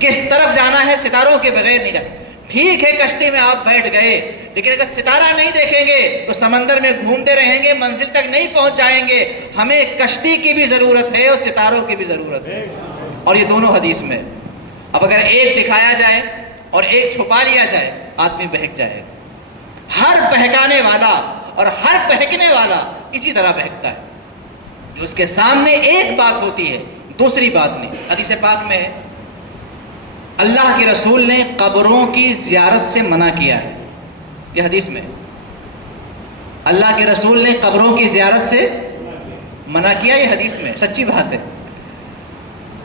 کس طرف جانا ہے ستاروں کے بغیر نہیں جانا۔ ٹھیک ہے کشتی میں آپ بیٹھ گئے، لیکن اگر ستارہ نہیں دیکھیں گے تو سمندر میں گھومتے رہیں گے، منزل تک نہیں پہنچ جائیں گے۔ ہمیں کشتی کی بھی ضرورت ہے اور ستاروں کی بھی ضرورت ہے، اور یہ دونوں حدیث میں۔ اب اگر ایک دکھایا جائے اور ایک چھپا لیا جائے، آدمی بہک جائے۔ ہر بہکانے والا اور ہر بہکنے والا اسی طرح بہکتا ہے، جو اس کے سامنے ایک بات ہوتی ہے دوسری بات نہیں۔ حدیث پاک میں ہے اللہ کے رسول نے قبروں کی زیارت سے منع کیا ہے، یہ حدیث میں اللہ کے رسول نے قبروں کی زیارت سے منع کیا، یہ حدیث میں سچی بات ہے۔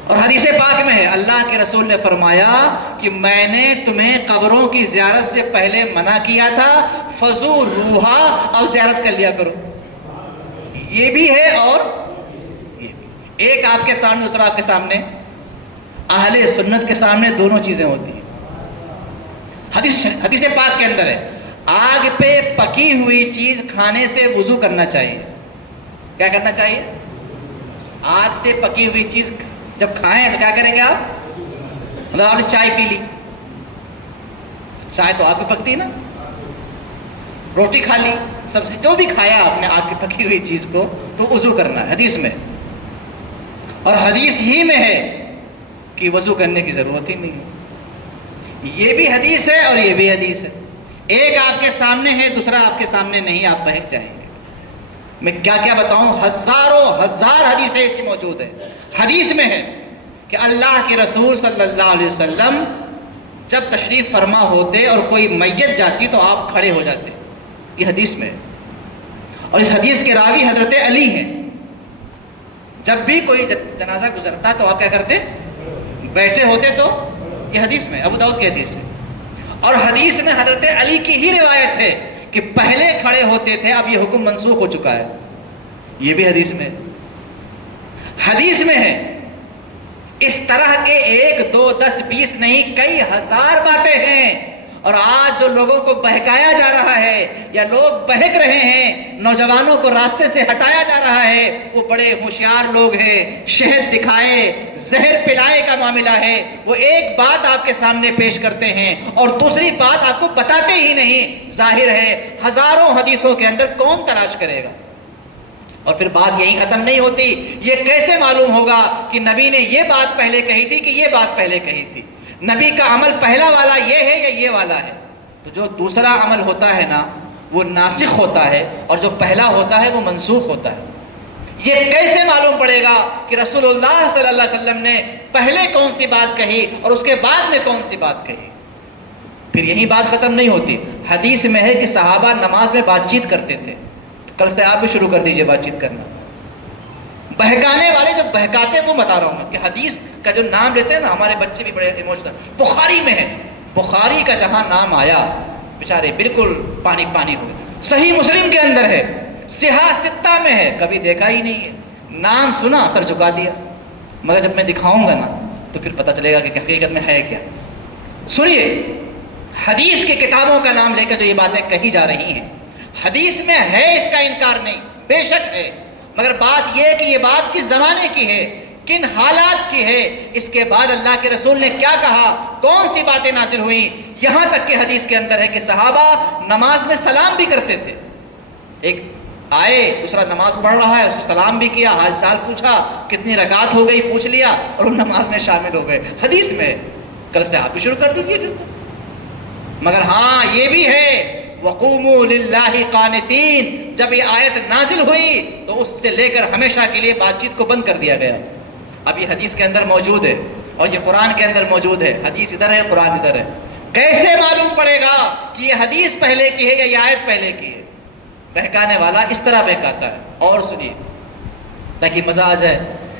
اور حدیث پاک میں ہے اللہ کے رسول نے فرمایا کہ میں نے تمہیں قبروں کی زیارت سے پہلے منع کیا تھا، فزوروہا، اب زیارت کر لیا کرو۔ یہ بھی ہے اور یہ بھی، ایک آپ کے سامنے دوسرا آپ کے سامنے، اہل سنت کے سامنے دونوں چیزیں ہوتی ہیں۔ حدیث پاک کے اندر ہے آگ پہ پکی ہوئی چیز کھانے سے وضو کرنا چاہیے۔ کیا کرنا چاہیے؟ آگ سے پکی ہوئی چیز جب کھائیں تو کیا کریں گے آپ؟ مطلب آپ نے چائے پی لی، چائے تو آگ پہ پکتی ہے نا، روٹی کھا لی، سبزی جو بھی کھایا آپ نے آگ کی پکی ہوئی چیز کو، تو وضو کرنا ہے حدیث میں۔ اور حدیث ہی میں ہے کہ وضو کرنے کی ضرورت ہی نہیں ہے۔ یہ بھی حدیث ہے اور یہ بھی حدیث ہے، ایک آپ کے سامنے ہے دوسرا آپ کے سامنے نہیں، آپ بہک جائیں گے۔ میں کیا کیا بتاؤں، ہزاروں ہزار حدیثیں ایسی موجود ہیں۔ حدیث میں ہے کہ اللہ کے رسول صلی اللہ علیہ وسلم جب تشریف فرما ہوتے اور کوئی میت جاتی تو آپ کھڑے ہو جاتے، یہ حدیث میں ہے۔ اور اس حدیث کے راوی حضرت علی ہیں، جب بھی کوئی جنازہ گزرتا تو آپ کیا کرتے؟ بیٹھے ہوتے، تو یہ حدیث میں، ابو داؤد کی حدیث ہے۔ اور حدیث میں حضرت علی کی ہی روایت ہے کہ پہلے کھڑے ہوتے تھے، اب یہ حکم منسوخ ہو چکا ہے، یہ بھی حدیث میں۔ حدیث میں ہے اس طرح کے 1 2 10 20 نہیں، کئی ہزار باتیں ہیں۔ اور آج جو لوگوں کو بہکایا جا رہا ہے یا لوگ بہک رہے ہیں، نوجوانوں کو راستے سے ہٹایا جا رہا ہے، وہ بڑے ہوشیار لوگ ہیں، شہد دکھائے زہر پلائے کا معاملہ ہے۔ وہ ایک بات آپ کے سامنے پیش کرتے ہیں اور دوسری بات آپ کو بتاتے ہی نہیں۔ ظاہر ہے ہزاروں حدیثوں کے اندر کون تلاش کرے گا؟ اور پھر بات یہی ختم نہیں ہوتی، یہ کیسے معلوم ہوگا کہ نبی نے یہ بات پہلے کہی تھی کہ یہ بات پہلے کہی تھی؟ نبی کا عمل پہلا والا یہ ہے یا یہ والا ہے؟ تو جو دوسرا عمل ہوتا ہے نا وہ ناسخ ہوتا ہے، اور جو پہلا ہوتا ہے وہ منسوخ ہوتا ہے۔ یہ کیسے معلوم پڑے گا کہ رسول اللہ صلی اللہ علیہ وسلم نے پہلے کون سی بات کہی اور اس کے بعد میں کون سی بات کہی؟ پھر یہی بات ختم نہیں ہوتی۔ حدیث میں ہے کہ صحابہ نماز میں بات چیت کرتے تھے، کل سے آپ بھی شروع کر دیجئے بات چیت کرنا۔ بہکانے والے جو بہکاتے ہیں وہ بتا رہا ہوں میں کہ حدیث کا جو نام لیتے ہیں نا ہمارے بچے بھی بڑے ایموشنل. بخاری میں ہے، بخاری کا جہاں نام آیا بیچارے بالکل پانی پانی ہو گئے. صحیح مسلم کے اندر ہے، صحاح ستہ میں ہے، کبھی دیکھا ہی نہیں ہے، نام سنا سر جھکا دیا. مگر جب میں دکھاؤں گا نا تو پھر پتہ چلے گا کہ حقیقت میں ہے کیا. سنیے، حدیث کی کتابوں کا نام لے کر جو یہ باتیں کہی جا رہی ہیں، حدیث میں ہے، اس کا انکار نہیں، بے شک ہے. مگر بات یہ کہ یہ بات کس زمانے کی ہے، کن حالات کی ہے، اس کے بعد اللہ کے رسول نے کیا کہا، کون سی باتیں نازل ہوئیں. یہاں تک کہ حدیث کے اندر ہے کہ صحابہ نماز میں سلام بھی کرتے تھے. ایک آئے، دوسرا نماز پڑھ رہا ہے، اسے سلام بھی کیا، حال چال پوچھا، کتنی رکعت ہو گئی پوچھ لیا، اور وہ نماز میں شامل ہو گئے. حدیث میں کل سے آپ بھی شروع کر دیجیے. مگر ہاں یہ بھی ہے وَقُومُوا لِلَّهِ قَانِتِينَ، جب یہ آیت نازل ہوئی تو اس سے لے کر ہمیشہ کے لیے بات چیت کو بند کر دیا گیا. اب یہ حدیث کے اندر موجود ہے اور یہ قرآن کے اندر موجود ہے. حدیث ادھر ہے، قرآن ادھر ہے. کیسے معلوم پڑے گا کہ یہ حدیث پہلے کی ہے یا یہ آیت پہلے کی ہے؟ بہکانے والا اس طرح بہکاتا ہے. اور سنیے تاکہ مزہ آ جائے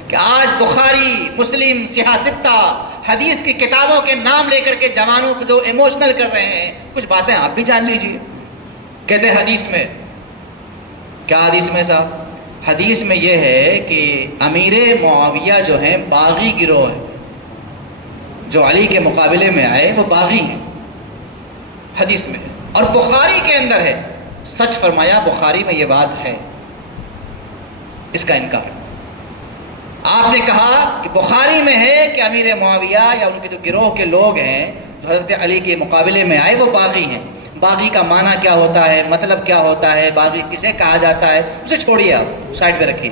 کہ آج بخاری، مسلم، صحاح ستہ، حدیث کی کتابوں کے نام لے کر کے جوانوں کو جو ایموشنل کر رہے ہیں، کچھ باتیں آپ بھی جان لیجیے. کہتے ہیں حدیث میں کیا، حدیث میں صاحب، حدیث میں یہ ہے کہ امیر معاویہ جو ہیں باغی گروہ ہیں، جو علی کے مقابلے میں آئے وہ باغی ہیں، حدیث میں. اور بخاری کے اندر ہے. سچ فرمایا، بخاری میں یہ بات ہے، اس کا انکار. آپ نے کہا کہ بخاری میں ہے کہ امیر معاویہ یا ان کے جو گروہ کے لوگ ہیں جو حضرت علی کے مقابلے میں آئے وہ باغی ہیں. باغی کا معنی کیا ہوتا ہے، مطلب کیا ہوتا ہے، باغی کسے کہا جاتا ہے، اسے چھوڑیے، آپ سائڈ پہ رکھیے.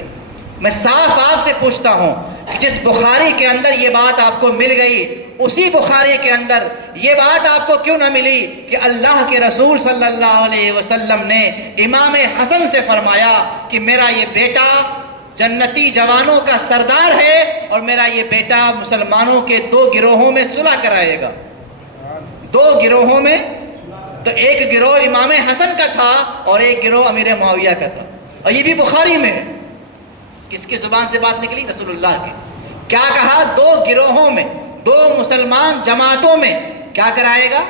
میں صاف آپ سے پوچھتا ہوں کہ جس بخاری کے اندر یہ بات آپ کو مل گئی، اسی بخاری کے اندر یہ بات آپ کو کیوں نہ ملی کہ اللہ کے رسول صلی اللہ علیہ وسلم نے امام حسن سے فرمایا کہ میرا یہ بیٹا جنتی جوانوں کا سردار ہے اور میرا یہ بیٹا مسلمانوں کے 2 گروہوں میں صلح کرائے گا. 2 گروہوں میں، تو ایک گروہ امام حسن کا تھا اور ایک گروہ امیر معاویہ کا تھا. اور یہ بھی بخاری میں ہے. کس کی زبان سے بات نکلی؟ رسول اللہ کی. کیا کہا؟ 2 گروہوں میں، 2 مسلمان جماعتوں میں کیا کرائے گا.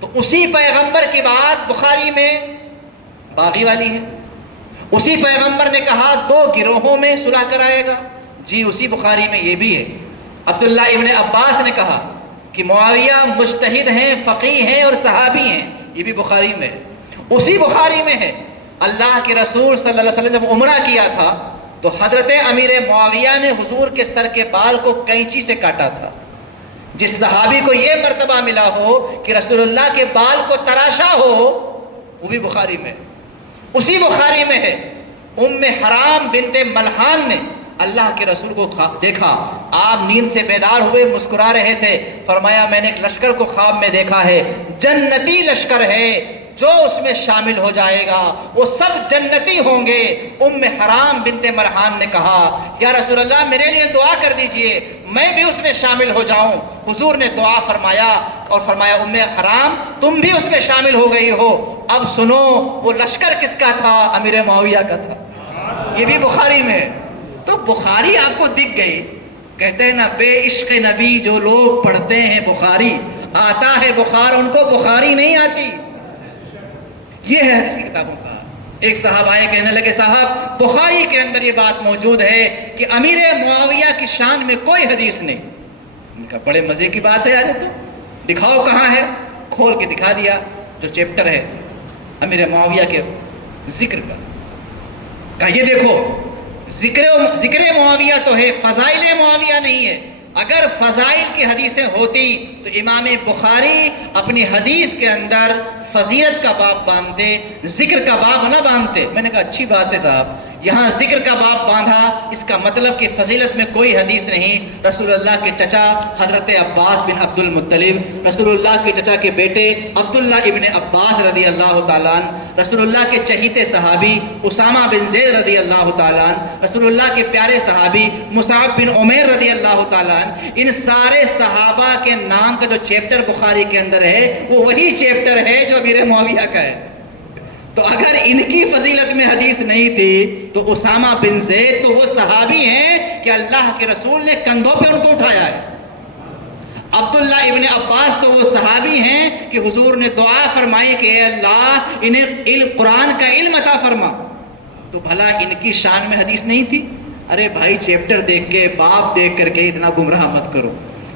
تو اسی پیغمبر کی بات بخاری میں باغی والی ہے. اسی پیغمبر نے کہا 2 گروہوں میں صلح کرائے گا. جی اسی بخاری میں یہ بھی ہے. عبداللہ ابن عباس نے کہا کہ معاویہ مجتہد ہیں، فقیہ ہیں اور صحابی ہیں. یہ بھی بخاری میں ہے. اسی بخاری میں ہے اللہ کے رسول صلی اللہ علیہ وسلم جب عمرہ کیا تھا تو حضرت امیر معاویہ نے حضور کے سر کے بال کو کینچی سے کاٹا تھا. جس صحابی کو یہ مرتبہ ملا ہو کہ رسول اللہ کے بال کو تراشا ہو، وہ بھی بخاری میں. اسی بخاری میں ہے ام حرام بنت ملحان نے اللہ کے رسول کو دیکھا. آپ نیند سے بیدار ہوئے، مسکرا رہے تھے. فرمایا میں نے ایک لشکر کو خواب میں دیکھا ہے، جنتی لشکر ہے، جو اس میں شامل ہو جائے گا وہ سب جنتی ہوں گے. ام حرام بنت ملحان نے کہا یا رسول اللہ میرے لیے دعا کر دیجئے، میں بھی اس میں شامل ہو جاؤں. حضور نے دعا فرمایا اور فرمایا ام حرام تم بھی اس میں شامل ہو گئی ہو. اب سنو وہ لشکر کس کا تھا؟ امیر معاویہ کا تھا. یہ بھی بخاری میں ہے. تو بخاری آپ کو دکھ گئی. کہتے ہیں نا بے عشق نبی جو لوگ پڑھتے ہیں بخاری، آتا ہے بخار ان کو بخاری نہیں آتی. یہ ہے حدیث کی کتابوں کا. ایک صاحب آئے کہنے لگے صاحب بخاری کے اندر یہ بات موجود ہے کہ امیر معاویہ کی شان میں کوئی حدیث نہیں. ان کا بڑے مزے کی بات ہے یار، تو دکھاؤ کہاں ہے. کھول کے دکھا دیا جو چیپٹر ہے امیر معاویہ کے ذکر کا. کہا یہ دیکھو ذکر معاویہ تو ہے، فضائل معاویہ نہیں ہے. اگر فضائل کی حدیثیں ہوتی تو امام بخاری اپنی حدیث کے اندر فضیلت کا باب باندھتے، ذکر کا باب نہ باندھتے. میں نے کہا اچھی بات ہے صاحب، یہاں ذکر کا باب باندھا، اس کا مطلب کہ فضیلت میں کوئی حدیث نہیں. رسول اللہ کے چچا حضرت عباس بن عبد المطلب، رسول اللہ کے چچا کے بیٹے عبداللہ ابن عباس رضی اللہ تعالیٰ عنہ، رسول اللہ کے چہیتے صحابی اسامہ بن زید رضی اللہ تعالیٰ عنہ، رسول اللہ کے پیارے صحابی مصعب بن عمیر رضی اللہ تعالیٰ عنہ، ان سارے صحابہ کے نام کا جو چیپٹر بخاری کے اندر ہے وہ وہی چیپٹر ہے جو امیر معاویہ کا ہے. تو اگر ان کی فضیلت میں حدیث نہیں تھی تو اسامہ بن زید تو وہ صحابی ہیں کہ اللہ کے رسول نے کندھوں پہ ان کو اٹھایا ہے. عبداللہ ابن عباس تو وہ صحابی ہیں کہ حضور نے دعا فرمائی کہ اے اللہ انہیں قرآن کا علم عطا فرما. تو بھلا ان کی شان میں حدیث نہیں تھی؟ ارے بھائی چیپٹر دیکھ کے باب دیکھ کر کے اتنا گمراہ مت کرو.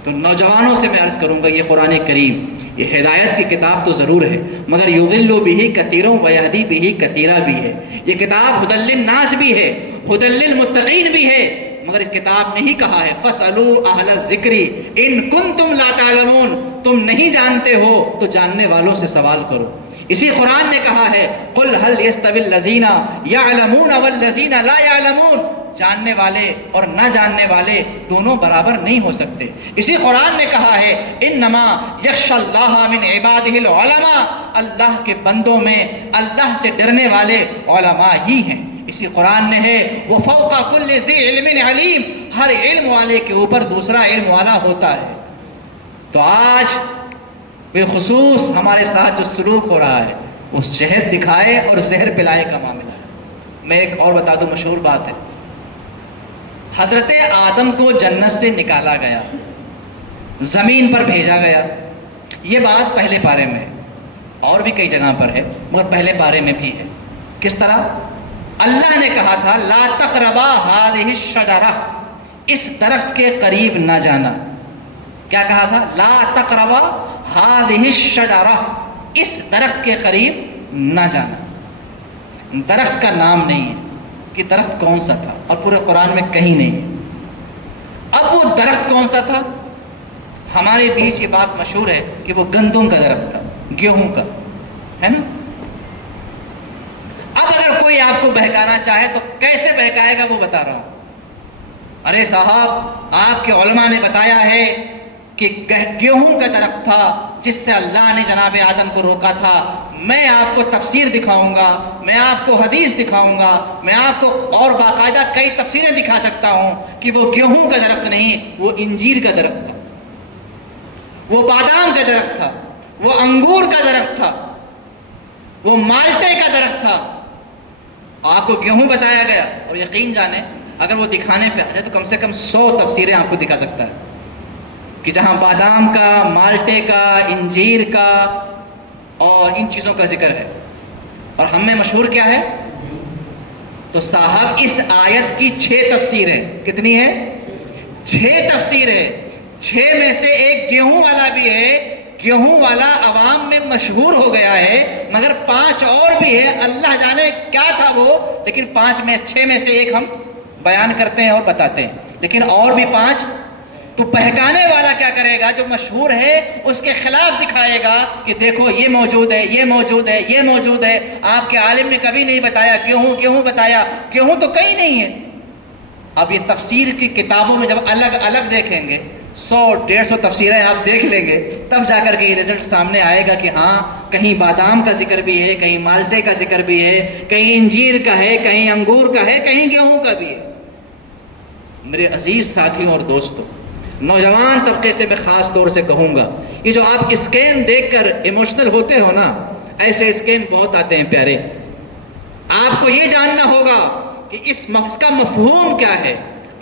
تو نوجوانوں سے میں عرض کروں گا یہ قرآن کریم یہ ہدایت کی کتاب تو ضرور ہے مگر یضل بہ کثیرا ویہدی بہ کثیرا بھی ہے. یہ کتاب ھدی للناس بھی ہے ھدی للمتقین بھی ہے مگر اس کتاب نے ہی کہا ہے فاسألوا اہل الذکر ان کنتم لا تعلمون. تم نہیں جانتے ہو تو جاننے والوں سے سوال کرو. اسی قرآن نے کہا ہے قل هل يستوي الذین يعلمون والذین لا يعلمون. جاننے والے اور نہ جاننے والے دونوں برابر نہیں ہو سکتے. اسی قرآن نے کہا ہے انما یخشی اللہ من عبادہ العلماء. اللہ کے بندوں میں اللہ سے ڈرنے والے علماء ہی ہیں. اسی قرآن نے ہے وہ فوق کل ذی علم علیم. ہر علم والے کے اوپر دوسرا علم والا ہوتا ہے. تو آج بالخصوص ہمارے ساتھ جو سلوک ہو رہا ہے وہ شہد دکھائے اور زہر پلائے کا معاملہ ہے. میں ایک اور بتا دوں مشہور بات ہے. حضرت آدم کو جنت سے نکالا گیا زمین پر بھیجا گیا. یہ بات پہلے پارے میں ہے اور بھی کئی جگہ پر ہے مگر پہلے پارے میں بھی ہے. کس طرح؟ اللہ نے کہا تھا لا تقربا هذه الشجرہ. اس درخت کے قریب نہ جانا. کیا کہا تھا؟ لا تقربا هذه الشجرہ. اس درخت کے قریب نہ جانا. درخت کا نام نہیں ہے کہ درخت کون سا تھا اور پورے قرآن میں کہیں نہیں ہے. اب وہ درخت کون سا تھا؟ ہمارے بیچ یہ بات مشہور ہے کہ وہ گندم کا درخت تھا, گیہوں کا, ہے نا. اب اگر کوئی آپ کو بہکانا چاہے تو کیسے بہکائے گا وہ بتا رہا ہوں. ارے صاحب آپ کے علماء نے بتایا ہے کہ گیہوں کا درخت تھا جس سے اللہ نے جناب آدم کو روکا تھا. میں آپ کو تفسیر دکھاؤں گا, میں آپ کو حدیث دکھاؤں گا, میں آپ کو اور باقاعدہ کئی تفسیریں دکھا سکتا ہوں کہ وہ گیہوں کا درخت نہیں, وہ انجیر کا درخت تھا, وہ بادام کا درخت تھا, وہ انگور کا درخت تھا, وہ مالٹے کا درخت تھا. آپ کو گیہوں بتایا گیا اور یقین جانیں اگر وہ دکھانے پہ آ جائے تو کم سے کم 100 تفسیریں آپ کو دکھا سکتا ہے کہ جہاں بادام کا, مالٹے کا, انجیر کا اور ان چیزوں کا ذکر ہے اور ہم میں مشہور کیا ہے. تو صاحب اس آیت کی 6 تفسیریں. کتنی ہے؟ 6 تفسیریں. 6 میں سے ایک گیہوں والا بھی ہے. گیہوں والا عوام میں مشہور ہو گیا ہے مگر 5 اور بھی ہے. اللہ جانے کیا تھا وہ, لیکن 6 میں سے ایک ہم بیان کرتے ہیں اور بتاتے ہیں, لیکن اور بھی 5. تو بہکانے والا کیا کرے گا؟ جو مشہور ہے اس کے خلاف دکھائے گا کہ دیکھو یہ موجود ہے, یہ موجود ہے, یہ موجود ہے. آپ کے عالم نے کبھی نہیں بتایا گیہوں بتایا. گیہوں تو کہیں نہیں ہے. اب یہ تفسیر کی کتابوں میں جب الگ الگ دیکھیں گے 100-150 تفسیریں آپ دیکھ لیں گے تب جا کر کے یہ رزلٹ سامنے آئے گا کہ ہاں کہیں بادام کا ذکر بھی ہے, کہیں مالٹے کا ذکر بھی ہے, کہیں انجیر کا ہے, کہیں انگور کا ہے, کہیں گیہوں کا بھی ہے. میرے عزیز ساتھیوں اور دوستوں, نوجوان طبقے سے میں خاص طور سے کہوں گا یہ جو آپ اسکین دیکھ کر ایموشنل ہوتے ہو نا, ایسے اسکین بہت آتے ہیں پیارے. آپ کو یہ جاننا ہوگا کہ اس کا مفہوم کیا ہے.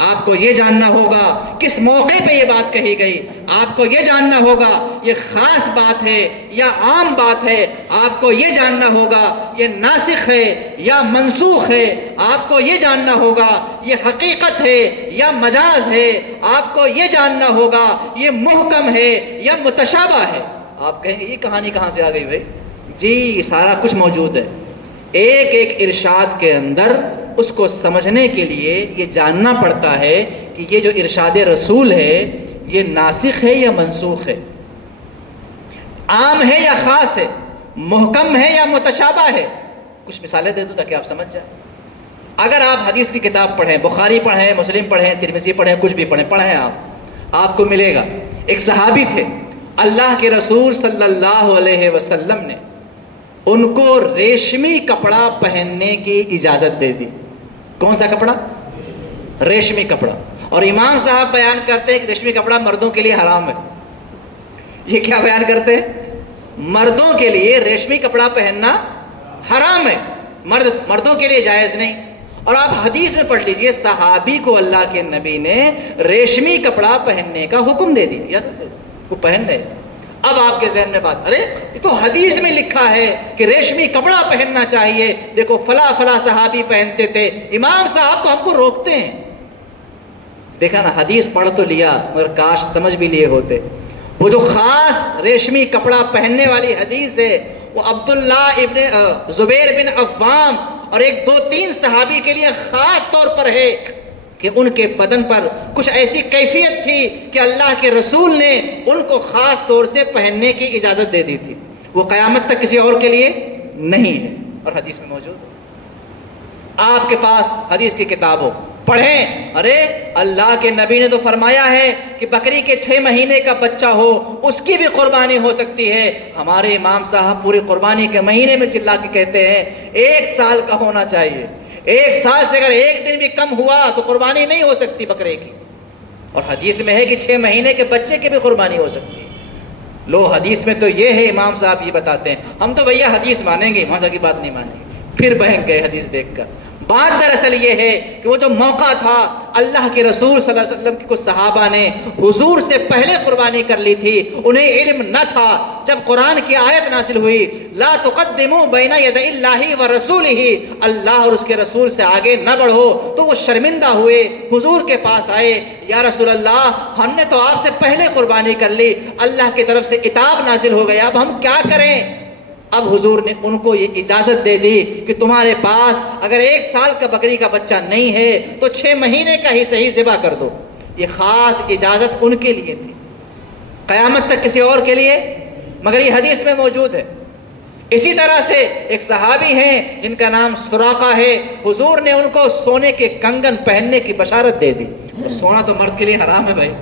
آپ کو یہ جاننا ہوگا کس موقع پہ یہ بات کہی گئی. آپ کو یہ جاننا ہوگا یہ خاص بات ہے یا عام بات ہے. آپ کو یہ جاننا ہوگا یہ ناسخ ہے یا منسوخ ہے. آپ کو یہ جاننا ہوگا یہ حقیقت ہے یا مجاز ہے. آپ کو یہ جاننا ہوگا یہ محکم ہے یا متشابہ ہے. آپ کہیں یہ کہانی کہاں سے آ گئی بھائی؟ جی سارا کچھ موجود ہے. ایک ایک ارشاد کے اندر اس کو سمجھنے کے لیے یہ جاننا پڑتا ہے کہ یہ جو ارشاد رسول ہے یہ ناسخ ہے یا منسوخ ہے, عام ہے یا خاص ہے, محکم ہے یا متشابہ ہے. کچھ مثالیں دے دوں تاکہ آپ سمجھ جائیں. اگر آپ حدیث کی کتاب پڑھیں, بخاری پڑھیں, مسلم پڑھیں, ترمذی پڑھیں, کچھ بھی پڑھیں آپ کو ملے گا ایک صحابی تھے, اللہ کے رسول صلی اللہ علیہ وسلم نے ان کو ریشمی کپڑا پہننے کی اجازت دے دی. کون سا کپڑا؟ ریشمی کپڑا. اور امام صاحب بیان کرتے ہیں کہ ریشمی کپڑا مردوں کے لیے حرام ہے. یہ کیا بیان کرتے ہیں؟ مردوں کے لیے ریشمی کپڑا پہننا حرام ہے، مردوں کے لیے جائز نہیں۔ اور آپ حدیث میں پڑھ لیجئے، صحابی کو اللہ کے نبی نے ریشمی کپڑا پہننے کا حکم دے دیا، وہ پہن رہے۔ اب آپ کے ذہن میں بات، ارے یہ تو حدیث میں لکھا ہے کہ ریشمی کپڑا پہننا چاہیے، دیکھو فلاں فلاں صحابی پہنتے تھے، امام صاحب تو ہم کو روکتے ہیں۔ دیکھا نا، حدیث پڑھ تو لیا مگر کاش سمجھ بھی لیے ہوتے۔ وہ جو خاص ریشمی کپڑا پہننے والی حدیث ہے وہ عبداللہ ابن زبیر بن عوام اور ایک دو تین صحابی کے لیے خاص طور پر ہے کہ ان کے بدن پر کچھ ایسی کیفیت تھی کہ اللہ کے رسول نے ان کو خاص طور سے پہننے کی اجازت دے دی تھی، وہ قیامت تک کسی اور کے لیے نہیں ہے، اور حدیث میں موجود ہے۔ آپ کے پاس حدیث کی کتاب ہو، پڑھیں، ارے اللہ کے نبی نے تو فرمایا ہے کہ بکری کے 6 مہینے کا بچہ ہو اس کی بھی قربانی ہو سکتی ہے۔ ہمارے امام صاحب پوری قربانی کے مہینے میں چلا کے کہتے ہیں 1 سال کا ہونا چاہیے، 1 سال سے اگر 1 دن بھی کم ہوا تو قربانی نہیں ہو سکتی بکرے کی، اور حدیث میں ہے کہ 6 مہینے کے بچے کی بھی قربانی ہو سکتی ہے۔ لو، حدیث میں تو یہ ہے، امام صاحب یہ بتاتے ہیں، ہم تو بھیا حدیث مانیں گے، امام صاحب کی بات نہیں مانیں گے۔ پھر بہن گئے حدیث دیکھ کر۔ بات دراصل یہ ہے کہ وہ جو موقع تھا، اللہ کے رسول صلی اللہ علیہ وسلم کی کچھ صحابہ نے حضور سے پہلے قربانی کر لی تھی، انہیں علم نہ تھا۔ جب قرآن کی آیت نازل ہوئی لا تقدموا بین یدی اللہ ورسولہ، اللہ اور اس کے رسول سے آگے نہ بڑھو، تو وہ شرمندہ ہوئے، حضور کے پاس آئے، یا رسول اللہ ہم نے تو آپ سے پہلے قربانی کر لی، اللہ کی طرف سے عتاب نازل ہو گیا، اب ہم کیا کریں؟ اب حضور نے ان کو یہ اجازت دے دی کہ تمہارے پاس اگر 1 سال کا بکری کا بچہ نہیں ہے تو 6 مہینے کا ہی صحیح ذبح کر دو۔ یہ خاص اجازت ان کے لیے تھی، قیامت تک کسی اور کے لیے، مگر یہ حدیث میں موجود ہے۔ اسی طرح سے ایک صحابی ہیں جن کا نام سراقہ ہے، حضور نے ان کو سونے کے کنگن پہننے کی بشارت دے دی۔ سونا تو مرد کے لیے حرام ہے بھائی،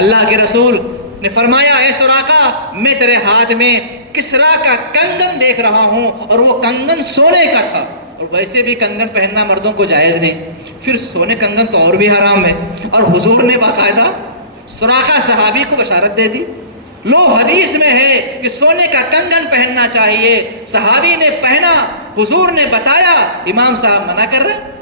اللہ کے رسول نے فرمایا اے سراقہ میں تیرے ہاتھ میں کسرا کا کنگن دیکھ رہا ہوں، اور وہ کنگن سونے کا تھا، اور ویسے بھی کنگن پہننا مردوں کو جائز نہیں، پھر سونے کنگن تو اور بھی حرام ہے، اور حضور نے باقاعدہ سراقہ صحابی کو بشارت دے دی۔ لو، حدیث میں ہے کہ سونے کا کنگن پہننا چاہیے، صحابی نے پہنا، حضور نے بتایا، امام صاحب منع کر رہے۔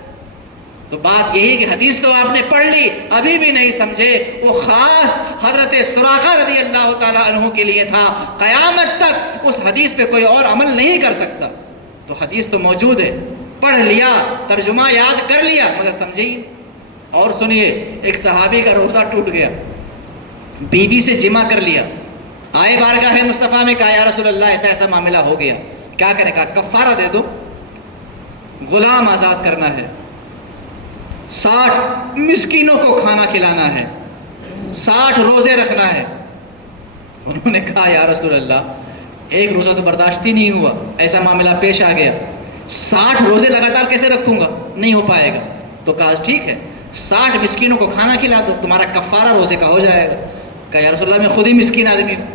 تو بات یہی کہ حدیث تو آپ نے پڑھ لی، ابھی بھی نہیں سمجھے، وہ خاص حضرت سراقہ رضی اللہ تعالیٰ عنہ کے لیے تھا، قیامت تک اس حدیث پہ کوئی اور عمل نہیں کر سکتا۔ تو حدیث تو موجود ہے، پڑھ لیا، ترجمہ یاد کر لیا، مگر سمجھیے اور سنیے۔ ایک صحابی کا روزہ ٹوٹ گیا، بیوی سے جمع کر لیا، آئے بارگاہ مصطفیٰ میں، کہا یا رسول اللہ ایسا ایسا معاملہ ہو گیا، کیا کریں؟ کہا کفارہ دے دو، غلام آزاد کرنا ہے، 60 مسکینوں کو کھانا کھلانا ہے، 60 روزے رکھنا ہے۔ انہوں نے کہا یا رسول اللہ 1 روزہ تو برداشت ہی نہیں ہوا، ایسا معاملہ پیش آ گیا، 60 روزے لگاتار کیسے رکھوں گا؟ نہیں ہو پائے گا۔ تو کہا ٹھیک ہے 60 مسکینوں کو کھانا کھلا دو، تمہارا کفارہ روزے کا ہو جائے گا۔ کہا یا رسول اللہ میں خود ہی مسکین آدمی ہوں،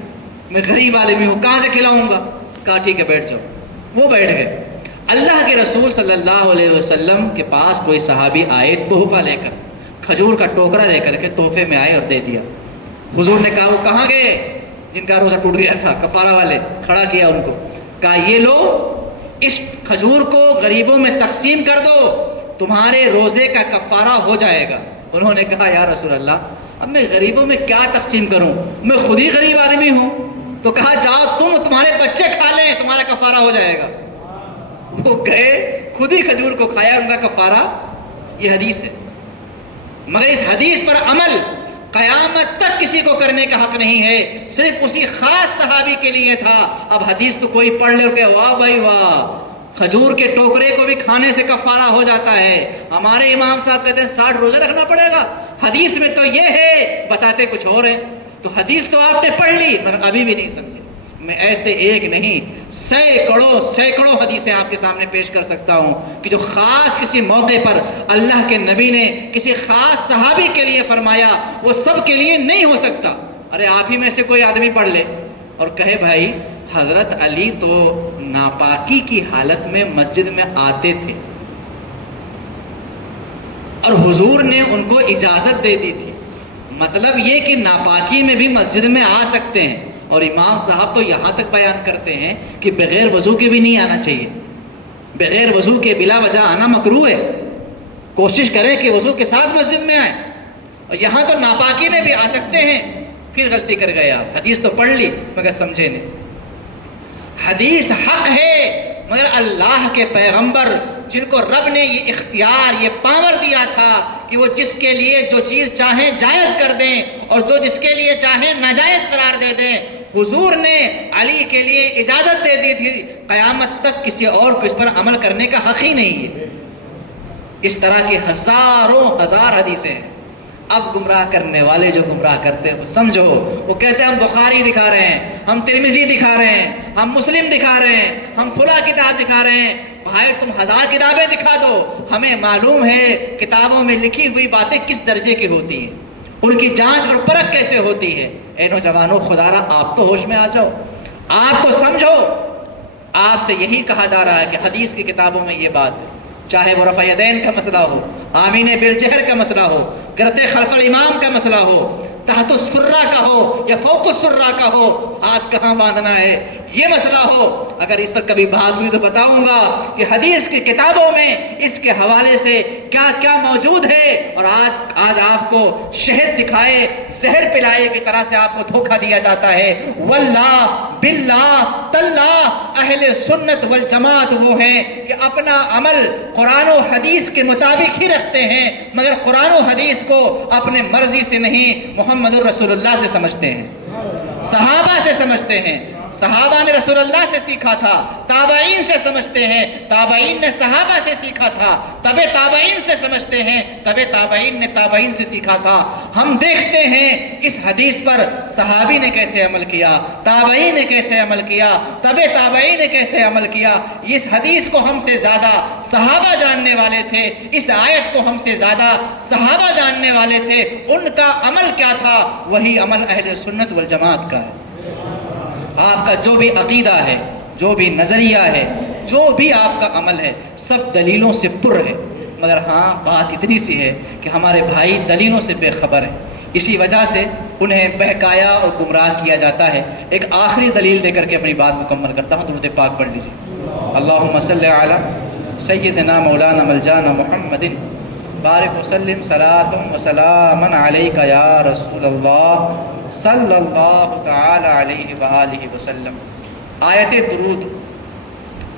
میں غریب آدمی ہوں، کہاں سے کھلاؤں گا؟ کہا ٹھیک ہے بیٹھ جاؤ۔ وہ بیٹھ گئے۔ اللہ کے رسول صلی اللہ علیہ وسلم کے پاس کوئی صحابی آئے تحفہ لے کر، کھجور کا ٹوکرا لے کر کے تحفے میں آئے اور دے دیا۔ حضور نے کہا وہ کہاں گئے جن کا روزہ ٹوٹ گیا تھا؟ کفارہ والے۔ کھڑا کیا ان کو، کہا یہ لو، اس کھجور کو غریبوں میں تقسیم کر دو، تمہارے روزے کا کفارہ ہو جائے گا۔ انہوں نے کہا یا رسول اللہ اب میں غریبوں میں کیا تقسیم کروں، میں خود ہی غریب آدمی ہوں۔ تو کہا جاؤ تمہارے بچے کھا لیں، تمہارا کفارہ ہو جائے گا۔ وہ گئے، خود ہی کھجور کو کھایا، ان کا کفارہ۔ یہ حدیث ہے، مگر اس حدیث پر عمل قیامت تک کسی کو کرنے کا حق نہیں ہے، صرف اسی خاص صحابی کے لیے تھا۔ اب حدیث تو کوئی پڑھ لے کہ واہ بھائی واہ، کھجور کے ٹوکرے کو بھی کھانے سے کفارہ ہو جاتا ہے، ہمارے امام صاحب کہتے ہیں 60 روزہ رکھنا پڑے گا، حدیث میں تو یہ ہے، بتاتے کچھ اور ہے۔ تو حدیث تو آپ نے پڑھ لی مگر ابھی بھی نہیں سمجھے۔ میں ایسے ایک نہیں سینکڑوں حدیثیں آپ کے سامنے پیش کر سکتا ہوں کہ جو خاص کسی موقع پر اللہ کے نبی نے کسی خاص صحابی کے لیے فرمایا، وہ سب کے لیے نہیں ہو سکتا۔ ارے آپ ہی میں سے کوئی آدمی پڑھ لے اور کہے بھائی حضرت علی تو ناپاکی کی حالت میں مسجد میں آتے تھے اور حضور نے ان کو اجازت دے دی تھی، مطلب یہ کہ ناپاکی میں بھی مسجد میں آ سکتے ہیں، اور امام صاحب تو یہاں تک بیان کرتے ہیں کہ بغیر وضو کے بھی نہیں آنا چاہیے، بغیر وضو کے بلا وجہ آنا مکروہ ہے، کوشش کریں کہ وضو کے ساتھ مسجد میں آئیں، اور یہاں تو ناپاکی میں بھی آ سکتے ہیں، پھر غلطی کر گئے آپ، حدیث تو پڑھ لی مگر سمجھے نہیں۔ حدیث حق ہے مگر اللہ کے پیغمبر جن کو رب نے یہ اختیار، یہ پاور دیا تھا کہ وہ جس کے لیے جو چیز چاہیں جائز کر دیں اور جو جس کے لیے چاہیں ناجائز قرار دے دیں، حضور نے علی کے لیے اجازت دے دی تھی، قیامت تک کسی اور کو اس پر عمل کرنے کا حق ہی نہیں ہے۔ اس طرح کی ہزاروں ہزار حدیثیں ہیں۔ اب گمراہ کرنے والے جو گمراہ کرتے ہیں وہ سمجھو، وہ کہتے ہیں ہم بخاری دکھا رہے ہیں، ہم ترمذی دکھا رہے ہیں، ہم مسلم دکھا رہے ہیں، ہم فلاں کتاب دکھا رہے ہیں۔ بھائی تم 1000 کتابیں دکھا دو، ہمیں معلوم ہے کتابوں میں لکھی ہوئی باتیں کس درجے کی ہوتی ہیں، ان کی جانچ اور پرکھ کیسے ہوتی ہے۔ اے نوجوانوں، خدا را آپ تو ہوش میں آ جاؤ، آپ تو سمجھو۔ آپ سے یہی کہا جا رہا ہے کہ حدیث کی کتابوں میں یہ بات ہے، چاہے وہ رفع یدین کا مسئلہ ہو، آمین بالجہر کا مسئلہ ہو، کرتے خلف الامام کا مسئلہ ہو، تحت السرہ کا ہو یا فوق السرہ کا ہو، ہاتھ کہاں باندھنا ہے، یہ مسئلہ ہو، اگر اس پر کبھی بات ہوئی تو بتاؤں گا کہ حدیث کی کتابوں میں اس کے حوالے سے کیا کیا موجود ہے، اور آج آپ کو شہد دکھائے، زہر پلائے کی طرح سے آپ کو دھوکہ دیا جاتا ہے۔ واللہ باللہ تاللہ اہل سنت والجماعت وہ ہیں کہ اپنا عمل قرآن و حدیث کے مطابق ہی رکھتے ہیں، مگر قرآن و حدیث کو اپنے مرضی سے نہیں، محمد الرسول اللہ سے سمجھتے ہیں، صحابہ سے سمجھتے ہیں۔ صحابہ نے رسول اللہ سے سیکھا تھا، تابعین سے سمجھتے ہیں، تابعین نے صحابہ سے سیکھا تھا، تبے تابعین سے سمجھتے ہیں، تبے تابعین نے تابعین سے سیکھا تھا۔ ہم دیکھتے ہیں اس حدیث پر صحابی نے کیسے عمل کیا، تابعین نے کیسے عمل کیا، تبے تابعین نے کیسے عمل کیا۔ اس حدیث کو ہم سے زیادہ صحابہ جاننے والے تھے، اس آیت کو ہم سے زیادہ صحابہ جاننے والے تھے، ان کا عمل کیا تھا، وہی عمل اہل سنت والجماعت کا ہے۔ آپ کا جو بھی عقیدہ ہے، جو بھی نظریہ ہے، جو بھی آپ کا عمل ہے، سب دلیلوں سے پر ہے، مگر ہاں بات اتنی سی ہے کہ ہمارے بھائی دلیلوں سے بے خبر ہیں، اسی وجہ سے انہیں بہکایا اور گمراہ کیا جاتا ہے۔ ایک آخری دلیل دے کر کے اپنی بات مکمل کرتا ہوں، درود پاک پڑھ لیجیے۔ اللہم صلی علی سیدنا مولانا ملجانا محمد بارک وسلم صلاۃ و سلاما علیک یا رسول اللہ صلی اللہ تعالی علیہ وآلہ وسلم۔ آیت درود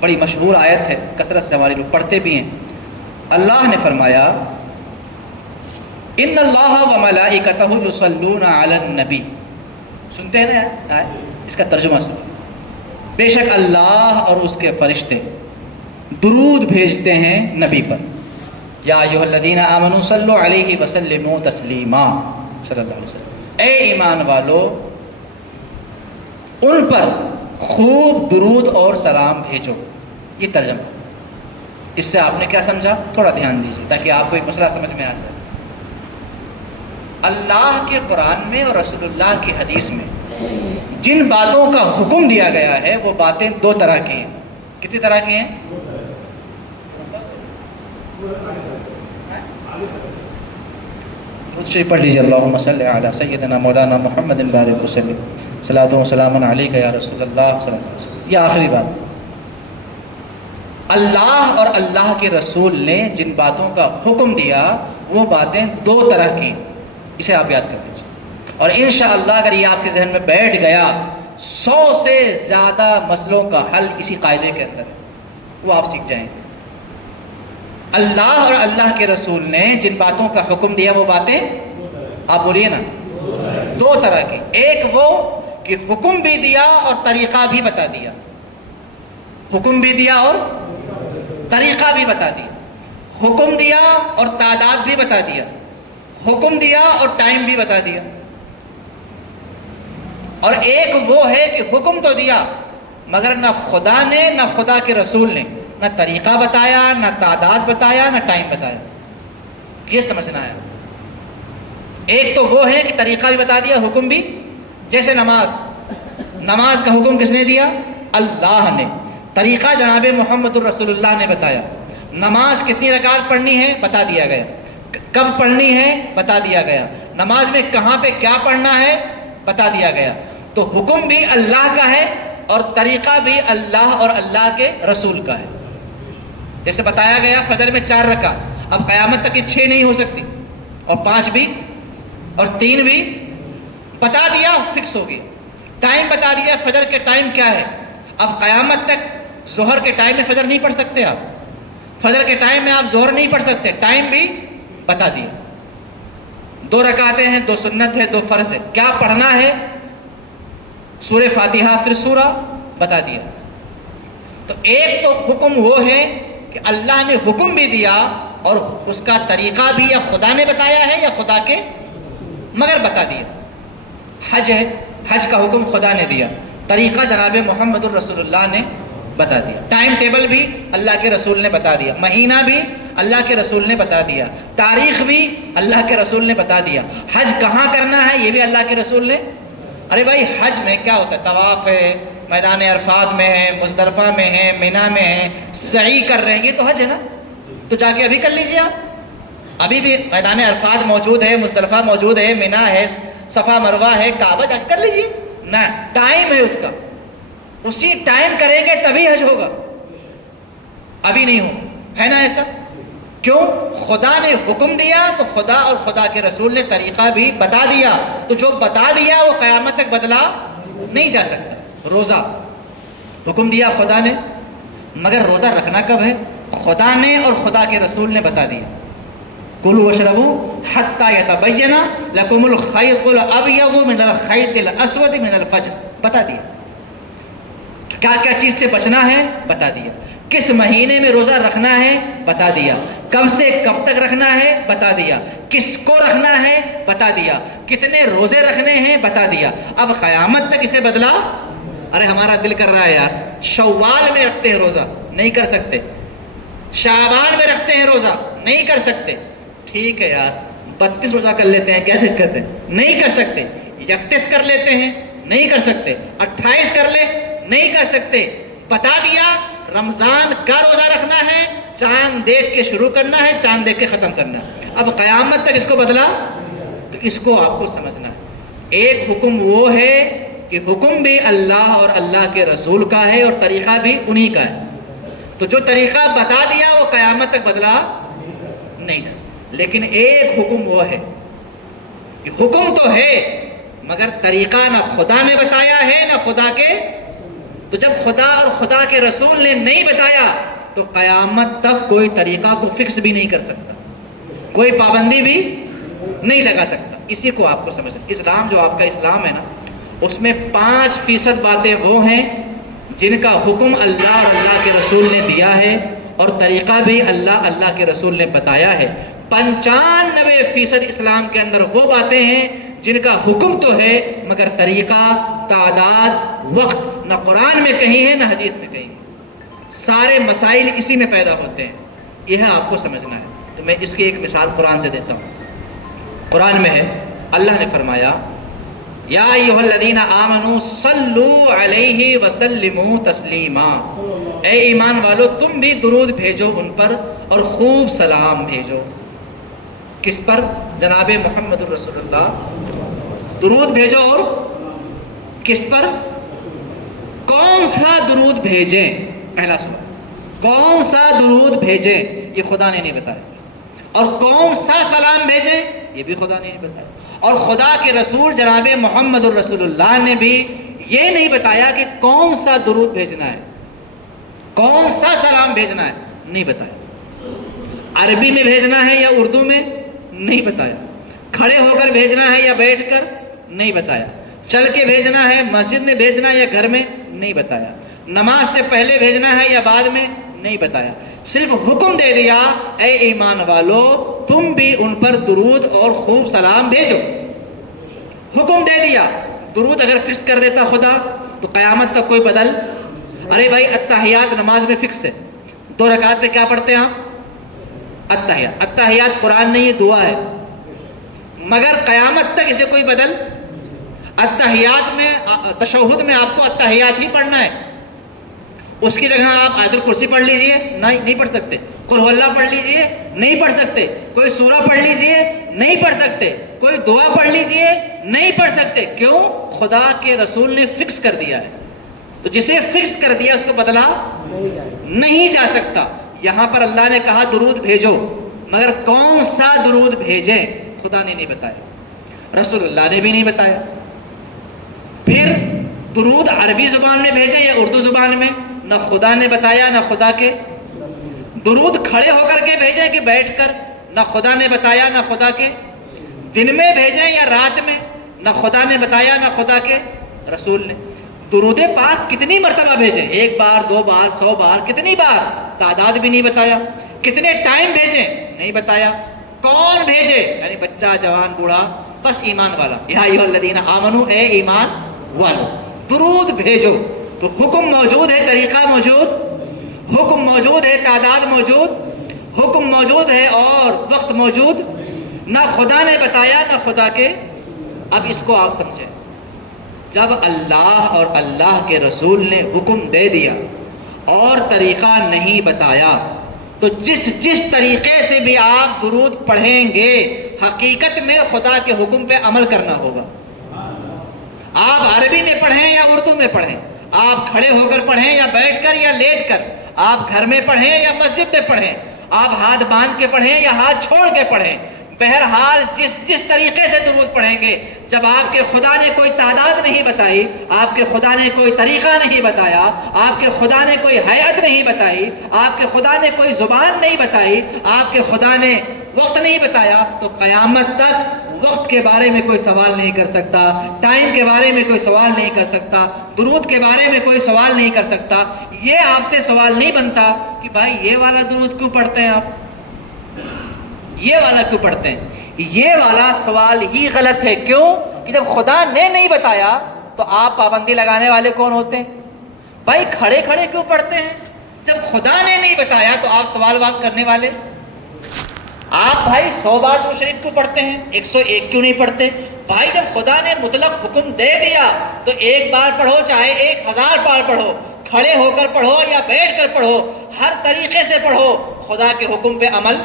بڑی مشہور آیت ہے، کثرت سے ہمارے لوگ پڑھتے بھی ہیں۔ اللہ نے فرمایا ان اللہ وملائکتہ یصلون علی النبی، سنتے ہیں نا، اس کا ترجمہ سنو۔ بے شک اللہ اور اس کے فرشتے درود بھیجتے ہیں نبی پر، یا ایھا الذین آمنوا صلوا علیہ وسلموا تسلیما، صلی اللہ علیہ وسلم، اے ایمان والو ان پر خوب درود اور سلام بھیجو۔ یہ ترجمہ، اس سے آپ نے کیا سمجھا، تھوڑا دھیان دیجیے تاکہ آپ کو ایک مسئلہ سمجھ میں آ جائے۔ اللہ کے قرآن میں اور رسول اللہ کی حدیث میں جن باتوں کا حکم دیا گیا ہے وہ باتیں دو طرح کی ہیں۔ کتنی طرح کی ہیں؟ خود سے پڑھ لیجیے۔ اللہم صلی علی سیدنا مولانا محمد بارک وسلم صلاۃ و سلام علیک یا رسول اللہ صلی اللہ علیہ وسلم۔ یہ آخری بات، اللہ اور اللہ کے رسول نے جن باتوں کا حکم دیا وہ باتیں دو طرح کی، اسے آپ یاد کر لیجیے، اور انشاءاللہ اگر یہ آپ کے ذہن میں بیٹھ گیا 100 سے زیادہ مسئلوں کا حل اسی قاعدے کے اندر ہے، وہ آپ سیکھ جائیں گے۔ اللہ اور اللہ کے رسول نے جن باتوں کا حکم دیا وہ باتیں، آپ بولیے نا، دو طرح کی۔ ایک وہ کہ حکم بھی دیا اور طریقہ بھی بتا دیا، حکم بھی دیا اور طریقہ بھی بتا دیا، حکم دیا اور تعداد بھی بتا دیا، حکم دیا اور ٹائم بھی بتا دیا۔ اور ایک وہ ہے کہ حکم تو دیا مگر نہ خدا نے نہ خدا کے رسول نے نہ طریقہ بتایا، نہ تعداد بتایا، نہ ٹائم بتایا۔ یہ سمجھنا ہے۔ ایک تو وہ ہے کہ طریقہ بھی بتا دیا، حکم بھی، جیسے نماز کا حکم کس نے دیا؟ اللہ نے۔ طریقہ جناب محمد الرسول اللہ نے بتایا۔ نماز کتنی رکعت پڑھنی ہے بتا دیا گیا، کب پڑھنی ہے بتا دیا گیا، نماز میں کہاں پہ کیا پڑھنا ہے بتا دیا گیا۔ تو حکم بھی اللہ کا ہے اور طریقہ بھی اللہ اور اللہ کے رسول کا ہے. جیسے بتایا گیا فجر میں 4 رکعت، اب قیامت تک یہ 6 نہیں ہو سکتی، اور 5 بھی اور 3 بھی. بتا دیا، فکس ہو گیا. ٹائم بتا دیا، فجر کے ٹائم کیا ہے. اب قیامت تک ظہر کے ٹائم میں فجر نہیں پڑھ سکتے آپ، فجر کے ٹائم میں آپ ظہر نہیں پڑھ سکتے، ٹائم بھی بتا دیا. 2 رکعتیں ہیں، 2 سنت ہے، 2 فرض ہے. کیا پڑھنا ہے؟ سورہ فاتحہ پھر سورہ بتا دیا. تو ایک تو حکم وہ ہے کہ اللہ نے حکم بھی دیا اور اس کا طریقہ بھی یا خدا نے بتایا ہے یا خدا کے مگر بتا دیا. حج ہے، حج کا حکم خدا نے دیا، طریقہ جناب محمد الرسول اللہ نے بتا دیا. ٹائم ٹیبل بھی اللہ کے رسول نے بتا دیا، مہینہ بھی اللہ کے رسول نے بتا دیا، تاریخ بھی اللہ کے رسول نے بتا دیا. حج کہاں کرنا ہے یہ بھی اللہ کے رسول نے. ارے بھائی حج میں کیا ہوتا ہے؟ طواف ہے، میدان عرفات میں ہے، مزدلفہ میں ہے، مینا میں ہے، سعی کر رہے ہیں، یہ تو حج ہے نا. تو جا کے ابھی کر لیجیے آپ. ابھی بھی میدان عرفات موجود ہے، مزدلفہ موجود ہے، مینا ہے، صفا مروہ ہے، کعبہ جا کر لیجیے نا. ٹائم ہے اس کا، اسی ٹائم کریں گے تبھی حج ہوگا، ابھی نہیں ہو. ہے نا ایسا؟ کیوں؟ خدا نے حکم دیا تو خدا اور خدا کے رسول نے طریقہ بھی بتا دیا. تو جو بتا دیا وہ قیامت تک بدلا نہیں جا سکتا. روزہ حکم دیا خدا نے، مگر روزہ رکھنا کب ہے؟ خدا نے اور خدا کے رسول نے بتا دیا. کلوا واشربوا حتی یتبین لکم الخیط الابیض من الخیط الاسود من الفجر. بتا دیا کیا کیا چیز سے بچنا ہے، بتا دیا. کس مہینے میں روزہ رکھنا ہے، بتا دیا. کب سے کب تک رکھنا ہے، بتا دیا. کس کو رکھنا ہے، بتا دیا. کتنے روزے رکھنے ہیں، بتا دیا. اب قیامت تک اسے بدلا. ارے ہمارا دل کر رہا ہے یار، شوال میں رکھتے ہیں روزہ، نہیں کر سکتے. شعبان میں رکھتے ہیں روزہ، نہیں کر سکتے. ٹھیک ہے یار، 32 روزہ کر لیتے ہیں، کیا دقت ہے؟ نہیں کر سکتے. 31 کر لیتے ہیں، نہیں کر سکتے. 28 کر لے، نہیں کر سکتے. بتا دیا رمضان کا روزہ رکھنا ہے، چاند دیکھ کے شروع کرنا ہے، چاند دیکھ کے ختم کرنا ہے. اب قیامت تک اس کو بدلا، تو اس کو آپ کو سمجھنا ہے. ایک حکم وہ ہے کہ حکم بھی اللہ اور اللہ کے رسول کا ہے اور طریقہ بھی انہی کا ہے. تو جو طریقہ بتا دیا وہ قیامت تک بدلا نہیں جاتا. لیکن ایک حکم وہ ہے کہ حکم تو ہے مگر طریقہ نہ خدا نے بتایا ہے نہ خدا کے. تو جب خدا اور خدا کے رسول نے نہیں بتایا تو قیامت تک کوئی طریقہ کو فکس بھی نہیں کر سکتا، کوئی پابندی بھی نہیں لگا سکتا. اسی کو آپ کو سمجھنا. اسلام جو آپ کا اسلام ہے نا، اس میں 5% باتیں وہ ہیں جن کا حکم اللہ اور اللہ کے رسول نے دیا ہے اور طریقہ بھی اللہ کے رسول نے بتایا ہے. 95% اسلام کے اندر وہ باتیں ہیں جن کا حکم تو ہے مگر طریقہ، تعداد، وقت نہ قرآن میں کہیں ہے نہ حدیث میں کہیں. سارے مسائل اسی میں پیدا ہوتے ہیں. یہ آپ کو سمجھنا ہے. تو میں اس کی ایک مثال قرآن سے دیتا ہوں. قرآن میں ہے، اللہ نے فرمایا یا ایھا الذین آمنوا صلوا علیہ وسلموا تسلیما. اے ایمان والو تم بھی درود بھیجو ان پر اور خوب سلام بھیجو. کس پر؟ جناب محمد الرسول اللہ. درود بھیجو اور کس پر؟ کون سا درود بھیجیں؟ پہلا سوال. کون سا درود بھیجیں یہ خدا نے نہیں بتایا. اور کون سا سلام بھیجیں یہ بھی خدا نے نہیں بتایا. اور خدا کے رسول جناب محمد الرسول اللہ نے بھی یہ نہیں بتایا کہ کون سا درود بھیجنا ہے، کون سا سلام بھیجنا ہے، نہیں بتایا. عربی میں بھیجنا ہے یا اردو میں، نہیں بتایا. کھڑے ہو کر بھیجنا ہے یا بیٹھ کر، نہیں بتایا. چل کے بھیجنا ہے، مسجد میں بھیجنا ہے یا گھر میں، نہیں بتایا. نماز سے پہلے بھیجنا ہے یا بعد میں، نہیں بتایا. صرف حکم دے دیا اے ایمان والو تم بھی ان پر درود اور خوب سلام بھیجو. حکم دے دیا. درود اگر فکس کر دیتا خدا تو قیامت تک کوئی بدل. ارے بھائی التحیات نماز میں فکس ہے، 2 رکعت پہ کیا پڑھتے ہیں آپ؟ التحیات. التحیات قرآن نہیں، یہ دعا ہے. مگر قیامت تک اسے کوئی بدل. التحیات میں، تشہد میں آپ کو التحیات ہی پڑھنا ہے. اس کی جگہ آپ آیت الکرسی پڑھ لیجئے، نہیں پڑھ سکتے. قل هو اللہ پڑھ لیجئے، نہیں پڑھ سکتے. کوئی سورہ پڑھ لیجئے، نہیں پڑھ سکتے. کوئی دعا پڑھ لیجئے، نہیں پڑھ سکتے. کیوں؟ خدا کے رسول نے فکس کر دیا ہے، تو جسے فکس کر دیا اس کو بدلا نہیں جا سکتا۔ یہاں پر اللہ نے کہا درود بھیجو، مگر کون سا درود بھیجیں خدا نے نہیں بتایا، رسول اللہ نے بھی نہیں بتایا۔ پھر درود عربی زبان میں بھیجیں یا اردو زبان میں، نہ خدا نے بتایا نہ خدا کے۔ درود کھڑے ہو کر کے بھیجیں کہ بیٹھ کر، نہ خدا نے بتایا نہ خدا کے۔ دن میں بھیجیں یا رات میں، نہ خدا نے بتایا نہ خدا کے رسول نے۔ درود پاک کتنی مرتبہ بھیجیں، 1 بار 2 بار 100 بار، کتنی بار تعداد بھی نہیں بتایا۔ کتنے ٹائم بھیجیں نہیں بتایا۔ کون بھیجے، یعنی بچہ جوان بوڑھا، بس ایمان والا، یا ایھا الذین آمنو، اے ایمان والو درود بھیجو۔ تو حکم موجود ہے، طریقہ موجود، حکم موجود ہے، تعداد موجود، حکم موجود ہے اور وقت موجود، نہ خدا نے بتایا نہ خدا کے۔ اب اس کو آپ سمجھیں، جب اللہ اور اللہ کے رسول نے حکم دے دیا اور طریقہ نہیں بتایا، تو جس طریقے سے بھی آپ درود پڑھیں گے حقیقت میں خدا کے حکم پہ عمل کرنا ہوگا۔ آپ عربی میں پڑھیں یا اردو میں پڑھیں، آپ کھڑے ہو کر پڑھیں یا بیٹھ کر یا لیٹ کر، آپ گھر میں پڑھیں یا مسجد میں پڑھیں، آپ ہاتھ باندھ کے پڑھیں یا ہاتھ چھوڑ کے پڑھیں، بہرحال جس طریقے سے درود پڑھیں گے، جب آپ کے خدا نے کوئی تعداد نہیں بتائی، آپ کے خدا نے کوئی طریقہ نہیں بتایا، آپ کے خدا نے کوئی ہیئت نہیں بتائی، آپ کے خدا نے کوئی زبان نہیں بتائی، آپ کے خدا نے وقت نہیں بتایا، تو قیامت تک وقت کے بارے میں کوئی سوال نہیں کر سکتا، ٹائم کے بارے میں کوئی سوال نہیں کر سکتا، درود کے بارے میں کوئی سوال نہیں کر سکتا۔ یہ آپ سے سوال نہیں بنتا کہ بھائی یہ والا درود کیوں پڑھتے ہیں آپ، یہ والا کیوں پڑھتے ہیں، یہ والا سوال ہی غلط ہے۔ کیوں کہ جب خدا نے نہیں بتایا تو آپ پابندی لگانے والے کون ہوتے ہیں؟ بھائی کھڑے کھڑے کیوں پڑھتے ہیں؟ جب خدا نے نہیں بتایا تو آپ سوال وات کرنے والے۔ آپ بھائی 100 بار تو شریف کیوں پڑھتے ہیں، 101 کیوں نہیں پڑھتے؟ بھائی جب خدا نے مطلق حکم دے دیا تو 1 بار پڑھو چاہے 1000 بار پڑھو، کھڑے ہو کر پڑھو یا بیٹھ کر پڑھو، ہر طریقے سے پڑھو، خدا کے حکم پہ عمل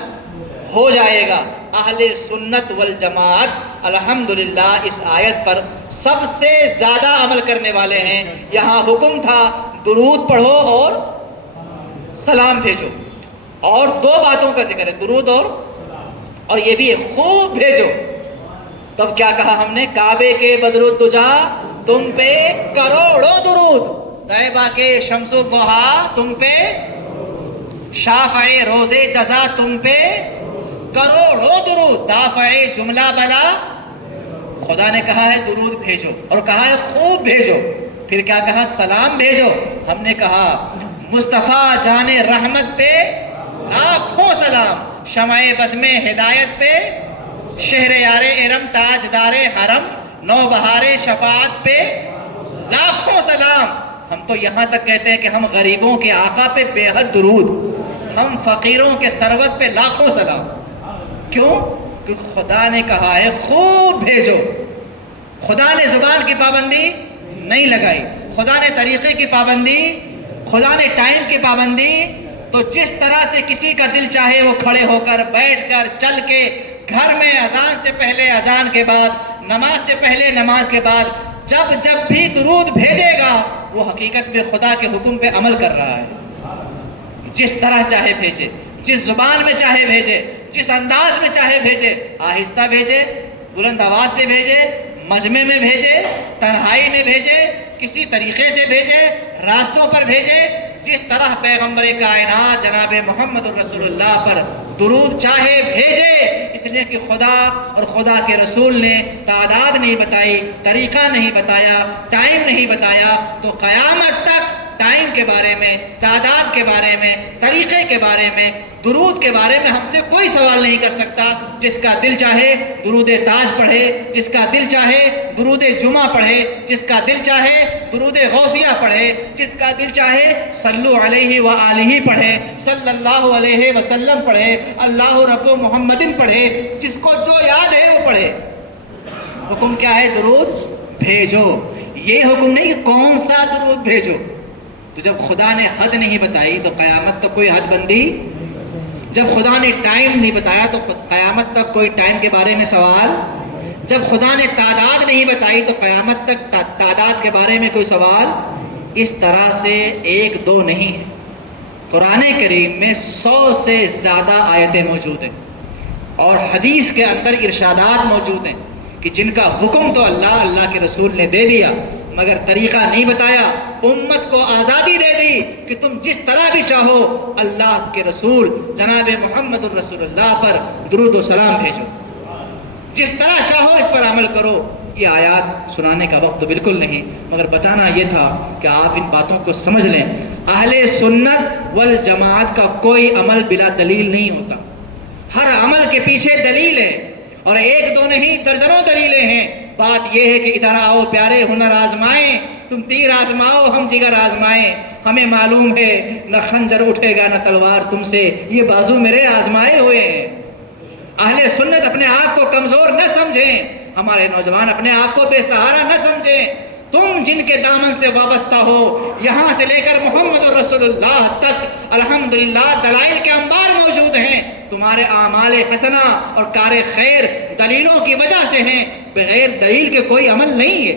ہو جائے گا۔ اہل سنت والجماعت الحمدللہ اس آیت پر سب سے زیادہ عمل کرنے والے ہیں۔ یہاں حکم تھا درود پڑھو اور سلام بھیجو، اور 2 باتوں کا ذکر ہے، درود اور یہ بھی ہے خوب بھیجو۔ تب کیا کہا ہم نے؟ کعبے کے بدر الدجا تم پہ کروڑوں درود، طیبہ کے شمس و ضحا تم پہ، شافع روز جزا تم پہ کروڑوں درود، دافع جملہ بلا۔ خدا نے کہا ہے درود بھیجو اور کہا ہے خوب بھیجو، پھر کیا کہا؟ سلام بھیجو۔ ہم نے کہا مصطفیٰ جان رحمت پہ لاکھوں سلام، شمع بزم ہدایت پہ، شہر یار ارم تاجدار حرم، نو بہار شفاعت پہ لاکھوں سلام۔ ہم تو یہاں تک کہتے ہیں کہ ہم غریبوں کے آقا پہ بے حد درود، ہم فقیروں کے سرورت پہ لاکھوں سلام۔ کیوں؟ کہ خدا نے کہا ہے خوب بھیجو۔ خدا نے زبان کی پابندی نہیں لگائی، خدا نے طریقے کی پابندی، خدا نے ٹائم کی پابندی۔ تو جس طرح سے کسی کا دل چاہے وہ کھڑے ہو کر، بیٹھ کر، چل کے، گھر میں اذان سے پہلے، اذان کے بعد، نماز سے پہلے، نماز کے بعد، جب بھی درود بھیجے گا وہ حقیقت میں خدا کے حکم پہ عمل کر رہا ہے۔ جس طرح چاہے بھیجے، جس زبان میں چاہے بھیجے، جس انداز میں چاہے بھیجے، آہستہ بھیجے، بلند آواز سے بھیجے، مجمع میں بھیجے، تنہائی میں بھیجے، کسی طریقے سے بھیجے، راستوں پر بھیجے، جس طرح پیغمبر کائنات جناب محمد رسول اللہ پر درود چاہے بھیجے۔ اس لیے کہ خدا اور خدا کے رسول نے تعداد نہیں بتائی، طریقہ نہیں بتایا، ٹائم نہیں بتایا، تو قیامت تک ٹائم کے بارے میں، تعداد کے بارے میں، طریقے کے بارے میں، درود کے بارے میں ہم سے کوئی سوال نہیں کر سکتا۔ جس کا دل چاہے درود تاج پڑھے، جس کا دل چاہے درود جمعہ پڑھے، جس کا دل چاہے درود غوثیہ پڑھے، جس کا دل چاہے صلو علیہ وآلہ پڑھے، صلی اللہ علیہ وسلم پڑھے، اللہ رب محمد پڑھے، جس کو جو یاد ہے وہ پڑھے۔ حکم کیا ہے؟ درود بھیجو۔ یہ حکم نہیں کہ کون سا درود بھیجو۔ تو جب خدا نے حد نہیں بتائی تو قیامت تک کوئی حد بندی، جب خدا نے ٹائم نہیں بتایا تو قیامت تک کوئی ٹائم کے بارے میں سوال جب خدا نے تعداد نہیں بتائی تو قیامت تک تعداد کے بارے میں کوئی سوال اس طرح سے 1 2 نہیں ہے۔ قرآن کریم میں 100 سے زیادہ آیتیں موجود ہیں اور حدیث کے اندر ارشادات موجود ہیں کہ جن کا حکم تو اللہ کے رسول نے دے دیا، مگر طریقہ نہیں بتایا، امت کو آزادی دے دی کہ تم جس طرح بھی چاہو اللہ کے رسول جناب محمد الرسول اللہ پر درود و سلام بھیجو، جس طرح چاہو اس پر عمل کرو۔ یہ آیات سنانے کا وقت تو بالکل نہیں، مگر بتانا یہ تھا کہ آپ ان باتوں کو سمجھ لیں۔ اہل سنت والجماعت کا کوئی عمل بلا دلیل نہیں ہوتا، ہر عمل کے پیچھے دلیل ہے، اور 1 2 نہیں درجنوں دلیلیں ہیں۔ بات یہ ہے کہ ادھر آؤ پیارے، ہنر آزمائیں، تم تیر آزماؤ ہم جگر آزمائیں، ہمیں معلوم ہے نہ خنجر اٹھے گا نہ تلوار تم سے، یہ بازو میرے آزمائے ہوئے ہیں۔ اہل سنت اپنے آپ کو کمزور نہ سمجھیں، ہمارے نوجوان اپنے آپ کو بے سہارا نہ سمجھیں۔ تم جن کے دامن سے وابستہ ہو، یہاں سے لے کر محمد رسول اللہ تک الحمدللہ دلائل کے انبار موجود ہیں۔ تمہارے اعمال حسنہ اور کار خیر دلیلوں کی وجہ سے ہیں، بغیر دلیل کے کوئی عمل نہیں ہے۔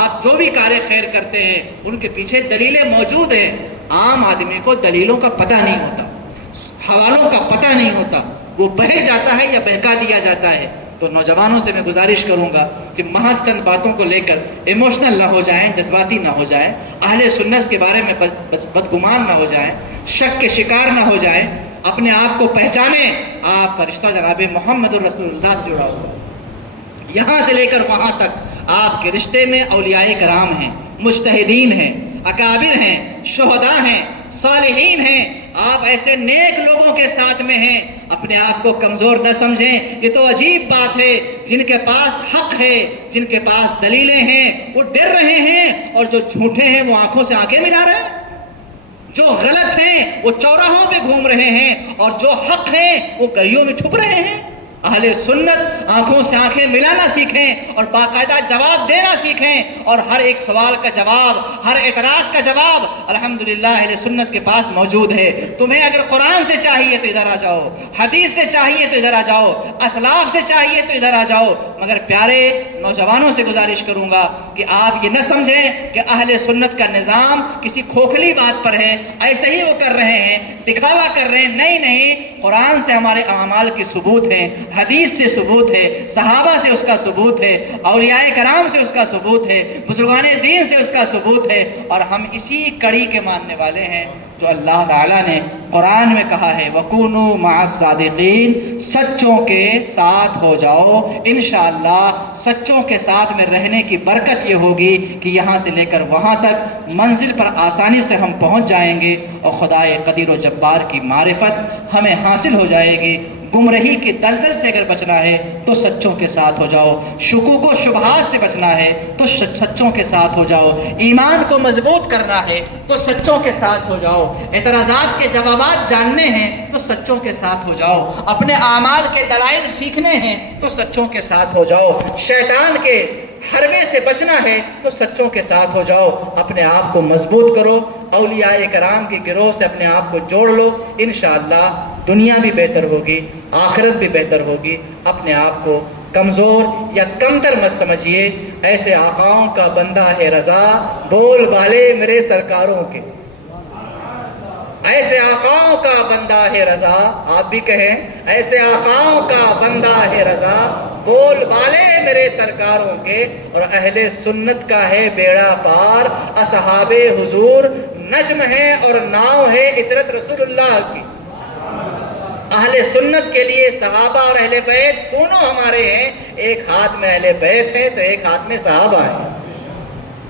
آپ جو بھی کار خیر کرتے ہیں ان کے پیچھے دلیلیں موجود ہیں۔ عام آدمی کو دلیلوں کا پتہ نہیں ہوتا، حوالوں کا پتہ نہیں ہوتا، وہ بہک جاتا ہے یا بہکا دیا جاتا ہے۔ تو نوجوانوں سے میں گزارش کروں گا کہ محض چند باتوں کو لے کر ایموشنل نہ ہو جائیں، جذباتی نہ ہو جائیں، اہل سنت کے بارے میں بدگمان نہ ہو جائیں، شک کے شکار نہ ہو جائیں، اپنے آپ کو پہچانیں۔ آپ کا رشتہ جناب محمد الرسول اللہ سے جڑا ہوا، یہاں سے لے کر وہاں تک آپ کے رشتے میں اولیاء کرام ہیں، مجتہدین ہیں، اکابر ہیں، شہداء ہیں، صالحین ہیں۔ آپ ایسے نیک لوگوں کے ساتھ میں ہیں، اپنے آپ کو کمزور نہ سمجھیں۔ یہ تو عجیب بات ہے، جن کے پاس حق ہے، جن کے پاس دلیلیں ہیں، وہ ڈر رہے ہیں، اور جو جھوٹے ہیں وہ آنکھوں سے آنکھیں ملا رہے ہیں، جو غلط ہیں وہ چوراہوں پہ گھوم رہے ہیں، اور جو حق ہیں وہ گلیوں میں چھپ رہے ہیں۔ اہل سنت آنکھوں سے آنکھیں ملانا سیکھیں اور باقاعدہ جواب دینا سیکھیں، اور ہر ایک سوال کا جواب، ہر اعتراض کا جواب الحمدللہ اہل سنت کے پاس موجود ہے۔ تمہیں اگر قرآن سے چاہیے تو ادھر آ جاؤ، حدیث سے چاہیے تو ادھر آ جاؤ، اسلاف سے چاہیے تو ادھر آ جاؤ۔ مگر پیارے نوجوانوں سے گزارش کروں گا کہ آپ یہ نہ سمجھیں کہ اہل سنت کا نظام کسی کھوکھلی بات پر ہے، ایسے ہی وہ کر رہے ہیں، دکھاوا کر رہے ہیں۔ نہیں، قرآن سے ہمارے اعمال کی ثبوت ہے، حدیث سے ثبوت ہے، صحابہ سے اس کا ثبوت ہے، اولیاء کرام سے اس کا ثبوت ہے، بزرگان دین سے اس کا ثبوت ہے، اور ہم اسی کڑی کے ماننے والے ہیں جو اللہ تعالیٰ نے قرآن میں کہا ہے وَكُونُوا مَعَ الصَّادِقِينَ، سچوں کے ساتھ ہو جاؤ۔ انشاءاللہ سچوں کے ساتھ میں رہنے کی برکت یہ ہوگی کہ یہاں سے لے کر وہاں تک منزل پر آسانی سے ہم پہنچ جائیں گے، اور خدائے قدیر و جبار کی معرفت ہمیں حاصل ہو جائے گی۔ گمرہی کے دلدل سے اگر بچنا ہے تو سچوں کے ساتھ ہو جاؤ، شکوک و شبہات سے بچنا ہے تو سچوں کے ساتھ ہو جاؤ، ایمان کو مضبوط کرنا ہے تو سچوں کے ساتھ ہو جاؤ، اعتراضات کے جوابات جاننے ہیں تو سچوں کے ساتھ ہو جاؤ، اپنے اعمال کے دلائل سیکھنے ہیں تو سچوں کے ساتھ ہو جاؤ، شیطان کے حربے سے بچنا ہے تو سچوں کے ساتھ ہو جاؤ، اپنے آپ کو مضبوط کرو، اولیاء کرام کی گروہ سے اپنے آپ کو جوڑ لو۔ انشاءاللہ دنیا بھی بہتر ہوگی، آخرت بھی بہتر ہوگی۔ اپنے آپ کو کمزور یا کمتر مت سمجھیے، ایسے آقاؤں کا بندہ ہے رضا، بول بالے میرے سرکاروں کے۔ ایسے آقاؤں کا بندہ ہے رضا، آپ بھی کہیں ایسے آقاؤں کا بندہ ہے رضا، بول بالے میرے سرکاروں کے۔ اور اہل سنت کا ہے بیڑا پار، اصحاب حضور نجم ہے اور ناؤ ہے عطرت رسول اللہ کی۔ اہل سنت کے لیے صحابہ اور اہل بیت دونوں ہمارے ہیں، ایک ہاتھ میں اہل بیت ہے تو ایک ہاتھ میں صحابہ ہے۔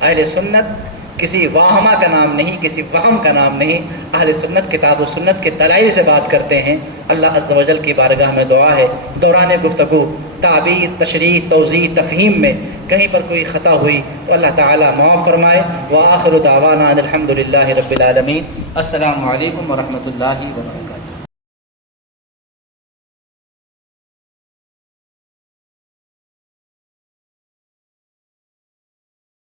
اہل سنت کسی واہمہ کا نام نہیں، کسی وہم کا نام نہیں، اہل سنت کتاب و سنت کے دلائل سے بات کرتے ہیں۔ اللہ عز و جل کی بارگاہ میں دعا ہے دوران گفتگو تعبیر، تشریح، توضیح، تفہیم میں کہیں پر کوئی خطا ہوئی تو اللہ تعالی معاف فرمائے۔ وآخر دعوانا الحمدللہ رب العالمین۔ السلام علیکم ورحمۃ اللہ وبرکاتہ۔